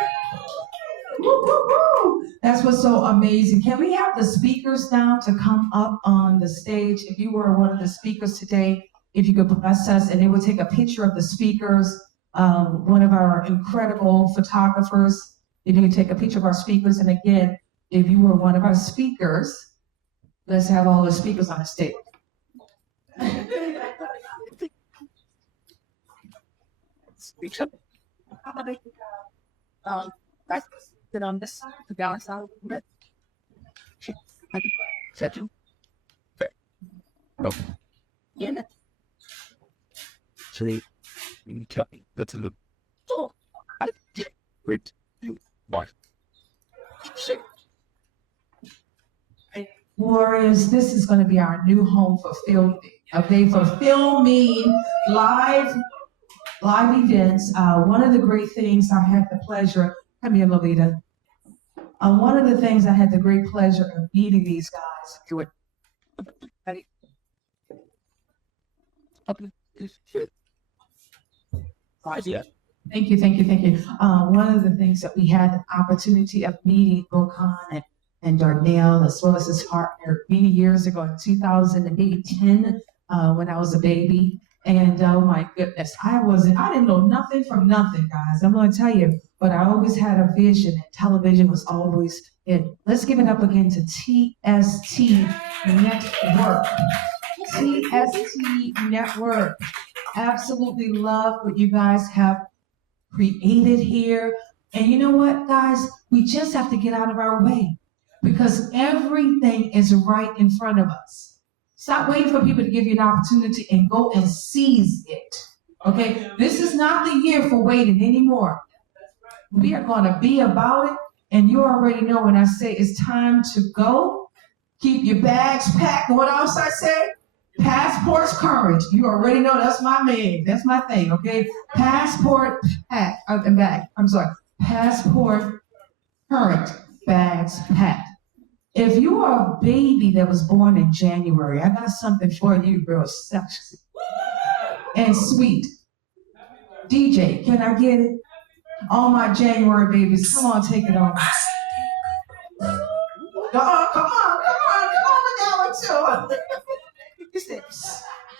Woo, woo, woo. That's what's so amazing. Can we have the speakers now to come up on the stage? If you were one of the speakers today, if you could bless us, and they would take a picture of the speakers. One of our incredible photographers, if you could take a picture of our speakers, and again, if you were one of our speakers, let's have all the speakers on the stage. Speak up. Guys, sit on this side, to balance out a little bit. Set you. Fair. Go. Yeah. Sleep. You tell me. That's a look. Oh. Wait. You. Why? Shit. Warriors, this is going to be our new home for filming. Okay, for filming live events. One of the great things I had the pleasure, come here, Lolita. One of the things I had the great pleasure of meeting these guys. Do it. Ready? Up. Yeah. Thank you. One of the things that we had the opportunity of meeting Bokan and Darnell, as well as his partner, many years ago in 2010, when I was a baby. And oh my goodness, I didn't know nothing from nothing, guys. I'm gonna tell you, but I always had a vision, and television was always it. Let's give it up again to TST Network. TST Network. Absolutely love what you guys have created here. And you know what, guys? We just have to get out of our way because everything is right in front of us. Stop waiting for people to give you an opportunity and go and seize it. Okay? This is not the year for waiting anymore. We are going to be about it. And you already know when I say it's time to go, keep your bags packed. What else I say? Passports current. You already know that's my man. That's my thing, okay? Passport packed. I'm sorry. Passport current. Bags packed. If you are a baby that was born in January, I got something for you, real sexy and sweet. DJ, can I get it? All my January babies, come on, take it on. Oh, come on with that one too.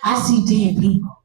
I see dead people.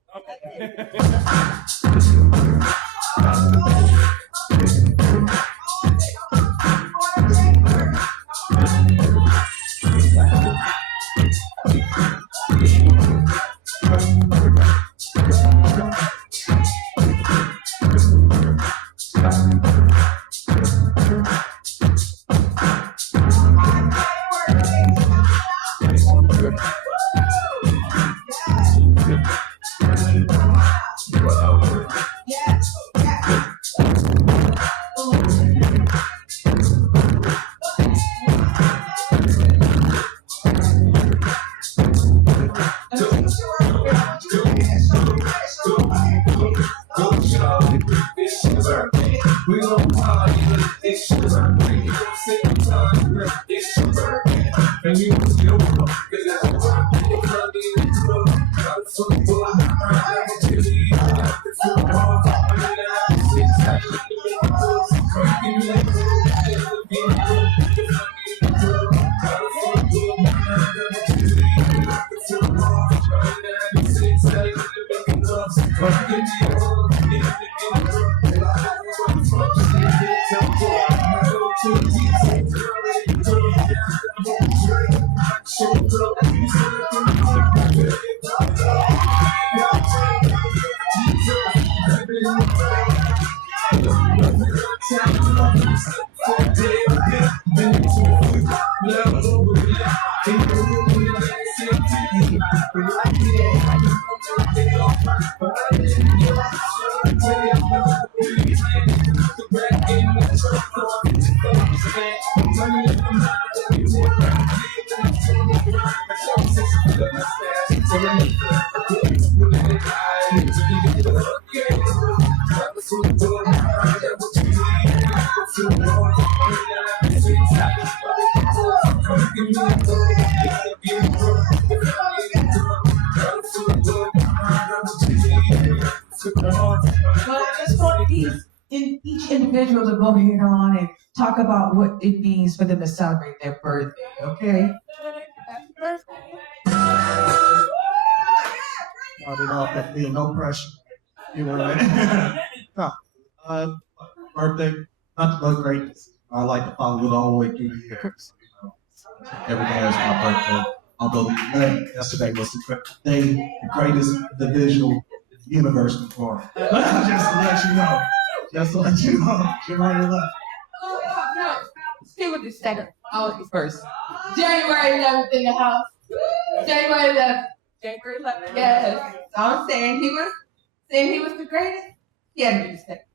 But I just want each individual to go ahead on and talk about what it means for them to celebrate their birthday, okay? Happy birthday. Started off that being no pressure. You know what I mean? No. Birthday, not the most greatness. I like to follow it all the way through the years. Every day is my birthday. Although yesterday was the day, the greatest divisional universe before. Just to let you know. Just to let you know. January 11th. No, see what this second. I'll first. January 11th in the house. January 11th. January 11th. Yes. So I'm saying he was the greatest. He had to be the second.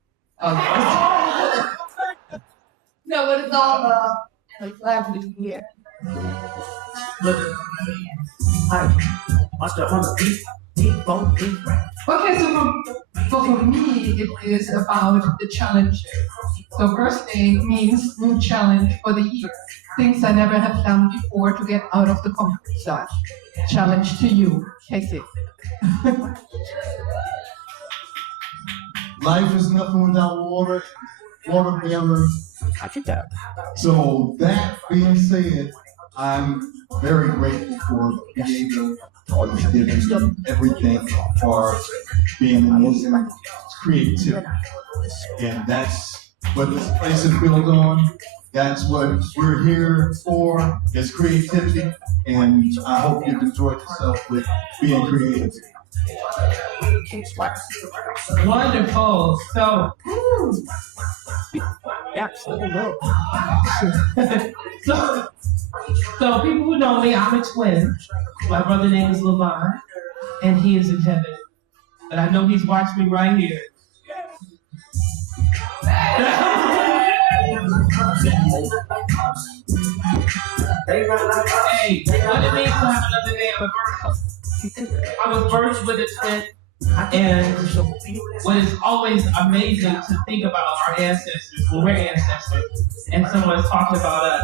Okay. No, but it's all love. And it's glad to be here. Okay, so for me, it is about the challenge. So birthday means new challenge for the year. Things I never have done before to get out of the comfort zone. Challenge to you. Take it. Life is nothing without water. Water never. So that being said, I'm very grateful for being able to understand everything for being in music, creativity. And that's what this place is built on. That's what we're here for, is creativity. And I hope you've enjoyed yourself with being creative. Wonderful. So, so people who know me, I'm a twin. My brother's name is Levon, and he is in heaven. But I know he's watching me right here. Hey, what it means to have another day of birth? I was birthed with a twin, and what is always amazing to think about our ancestors, well, we're ancestors, and someone's talking about us.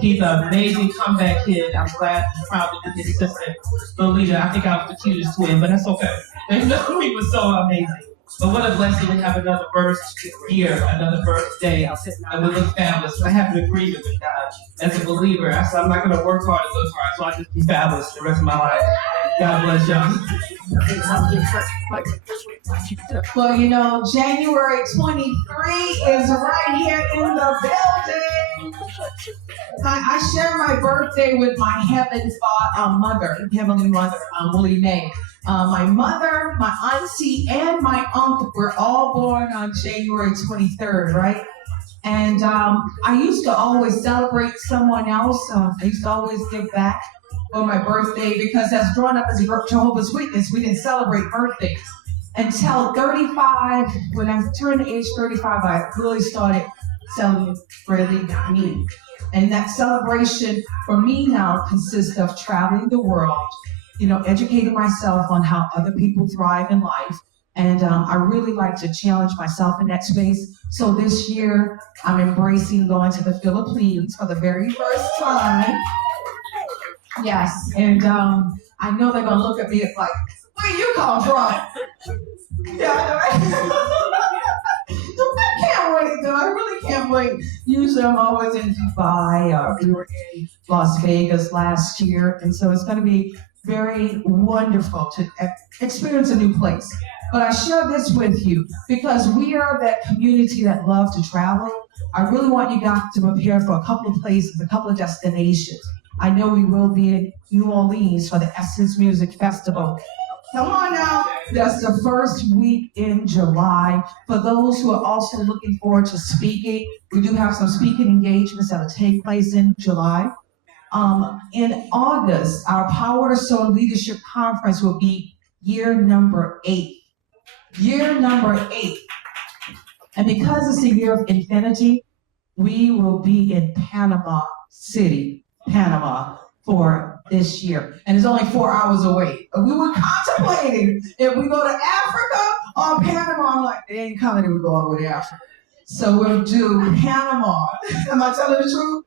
He's an amazing comeback kid. I'm glad and proud to be his sister, Lolita. I think I was the cutest twin, but that's okay. He was so amazing. But what a blessing to have another birth year, another birthday, and with a family. So I have an agreement with God as a believer. I said I'm not going to work hard and look hard, so I'll just be fabulous the rest of my life. God bless y'all. Well, you know, January 23 is right here in the building. I share my birthday with my heavenly mother, Willie Mae. My mother, my auntie, and my uncle were all born on January 23rd, right? And I used to always celebrate someone else. I used to always give back on my birthday because as growing up as a Jehovah's Witness, we didn't celebrate birthdays. Until 35, when I turned age 35, I really started celebrating me. And that celebration for me now consists of traveling the world, educating myself on how other people thrive in life. And I really like to challenge myself in that space. So this year, I'm embracing going to the Philippines for the very first time. Yes, and I know they're gonna look at me like, where you come from? Yeah, I can't wait, though. I really can't wait. Usually I'm always in Dubai, we were in Las Vegas last year, and so it's gonna be very wonderful to experience a new place. But I share this with you because we are that community that love to travel. I really want you guys to prepare for a couple of places, a couple of destinations. I know we will be in New Orleans for the Essence Music Festival. Come on now. That's the first week in July. For those who are also looking forward to speaking, we do have some speaking engagements that will take place in July. In August, our Power to Soul Leadership Conference will be year number 8. Year number 8. And because it's a year of infinity, we will be in Panama City, Panama, for this year. And it's only 4 hours away. We were contemplating if we go to Africa or Panama. I'm like, they ain't coming if we go all the way to Africa. So we'll do Panama. Am I telling the truth?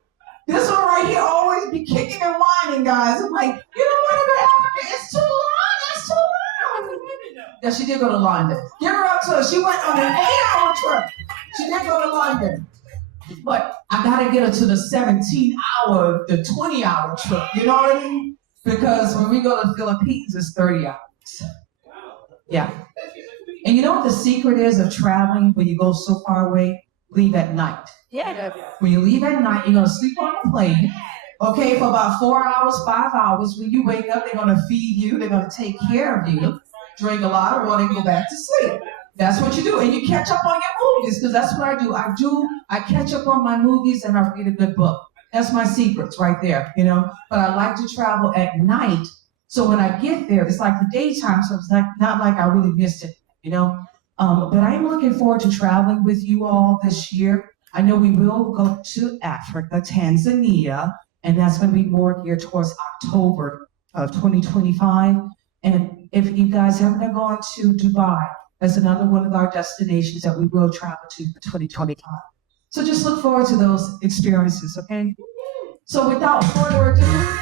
This one right here always be kicking and whining, guys. I'm like, you don't want to go to Africa. It's too long. It's too long. Yeah, she did go to London. Give her up to her. She went on an 8-hour trip. She did go to London. But I gotta get her to the 17-hour, the 20-hour trip. You know what I mean? Because when we go to the Philippines, it's 30 hours. Yeah. And you know what the secret is of traveling when you go so far away? Leave at night. Yeah. When you leave at night, you're gonna sleep on the plane, okay, for about 4 hours, 5 hours. When you wake up, they're gonna feed you, they're gonna take care of you, drink a lot of water, and go back to sleep. That's what you do. And you catch up on your movies, because that's what I do. I catch up on my movies and I read a good book. That's my secrets right there, you know. But I like to travel at night. So when I get there, it's like the daytime, so it's like not like I really missed it, you know. But I'm looking forward to traveling with you all this year. I know we will go to Africa, Tanzania, and that's going to be more geared towards October of 2025. And if you guys haven't gone to Dubai, that's another one of our destinations that we will travel to for 2025. So just look forward to those experiences, okay? So without further ado,